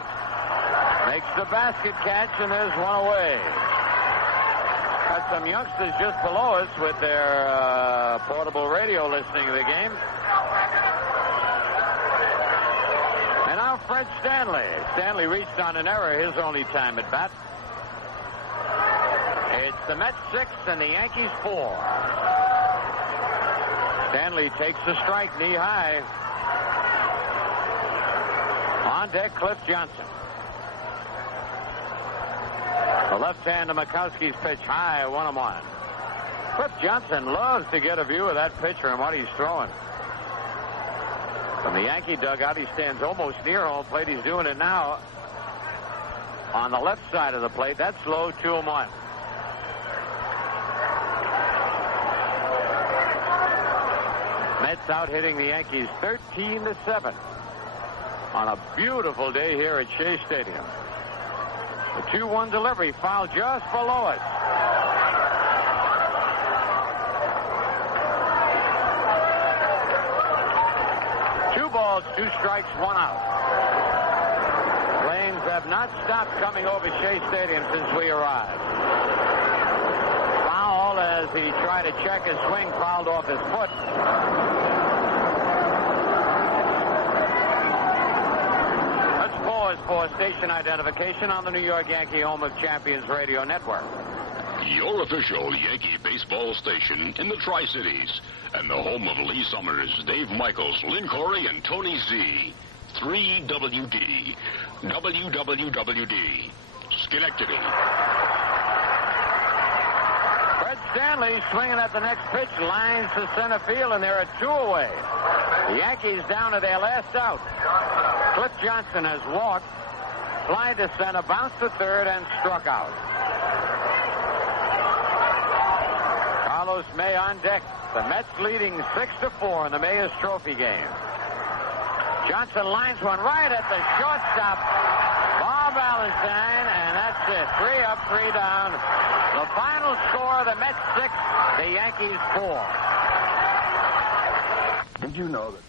makes the basket catch, and there's one away. Got some youngsters just below us with their portable radio listening to the game. And now Fred Stanley. Stanley reached on an error, his only time at bat. It's the Mets 6 and the Yankees 4. Stanley takes the strike knee high. On deck, Cliff Johnson. The left hand of Mikowski's pitch high, 1-1. Cliff Johnson loves to get a view of that pitcher and what he's throwing. From the Yankee dugout, he stands almost near home plate. He's doing it now on the left side of the plate. That's low, 2-1. Mets out hitting the Yankees 13-7 on a beautiful day here at Shea Stadium. The 2-1 delivery foul just below us. Two balls, 2 strikes, 1 out. Flames have not stopped coming over Shea Stadium since we arrived. Foul as he tried to check his swing, fouled off his foot. Let's pause for station identification on the New York Yankee home of Champions Radio Network. Your official Yankee baseball station in the Tri-Cities and the home of Lee Summers, Dave Michaels, Lynn Corey, and Tony Z. 3WD. WWWD. Schenectady. Fred Stanley swinging at the next pitch, lines to center field, and there are 2 away. The Yankees down to their last out. Cliff Johnson has walked, fly to center, bounced to third, and struck out. Carlos May on deck. The Mets leading 6-4 in the Mayor's Trophy game. Johnson lines one right at the shortstop, Bob Valentine, and that's it. 3 up, 3 down. The final score, the Mets 6, the Yankees 4. Did you know that